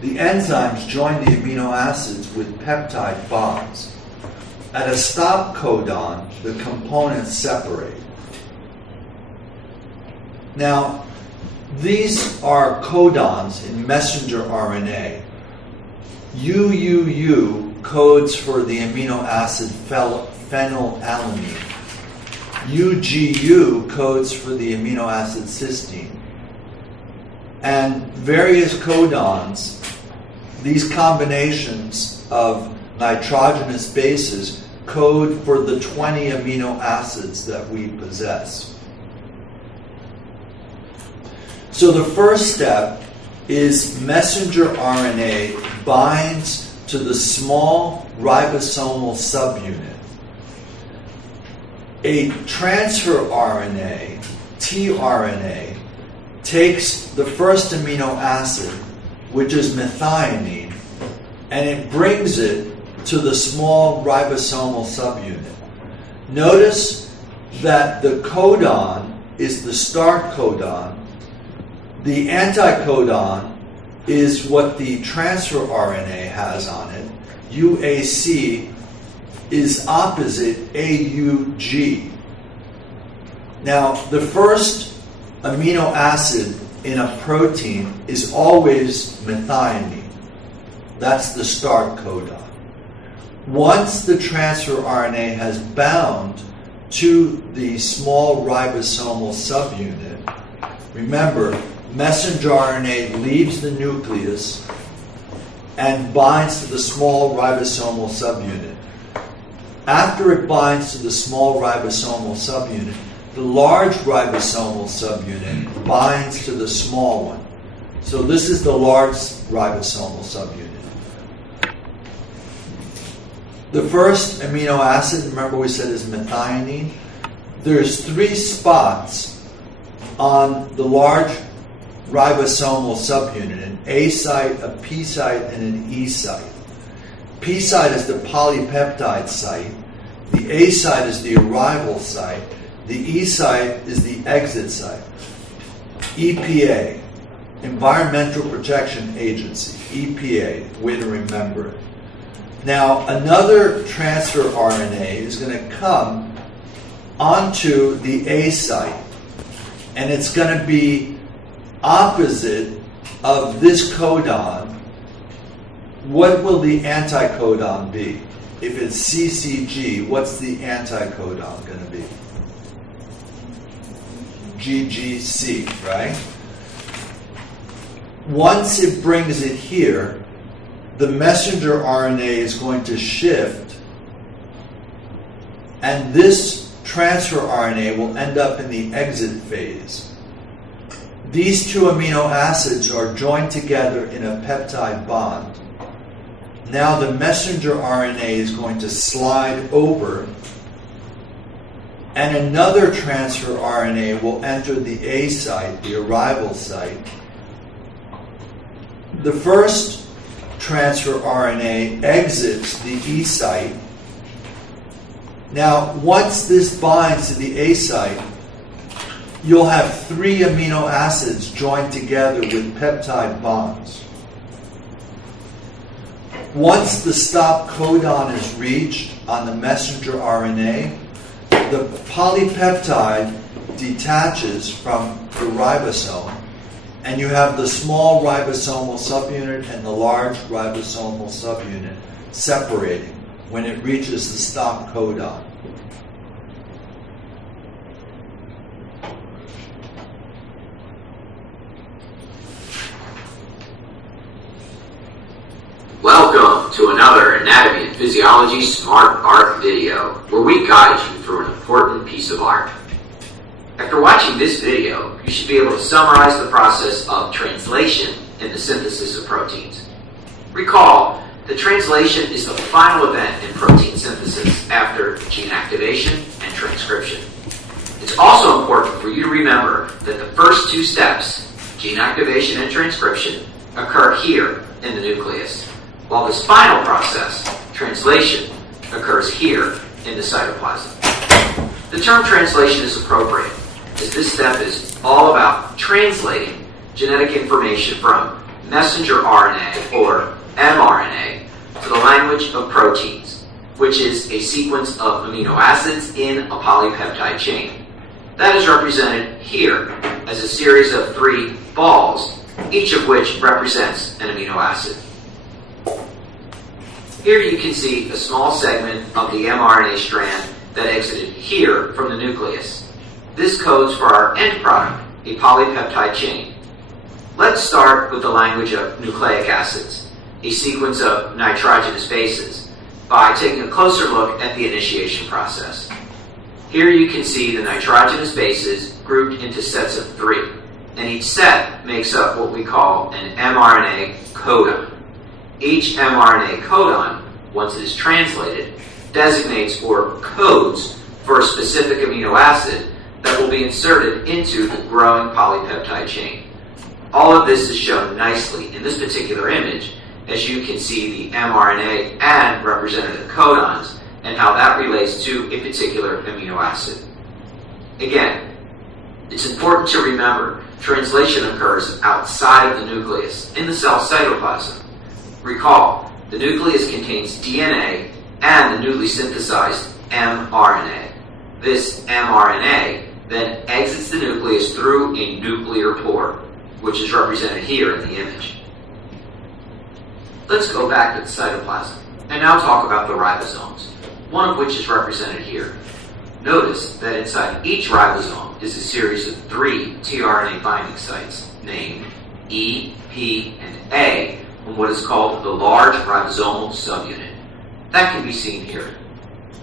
The enzymes join the amino acids with peptide bonds. At a stop codon, the components separate. Now, these are codons in messenger RNA. UUU codes for the amino acid phenylalanine. UGU codes for the amino acid cysteine. And various codons, these combinations of nitrogenous bases code for the 20 amino acids that we possess. So the first step is messenger RNA binds to the small ribosomal subunit. A transfer RNA, tRNA, takes the first amino acid, which is methionine, and it brings it to the small ribosomal subunit. Notice that the codon is the start codon. The anticodon is what the transfer RNA has on it. UAC is opposite AUG. Now, the first amino acid in a protein is always methionine. That's the start codon. Once the transfer RNA has bound to the small ribosomal subunit, remember, messenger RNA leaves the nucleus and binds to the small ribosomal subunit. After it binds to the small ribosomal subunit, the large ribosomal subunit binds to the small one. So this is the large ribosomal subunit. The first amino acid, remember we said is methionine. There's 3 spots on the large ribosomal subunit, an A site, a P site, and an E site. P site is the polypeptide site. The A site is the arrival site. The E site is the exit site. EPA, Environmental Protection Agency, EPA, way to remember it. Now, another transfer RNA is going to come onto the A site, and it's going to be opposite of this codon. What will the anticodon be? If it's CCG, what's the anticodon going to be? GGC, right? Once it brings it here, the messenger RNA is going to shift, and this transfer RNA will end up in the exit phase. These 2 amino acids are joined together in a peptide bond. Now the messenger RNA is going to slide over, and another transfer RNA will enter the A site, the arrival site. The first transfer RNA exits the E site. Now, once this binds to the A site, you'll have 3 amino acids joined together with peptide bonds. Once the stop codon is reached on the messenger RNA, the polypeptide detaches from the ribosome, and you have the small ribosomal subunit and the large ribosomal subunit separating when it reaches the stop codon. Welcome to another Anatomy and Physiology Smart Art video, where we guide you through an important piece of art. After watching this video, you should be able to summarize the process of translation in the synthesis of proteins. Recall that translation is the final event in protein synthesis after gene activation and transcription. It's also important for you to remember that the first 2 steps, gene activation and transcription, occur here in the nucleus, while this final process, translation, occurs here in the cytoplasm. The term translation is appropriate, as this step is all about translating genetic information from messenger RNA, or mRNA, to the language of proteins, which is a sequence of amino acids in a polypeptide chain. That is represented here as a series of 3 balls, each of which represents an amino acid. Here you can see a small segment of the mRNA strand that exited here from the nucleus. This codes for our end product, a polypeptide chain. Let's start with the language of nucleic acids, a sequence of nitrogenous bases, by taking a closer look at the initiation process. Here you can see the nitrogenous bases grouped into sets of 3, and each set makes up what we call an mRNA codon. Each mRNA codon, once it is translated, designates or codes for a specific amino acid that will be inserted into the growing polypeptide chain. All of this is shown nicely in this particular image, as you can see the mRNA and representative codons and how that relates to a particular amino acid. Again, it's important to remember translation occurs outside of the nucleus, in the cell cytoplasm. Recall, the nucleus contains DNA and the newly synthesized mRNA. This mRNA then exits the nucleus through a nuclear pore, which is represented here in the image. Let's go back to the cytoplasm and now talk about the ribosomes, one of which is represented here. Notice that inside each ribosome is a series of 3 tRNA binding sites named E, P, and A on what is called the large ribosomal subunit. That can be seen here.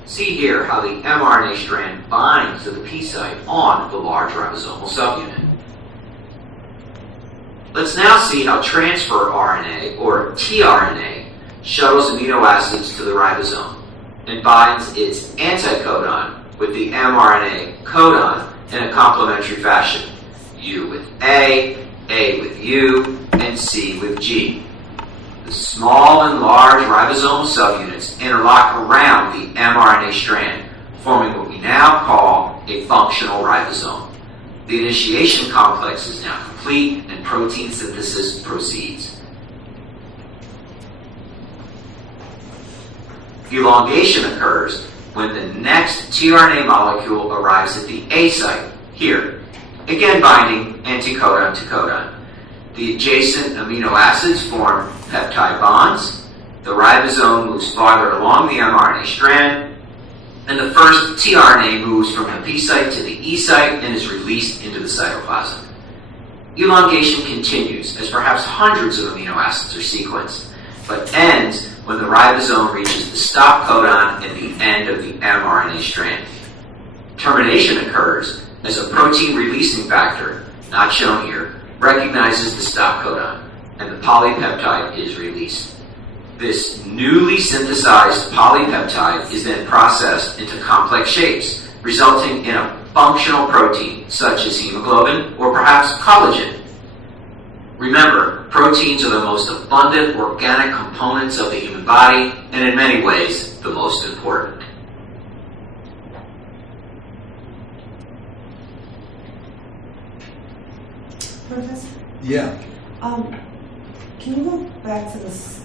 See here how the mRNA strand binds to the P site on the large ribosomal subunit. Let's now see how transfer RNA, or tRNA, shuttles amino acids to the ribosome and binds its anticodon with the mRNA codon in a complementary fashion. U with A with U, and C with G. The small and large ribosomal subunits interlock around the mRNA strand, forming what we now call a functional ribosome. The initiation complex is now complete and protein synthesis proceeds. Elongation occurs when the next tRNA molecule arrives at the A site, here, again binding anticodon to codon. The adjacent amino acids form peptide bonds, the ribosome moves farther along the mRNA strand, and the first tRNA moves from the P site to the E site and is released into the cytoplasm. Elongation continues as perhaps hundreds of amino acids are sequenced, but ends when the ribosome reaches the stop codon at the end of the mRNA strand. Termination occurs as a protein-releasing factor, not shown here, recognizes the stop codon, and the polypeptide is released. This newly synthesized polypeptide is then processed into complex shapes, resulting in a functional protein such as hemoglobin or perhaps collagen. Remember, proteins are the most abundant organic components of the human body, and in many ways, the most important. Professor? Yeah. Can you go back to this,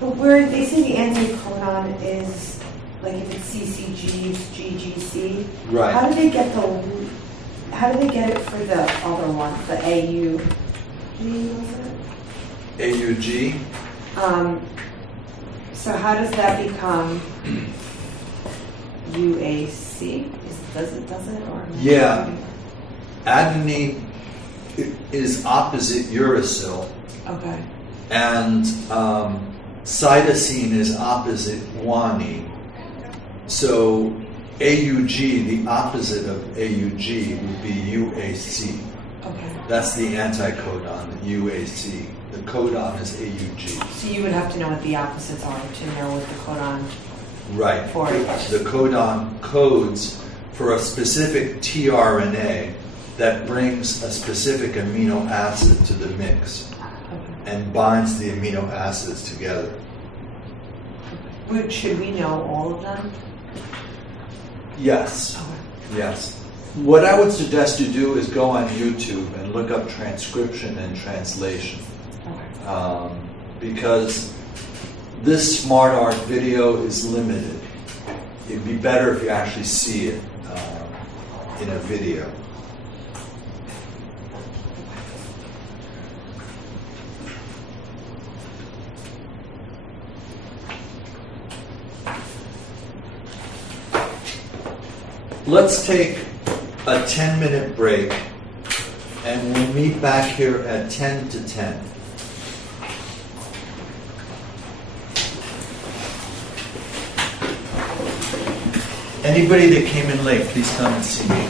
where they say the anticodon is, like if it's CCG, it's GGC. Right. How do they get it for the other one, the AU? AUG? So how does that become UAC? Does it or? Yeah. Adenine is opposite uracil, Okay. and cytosine is opposite guanine. So AUG, the opposite of AUG, would be UAC. Okay. That's the anticodon, the UAC. The codon is AUG. So you would have to know what the opposites are to know what the codon Right. for it. The codon codes for a specific tRNA that brings a specific amino acid to the mix and binds the amino acids together. Should we know all of them? Yes. Yes. What I would suggest you do is go on YouTube and look up transcription and translation. Because this Smart Art video is limited. It'd be better if you actually see it in a video. Let's take a 10-minute break, and we'll meet back here at 10 to 10. Anybody that came in late, please come and see me.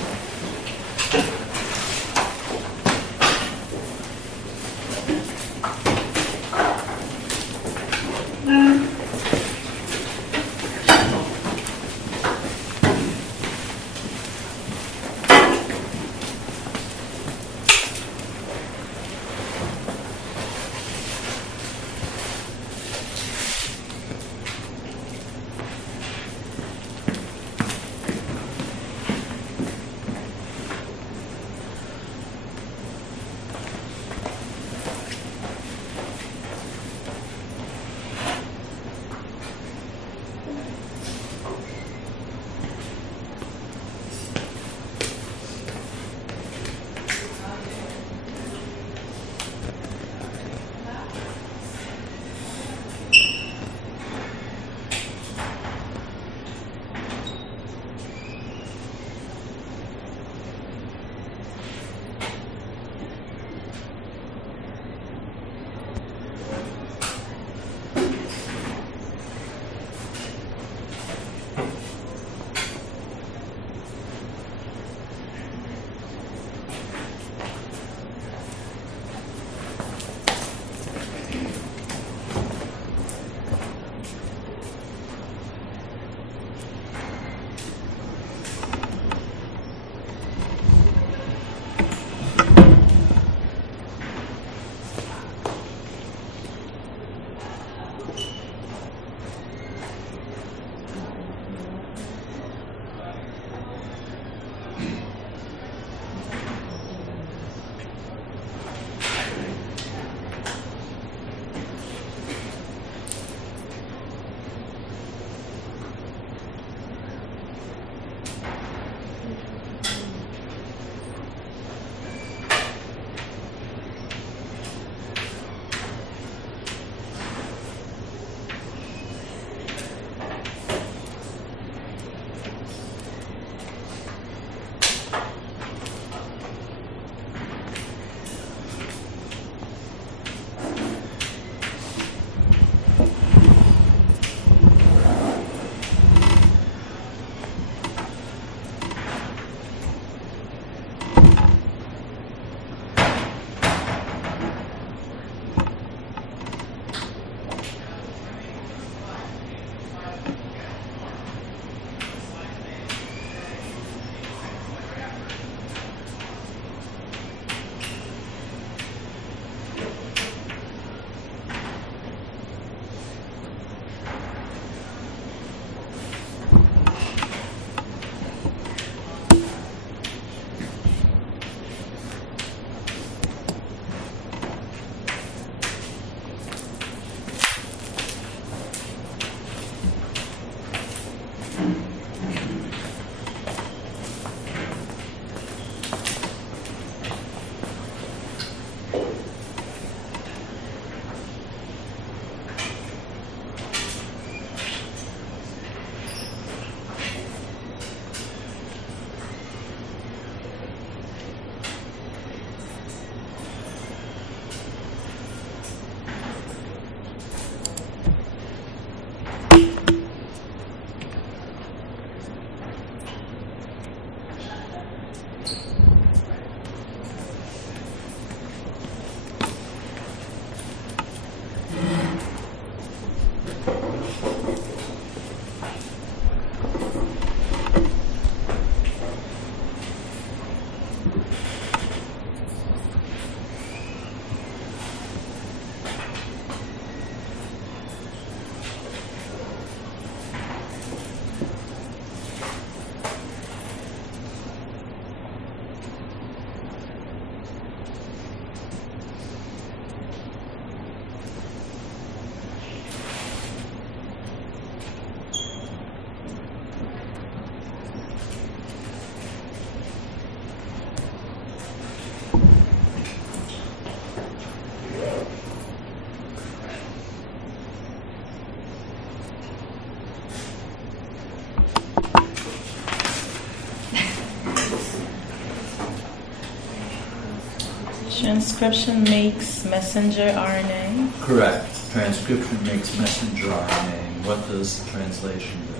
Transcription makes messenger RNA. Correct. Transcription makes messenger RNA. And what does translation do?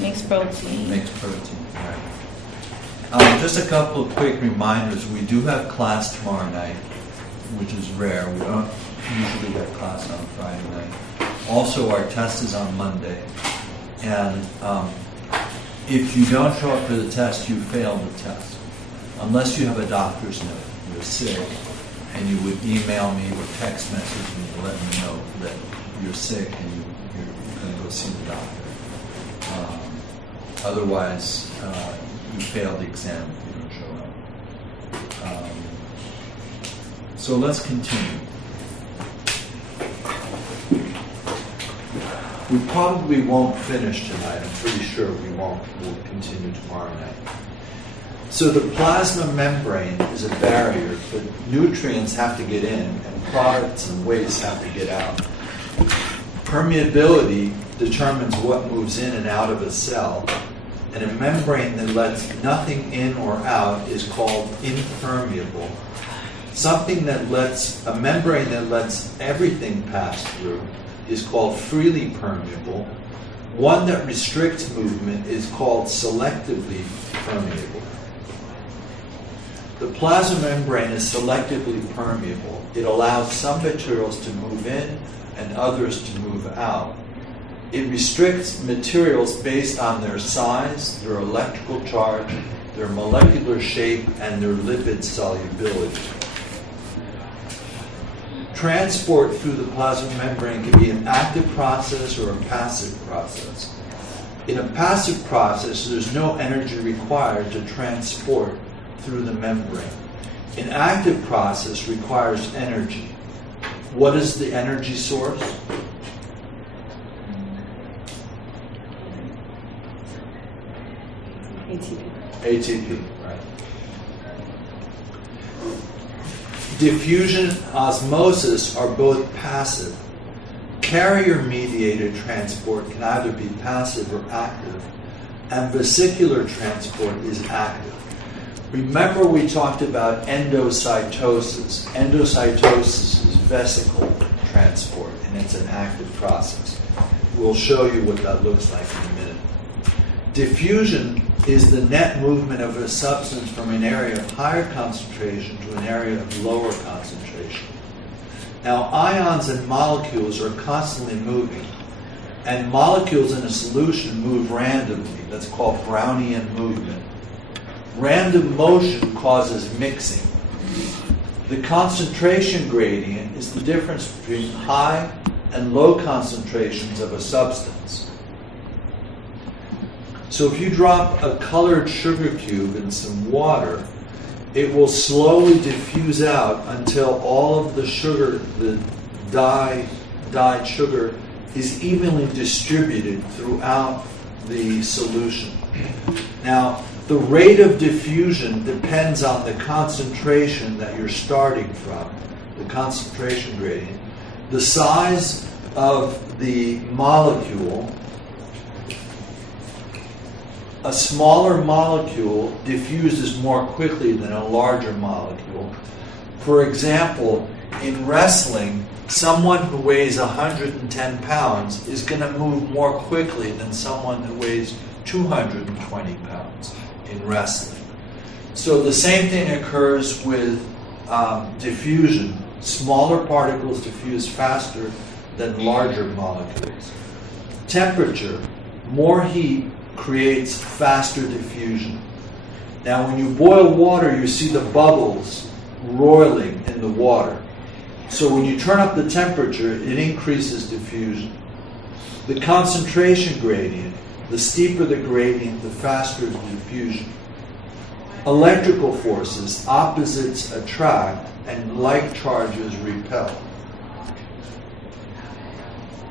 Makes protein. Makes protein, right. Just a couple of quick reminders. We do have class tomorrow night, which is rare. We don't usually have class on Friday night. Also, our test is on Monday. And if you don't show up for the test, you fail the test. Unless you have a doctor's note, you're sick, and you would email me or text message me to let me know that you're sick and you're going to go see the doctor. Otherwise, you fail the exam if you don't show up. So let's continue. We probably won't finish tonight. I'm pretty sure we won't. We'll continue tomorrow night. So the plasma membrane is a barrier, but nutrients have to get in, and products and waste have to get out. Permeability determines what moves in and out of a cell, and a membrane that lets nothing in or out is called impermeable. A membrane that lets everything pass through is called freely permeable. One that restricts movement is called selectively permeable. The plasma membrane is selectively permeable. It allows some materials to move in and others to move out. It restricts materials based on their size, their electrical charge, their molecular shape, and their lipid solubility. Transport through the plasma membrane can be an active process or a passive process. In a passive process, there's no energy required to transport through the membrane. An active process requires energy. What is the energy source? ATP, right. Diffusion and osmosis are both passive. Carrier-mediated transport can either be passive or active, and vesicular transport is active. Remember we talked about endocytosis. Endocytosis is vesicle transport, and it's an active process. We'll show you what that looks like in a minute. Diffusion is the net movement of a substance from an area of higher concentration to an area of lower concentration. Now, ions and molecules are constantly moving, and molecules in a solution move randomly. That's called Brownian movement. Random motion causes mixing. The concentration gradient is the difference between high and low concentrations of a substance. So if you drop a colored sugar cube in some water, it will slowly diffuse out until all of the sugar, the dyed sugar, is evenly distributed throughout the solution. Now, the rate of diffusion depends on the concentration that you're starting from, the concentration gradient. The size of the molecule. A smaller molecule diffuses more quickly than a larger molecule. For example, in wrestling, someone who weighs 110 pounds is going to move more quickly than someone who weighs 220 pounds in wrestling. So the same thing occurs with diffusion. Smaller particles diffuse faster than larger molecules. Temperature, more heat, creates faster diffusion. Now, when you boil water, you see the bubbles roiling in the water. So when you turn up the temperature, it increases diffusion. The concentration gradient, the steeper the gradient, the faster the diffusion. Electrical forces, opposites attract and like charges repel.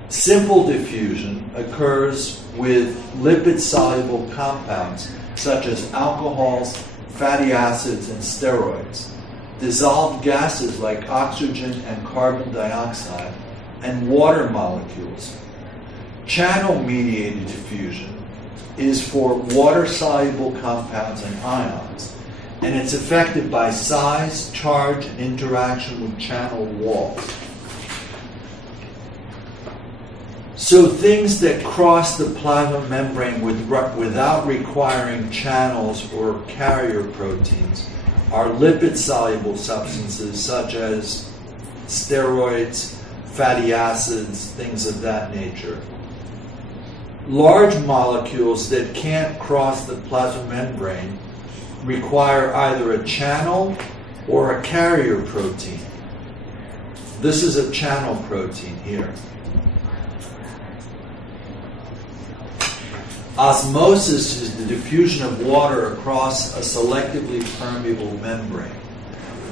Simple diffusion occurs with lipid-soluble compounds such as alcohols, fatty acids, and steroids, dissolved gases like oxygen and carbon dioxide, and water molecules. Channel-mediated diffusion is for water-soluble compounds and ions. and it's affected by size, charge, and interaction with channel walls. So things that cross the plasma membrane without requiring channels or carrier proteins are lipid-soluble substances such as steroids, fatty acids, things of that nature. Large molecules that can't cross the plasma membrane require either a channel or a carrier protein. This is a channel protein here. Osmosis is the diffusion of water across a selectively permeable membrane.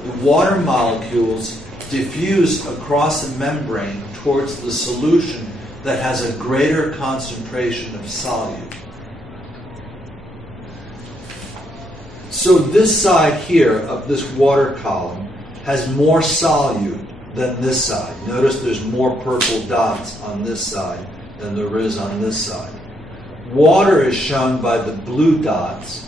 The water molecules diffuse across the membrane towards the solution that has a greater concentration of solute. So this side here of this water column has more solute than this side. Notice there's more purple dots on this side than there is on this side. Water is shown by the blue dots.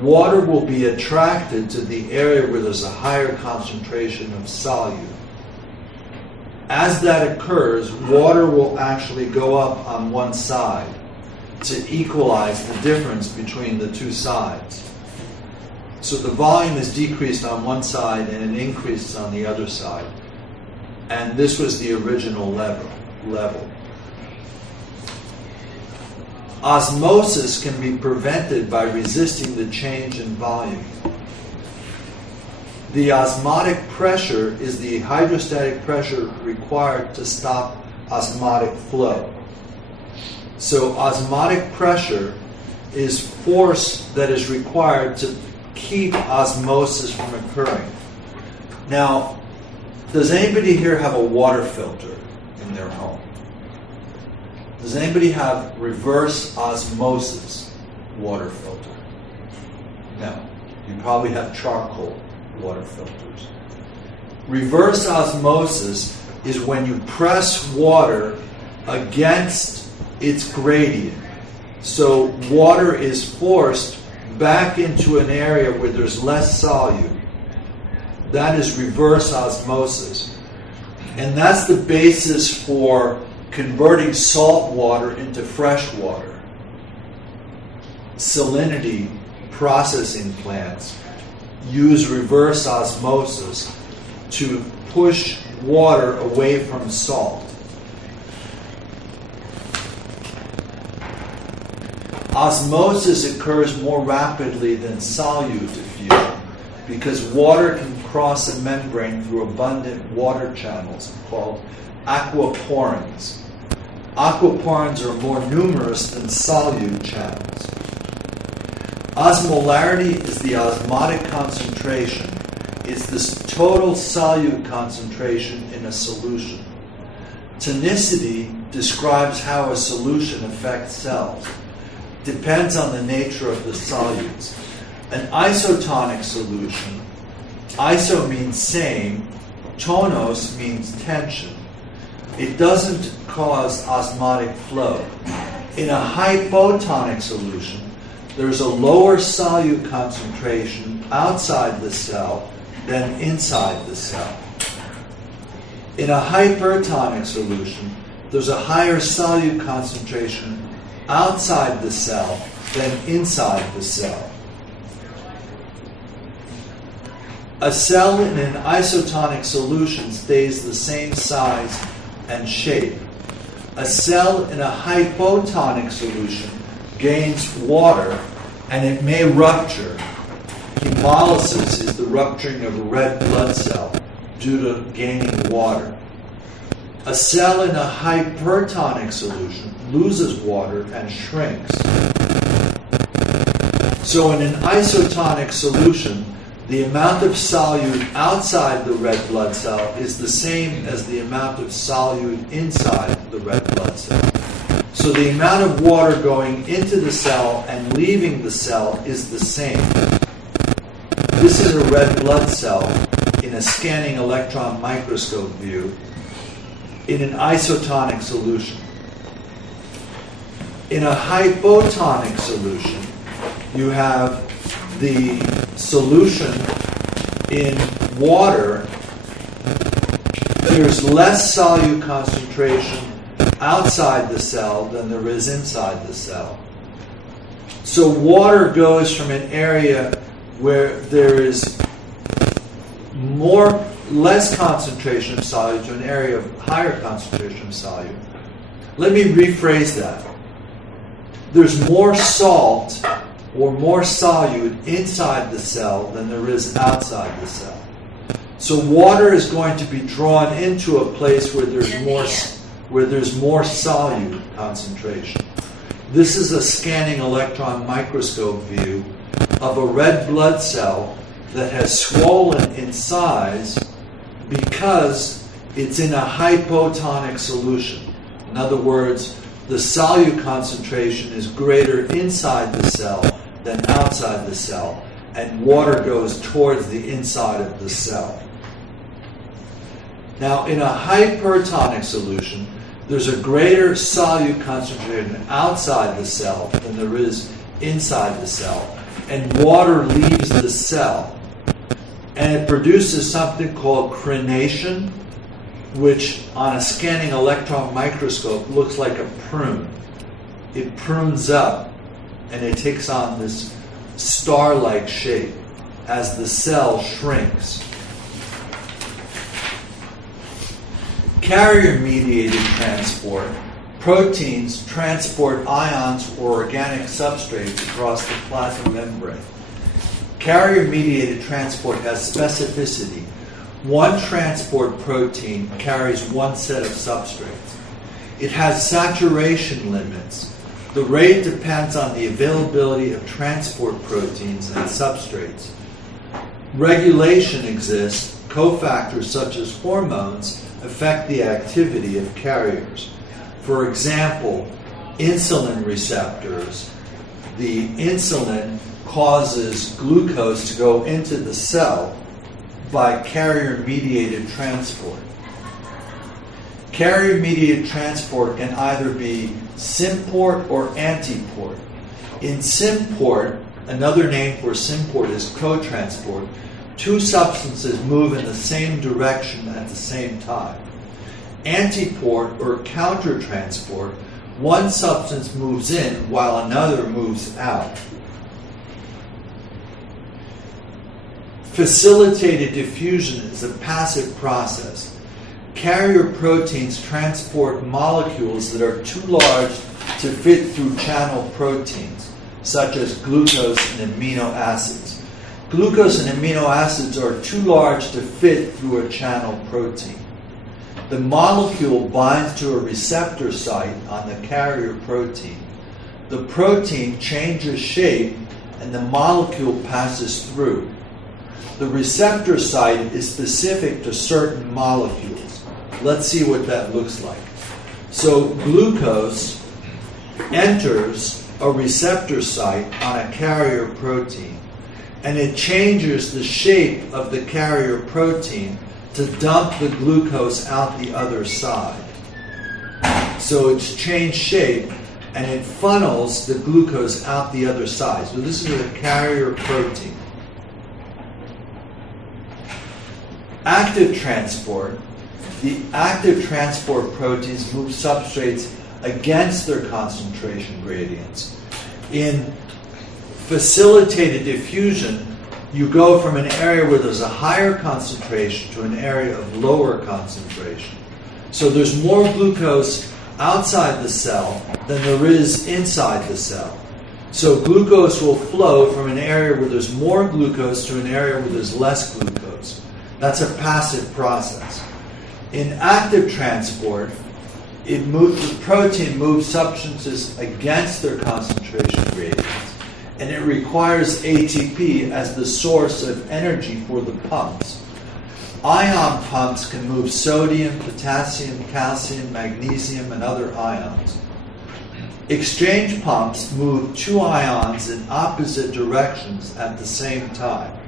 Water will be attracted to the area where there's a higher concentration of solute. As that occurs, water will actually go up on one side to equalize the difference between the two sides. So the volume is decreased on one side and it increases on the other side. And this was the original level. Osmosis can be prevented by resisting the change in volume. The osmotic pressure is the hydrostatic pressure required to stop osmotic flow. So osmotic pressure is force that is required to keep osmosis from occurring. Now, does anybody here have a water filter in their home? Does anybody have reverse osmosis water filter? No. You probably have charcoal water filters. Reverse osmosis is when you press water against its gradient. So water is forced back into an area where there's less solute. That is reverse osmosis. And that's the basis for converting salt water into fresh water. Salinity processing plants use reverse osmosis to push water away from salt. Osmosis occurs more rapidly than solute diffusion because water can cross a membrane through abundant water channels called aquaporins. Aquaporins are more numerous than solute channels. Osmolarity is the osmotic concentration. It's the total solute concentration in a solution. Tonicity describes how a solution affects cells. Depends on the nature of the solutes. An isotonic solution, iso means same, tonos means tension. It doesn't cause osmotic flow. In a hypotonic solution, there's a lower solute concentration outside the cell than inside the cell. In a hypertonic solution, there's a higher solute concentration outside the cell than inside the cell. A cell in an isotonic solution stays the same size and shape. A cell in a hypotonic solution gains water and it may rupture. Hemolysis is the rupturing of a red blood cell due to gaining water. A cell in a hypertonic solution loses water and shrinks. So in an isotonic solution, the amount of solute outside the red blood cell is the same as the amount of solute inside the red blood cell. So the amount of water going into the cell and leaving the cell is the same. This is a red blood cell in a scanning electron microscope view in an isotonic solution. In a hypotonic solution, you have the solution in water, there's less solute concentration outside the cell than there is inside the cell. So water goes from an area where there is less concentration of solute to an area of higher concentration of solute. Let me rephrase that. There's more salt or more solute inside the cell than there is outside the cell. So water is going to be drawn into a place where there's more solute concentration. This is a scanning electron microscope view of a red blood cell that has swollen in size because it's in a hypotonic solution. In other words, the solute concentration is greater inside the cell than outside the cell, and water goes towards the inside of the cell. Now, in a hypertonic solution, there's a greater solute concentration outside the cell than there is inside the cell, and water leaves the cell. And it produces something called crenation, which on a scanning electron microscope looks like a prune. It prunes up, and it takes on this star-like shape as the cell shrinks. Carrier-mediated transport, proteins transport ions or organic substrates across the plasma membrane. Carrier-mediated transport has specificity. One transport protein carries one set of substrates. It has saturation limits. The rate depends on the availability of transport proteins and substrates. Regulation exists. Cofactors such as hormones affect the activity of carriers. For example, insulin receptors. The insulin causes glucose to go into the cell by carrier-mediated transport. Carrier-mediated transport can either be symport or antiport. In symport, another name for symport is cotransport. Two substances move in the same direction at the same time. Antiport or countertransport, one substance moves in while another moves out. Facilitated diffusion is a passive process. Carrier proteins transport molecules that are too large to fit through channel proteins, such as glucose and amino acids. Glucose and amino acids are too large to fit through a channel protein. The molecule binds to a receptor site on the carrier protein. The protein changes shape and the molecule passes through. The receptor site is specific to certain molecules. Let's see what that looks like. So glucose enters a receptor site on a carrier protein, and it changes the shape of the carrier protein to dump the glucose out the other side. So it's changed shape, and it funnels the glucose out the other side. So this is a carrier protein. Active transport. The active transport proteins move substrates against their concentration gradients. In facilitated diffusion, you go from an area where there's a higher concentration to an area of lower concentration. So there's more glucose outside the cell than there is inside the cell. So glucose will flow from an area where there's more glucose to an area where there's less glucose. That's a passive process. In active transport, the protein moves substances against their concentration gradients, and it requires ATP as the source of energy for the pumps. Ion pumps can move sodium, potassium, calcium, magnesium, and other ions. Exchange pumps move two ions in opposite directions at the same time.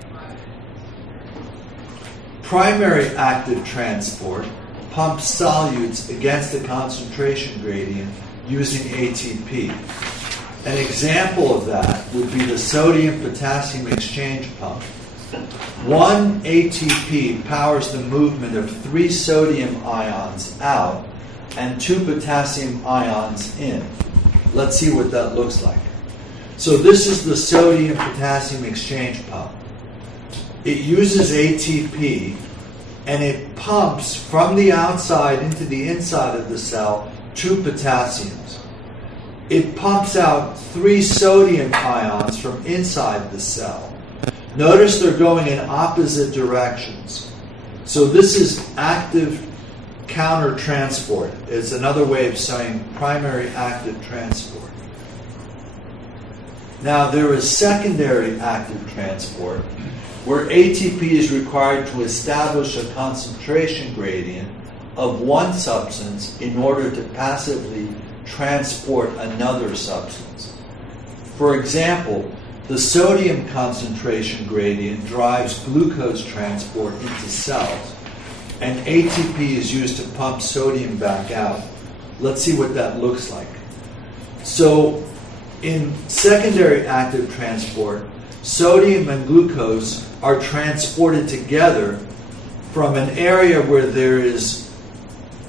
Primary active transport pumps solutes against the concentration gradient using ATP. An example of that would be the sodium-potassium exchange pump. 1 ATP powers the movement of 3 sodium ions out and 2 potassium ions in. Let's see what that looks like. So this is the sodium-potassium exchange pump. It uses ATP, and it pumps from the outside into the inside of the cell 2 potassiums. It pumps out 3 sodium ions from inside the cell. Notice they're going in opposite directions. So this is active counter-transport. It's another way of saying primary active transport. Now there is secondary active transport, where ATP is required to establish a concentration gradient of one substance in order to passively transport another substance. For example, the sodium concentration gradient drives glucose transport into cells, and ATP is used to pump sodium back out. Let's see what that looks like. So, in secondary active transport, sodium and glucose are transported together from an area where there is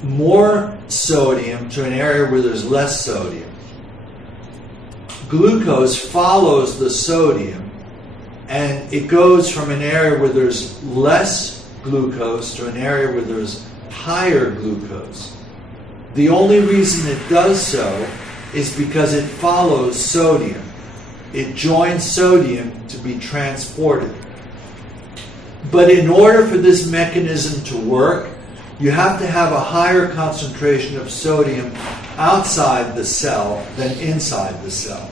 more sodium to an area where there's less sodium. Glucose follows the sodium, and it goes from an area where there's less glucose to an area where there's higher glucose. The only reason it does so is because it follows sodium. It joins sodium to be transported. But in order for this mechanism to work, you have to have a higher concentration of sodium outside the cell than inside the cell.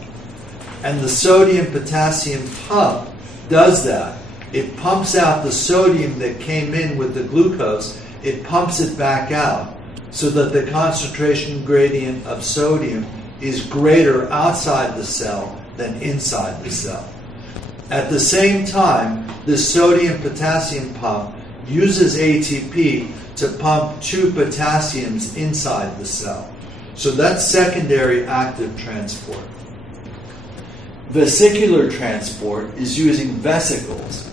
And the sodium-potassium pump does that. It pumps out the sodium that came in with the glucose, it pumps it back out so that the concentration gradient of sodium is greater outside the cell than inside the cell. At the same time, the sodium-potassium pump uses ATP to pump 2 potassiums inside the cell. So that's secondary active transport. Vesicular transport is using vesicles.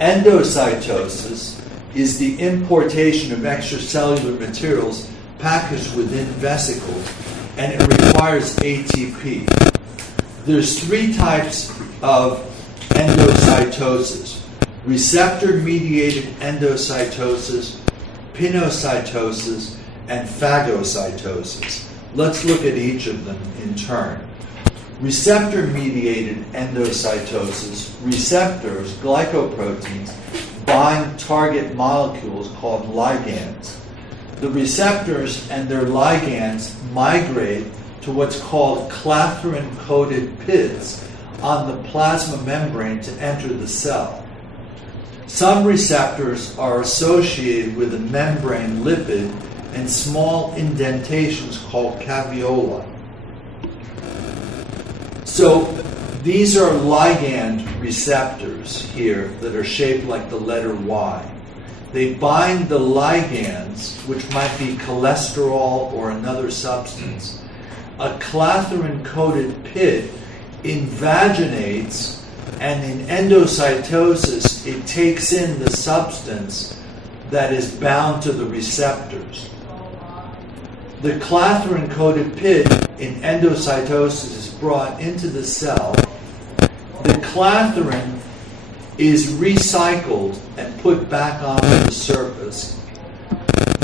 Endocytosis is the importation of extracellular materials packaged within vesicles, and it requires ATP. There's 3 types of endocytosis: receptor-mediated endocytosis, pinocytosis, and phagocytosis. Let's look at each of them in turn. Receptor-mediated endocytosis, receptors, glycoproteins, bind target molecules called ligands. The receptors and their ligands migrate to what's called clathrin-coated pits on the plasma membrane to enter the cell. Some receptors are associated with a membrane lipid and small indentations called caveoli. So these are ligand receptors here that are shaped like the letter Y. They bind the ligands, which might be cholesterol or another substance. A clathrin-coated pit invaginates, and in endocytosis, it takes in the substance that is bound to the receptors. The clathrin-coated pit in endocytosis is brought into the cell. The clathrin is recycled and put back onto the surface.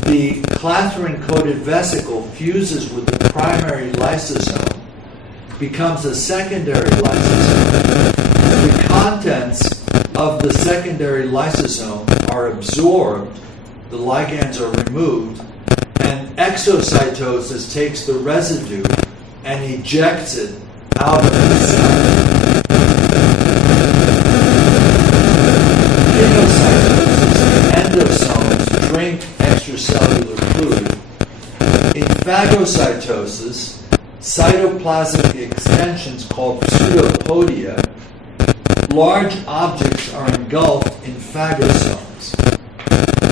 The clathrin-coated vesicle fuses with the primary lysosome, becomes a secondary lysosome. The contents of the secondary lysosome are absorbed, the ligands are removed, and exocytosis takes the residue and ejects it out of the cell. Pinocytosis, endosomes drink extracellular fluid. In phagocytosis, cytoplasmic extensions called pseudopodia, large objects are engulfed in phagosomes.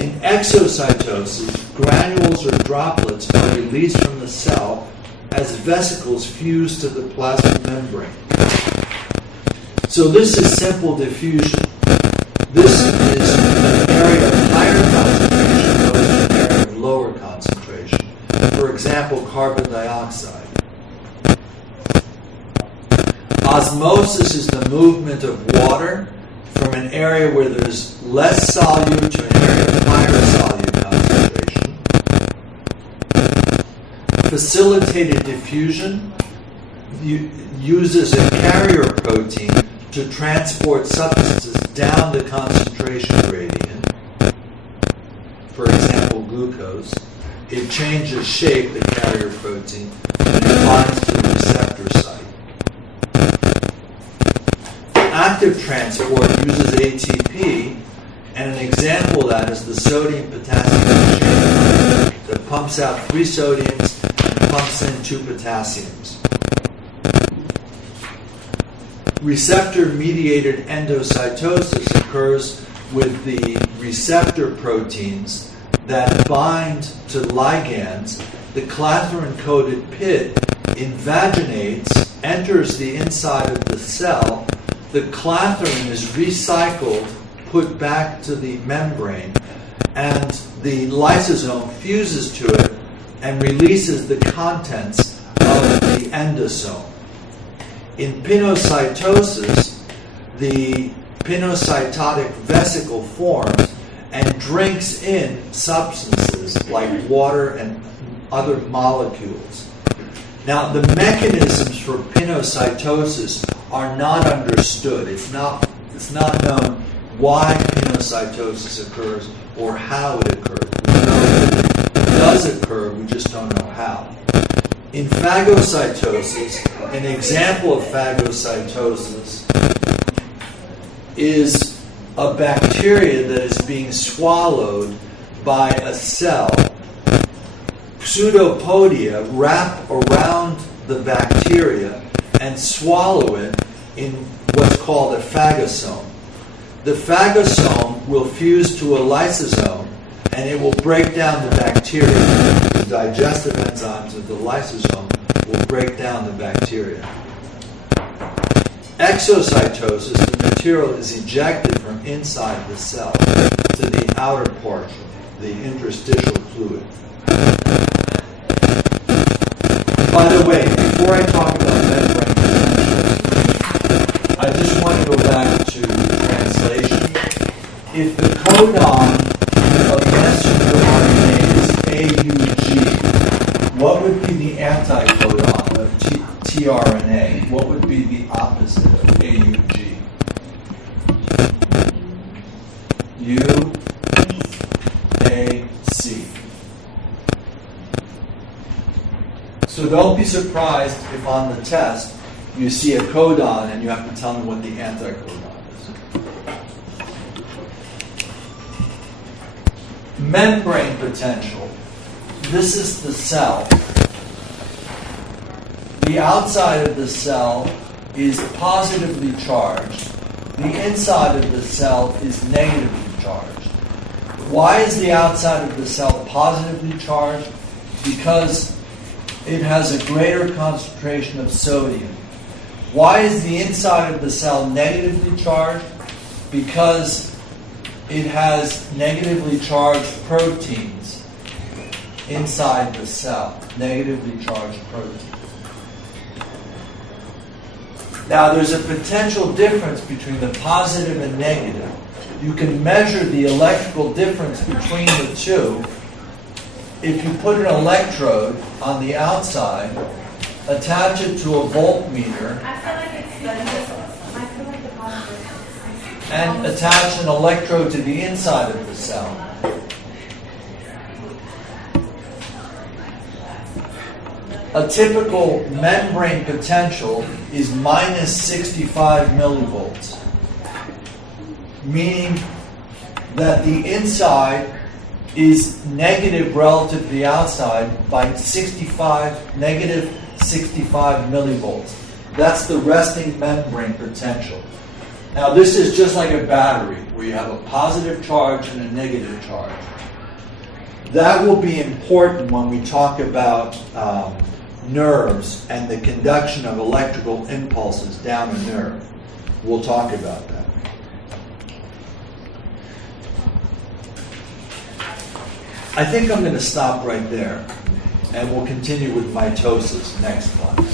In exocytosis, granules or droplets are released from the cell as vesicles fuse to the plasma membrane. So this is simple diffusion. This is an area of higher concentration versus an area of lower concentration. For example, carbon dioxide. Osmosis is the movement of water from an area where there's less solute to an area of higher solute concentration. Facilitated diffusion uses a carrier protein to transport substances down the concentration gradient. For example, glucose. It changes shape, the carrier protein, and it binds to the receptor site. Active transport uses ATP, and an example of that is the sodium-potassium chain that pumps out 3 sodiums and pumps in 2 potassiums. Receptor-mediated endocytosis occurs with the receptor proteins that bind to ligands. The clathrin-coated pit invaginates, enters the inside of the cell. The clathrin is recycled, put back to the membrane, and the lysosome fuses to it and releases the contents of the endosome. In pinocytosis, the pinocytotic vesicle forms and drinks in substances like water and other molecules. Now, the mechanisms for pinocytosis are not understood. It's not known why pinocytosis occurs or how it occurs. We know that it does occur, we just don't know how. In phagocytosis, an example of phagocytosis is a bacteria that is being swallowed by a cell. Pseudopodia wrap around the bacteria and swallow it in what's called a phagosome. The phagosome will fuse to a lysosome and it will break down the bacteria. The digestive enzymes of the lysosome will break down the bacteria. Exocytosis, the material is ejected from inside the cell to the outer part, the interstitial fluid. By the way, before I talk about membrane potentials, I just want to go back to translation. If the codon of messenger RNA is AUG, what would be the anticodon of tRNA? What would be the opposite of AUG? UAC. So don't be surprised if on the test you see a codon and you have to tell me what the anticodon is. Membrane potential. This is the cell. The outside of the cell is positively charged. The inside of the cell is negatively charged. Why is the outside of the cell positively charged? Because it has a greater concentration of sodium. Why is the inside of the cell negatively charged? Because it has negatively charged proteins inside the cell. Negatively charged proteins. Now, there's a potential difference between the positive and negative. You can measure the electrical difference between the two. If you put an electrode on the outside, attach it to a voltmeter, and attach an electrode to the inside of the cell. A typical membrane potential is minus 65 millivolts, meaning that the inside is negative relative to the outside by negative 65 millivolts. That's the resting membrane potential. Now this is just like a battery where you have a positive charge and a negative charge. That will be important when we talk about nerves and the conduction of electrical impulses down a nerve. We'll talk about that. I think I'm going to stop right there, and we'll continue with mitosis next month.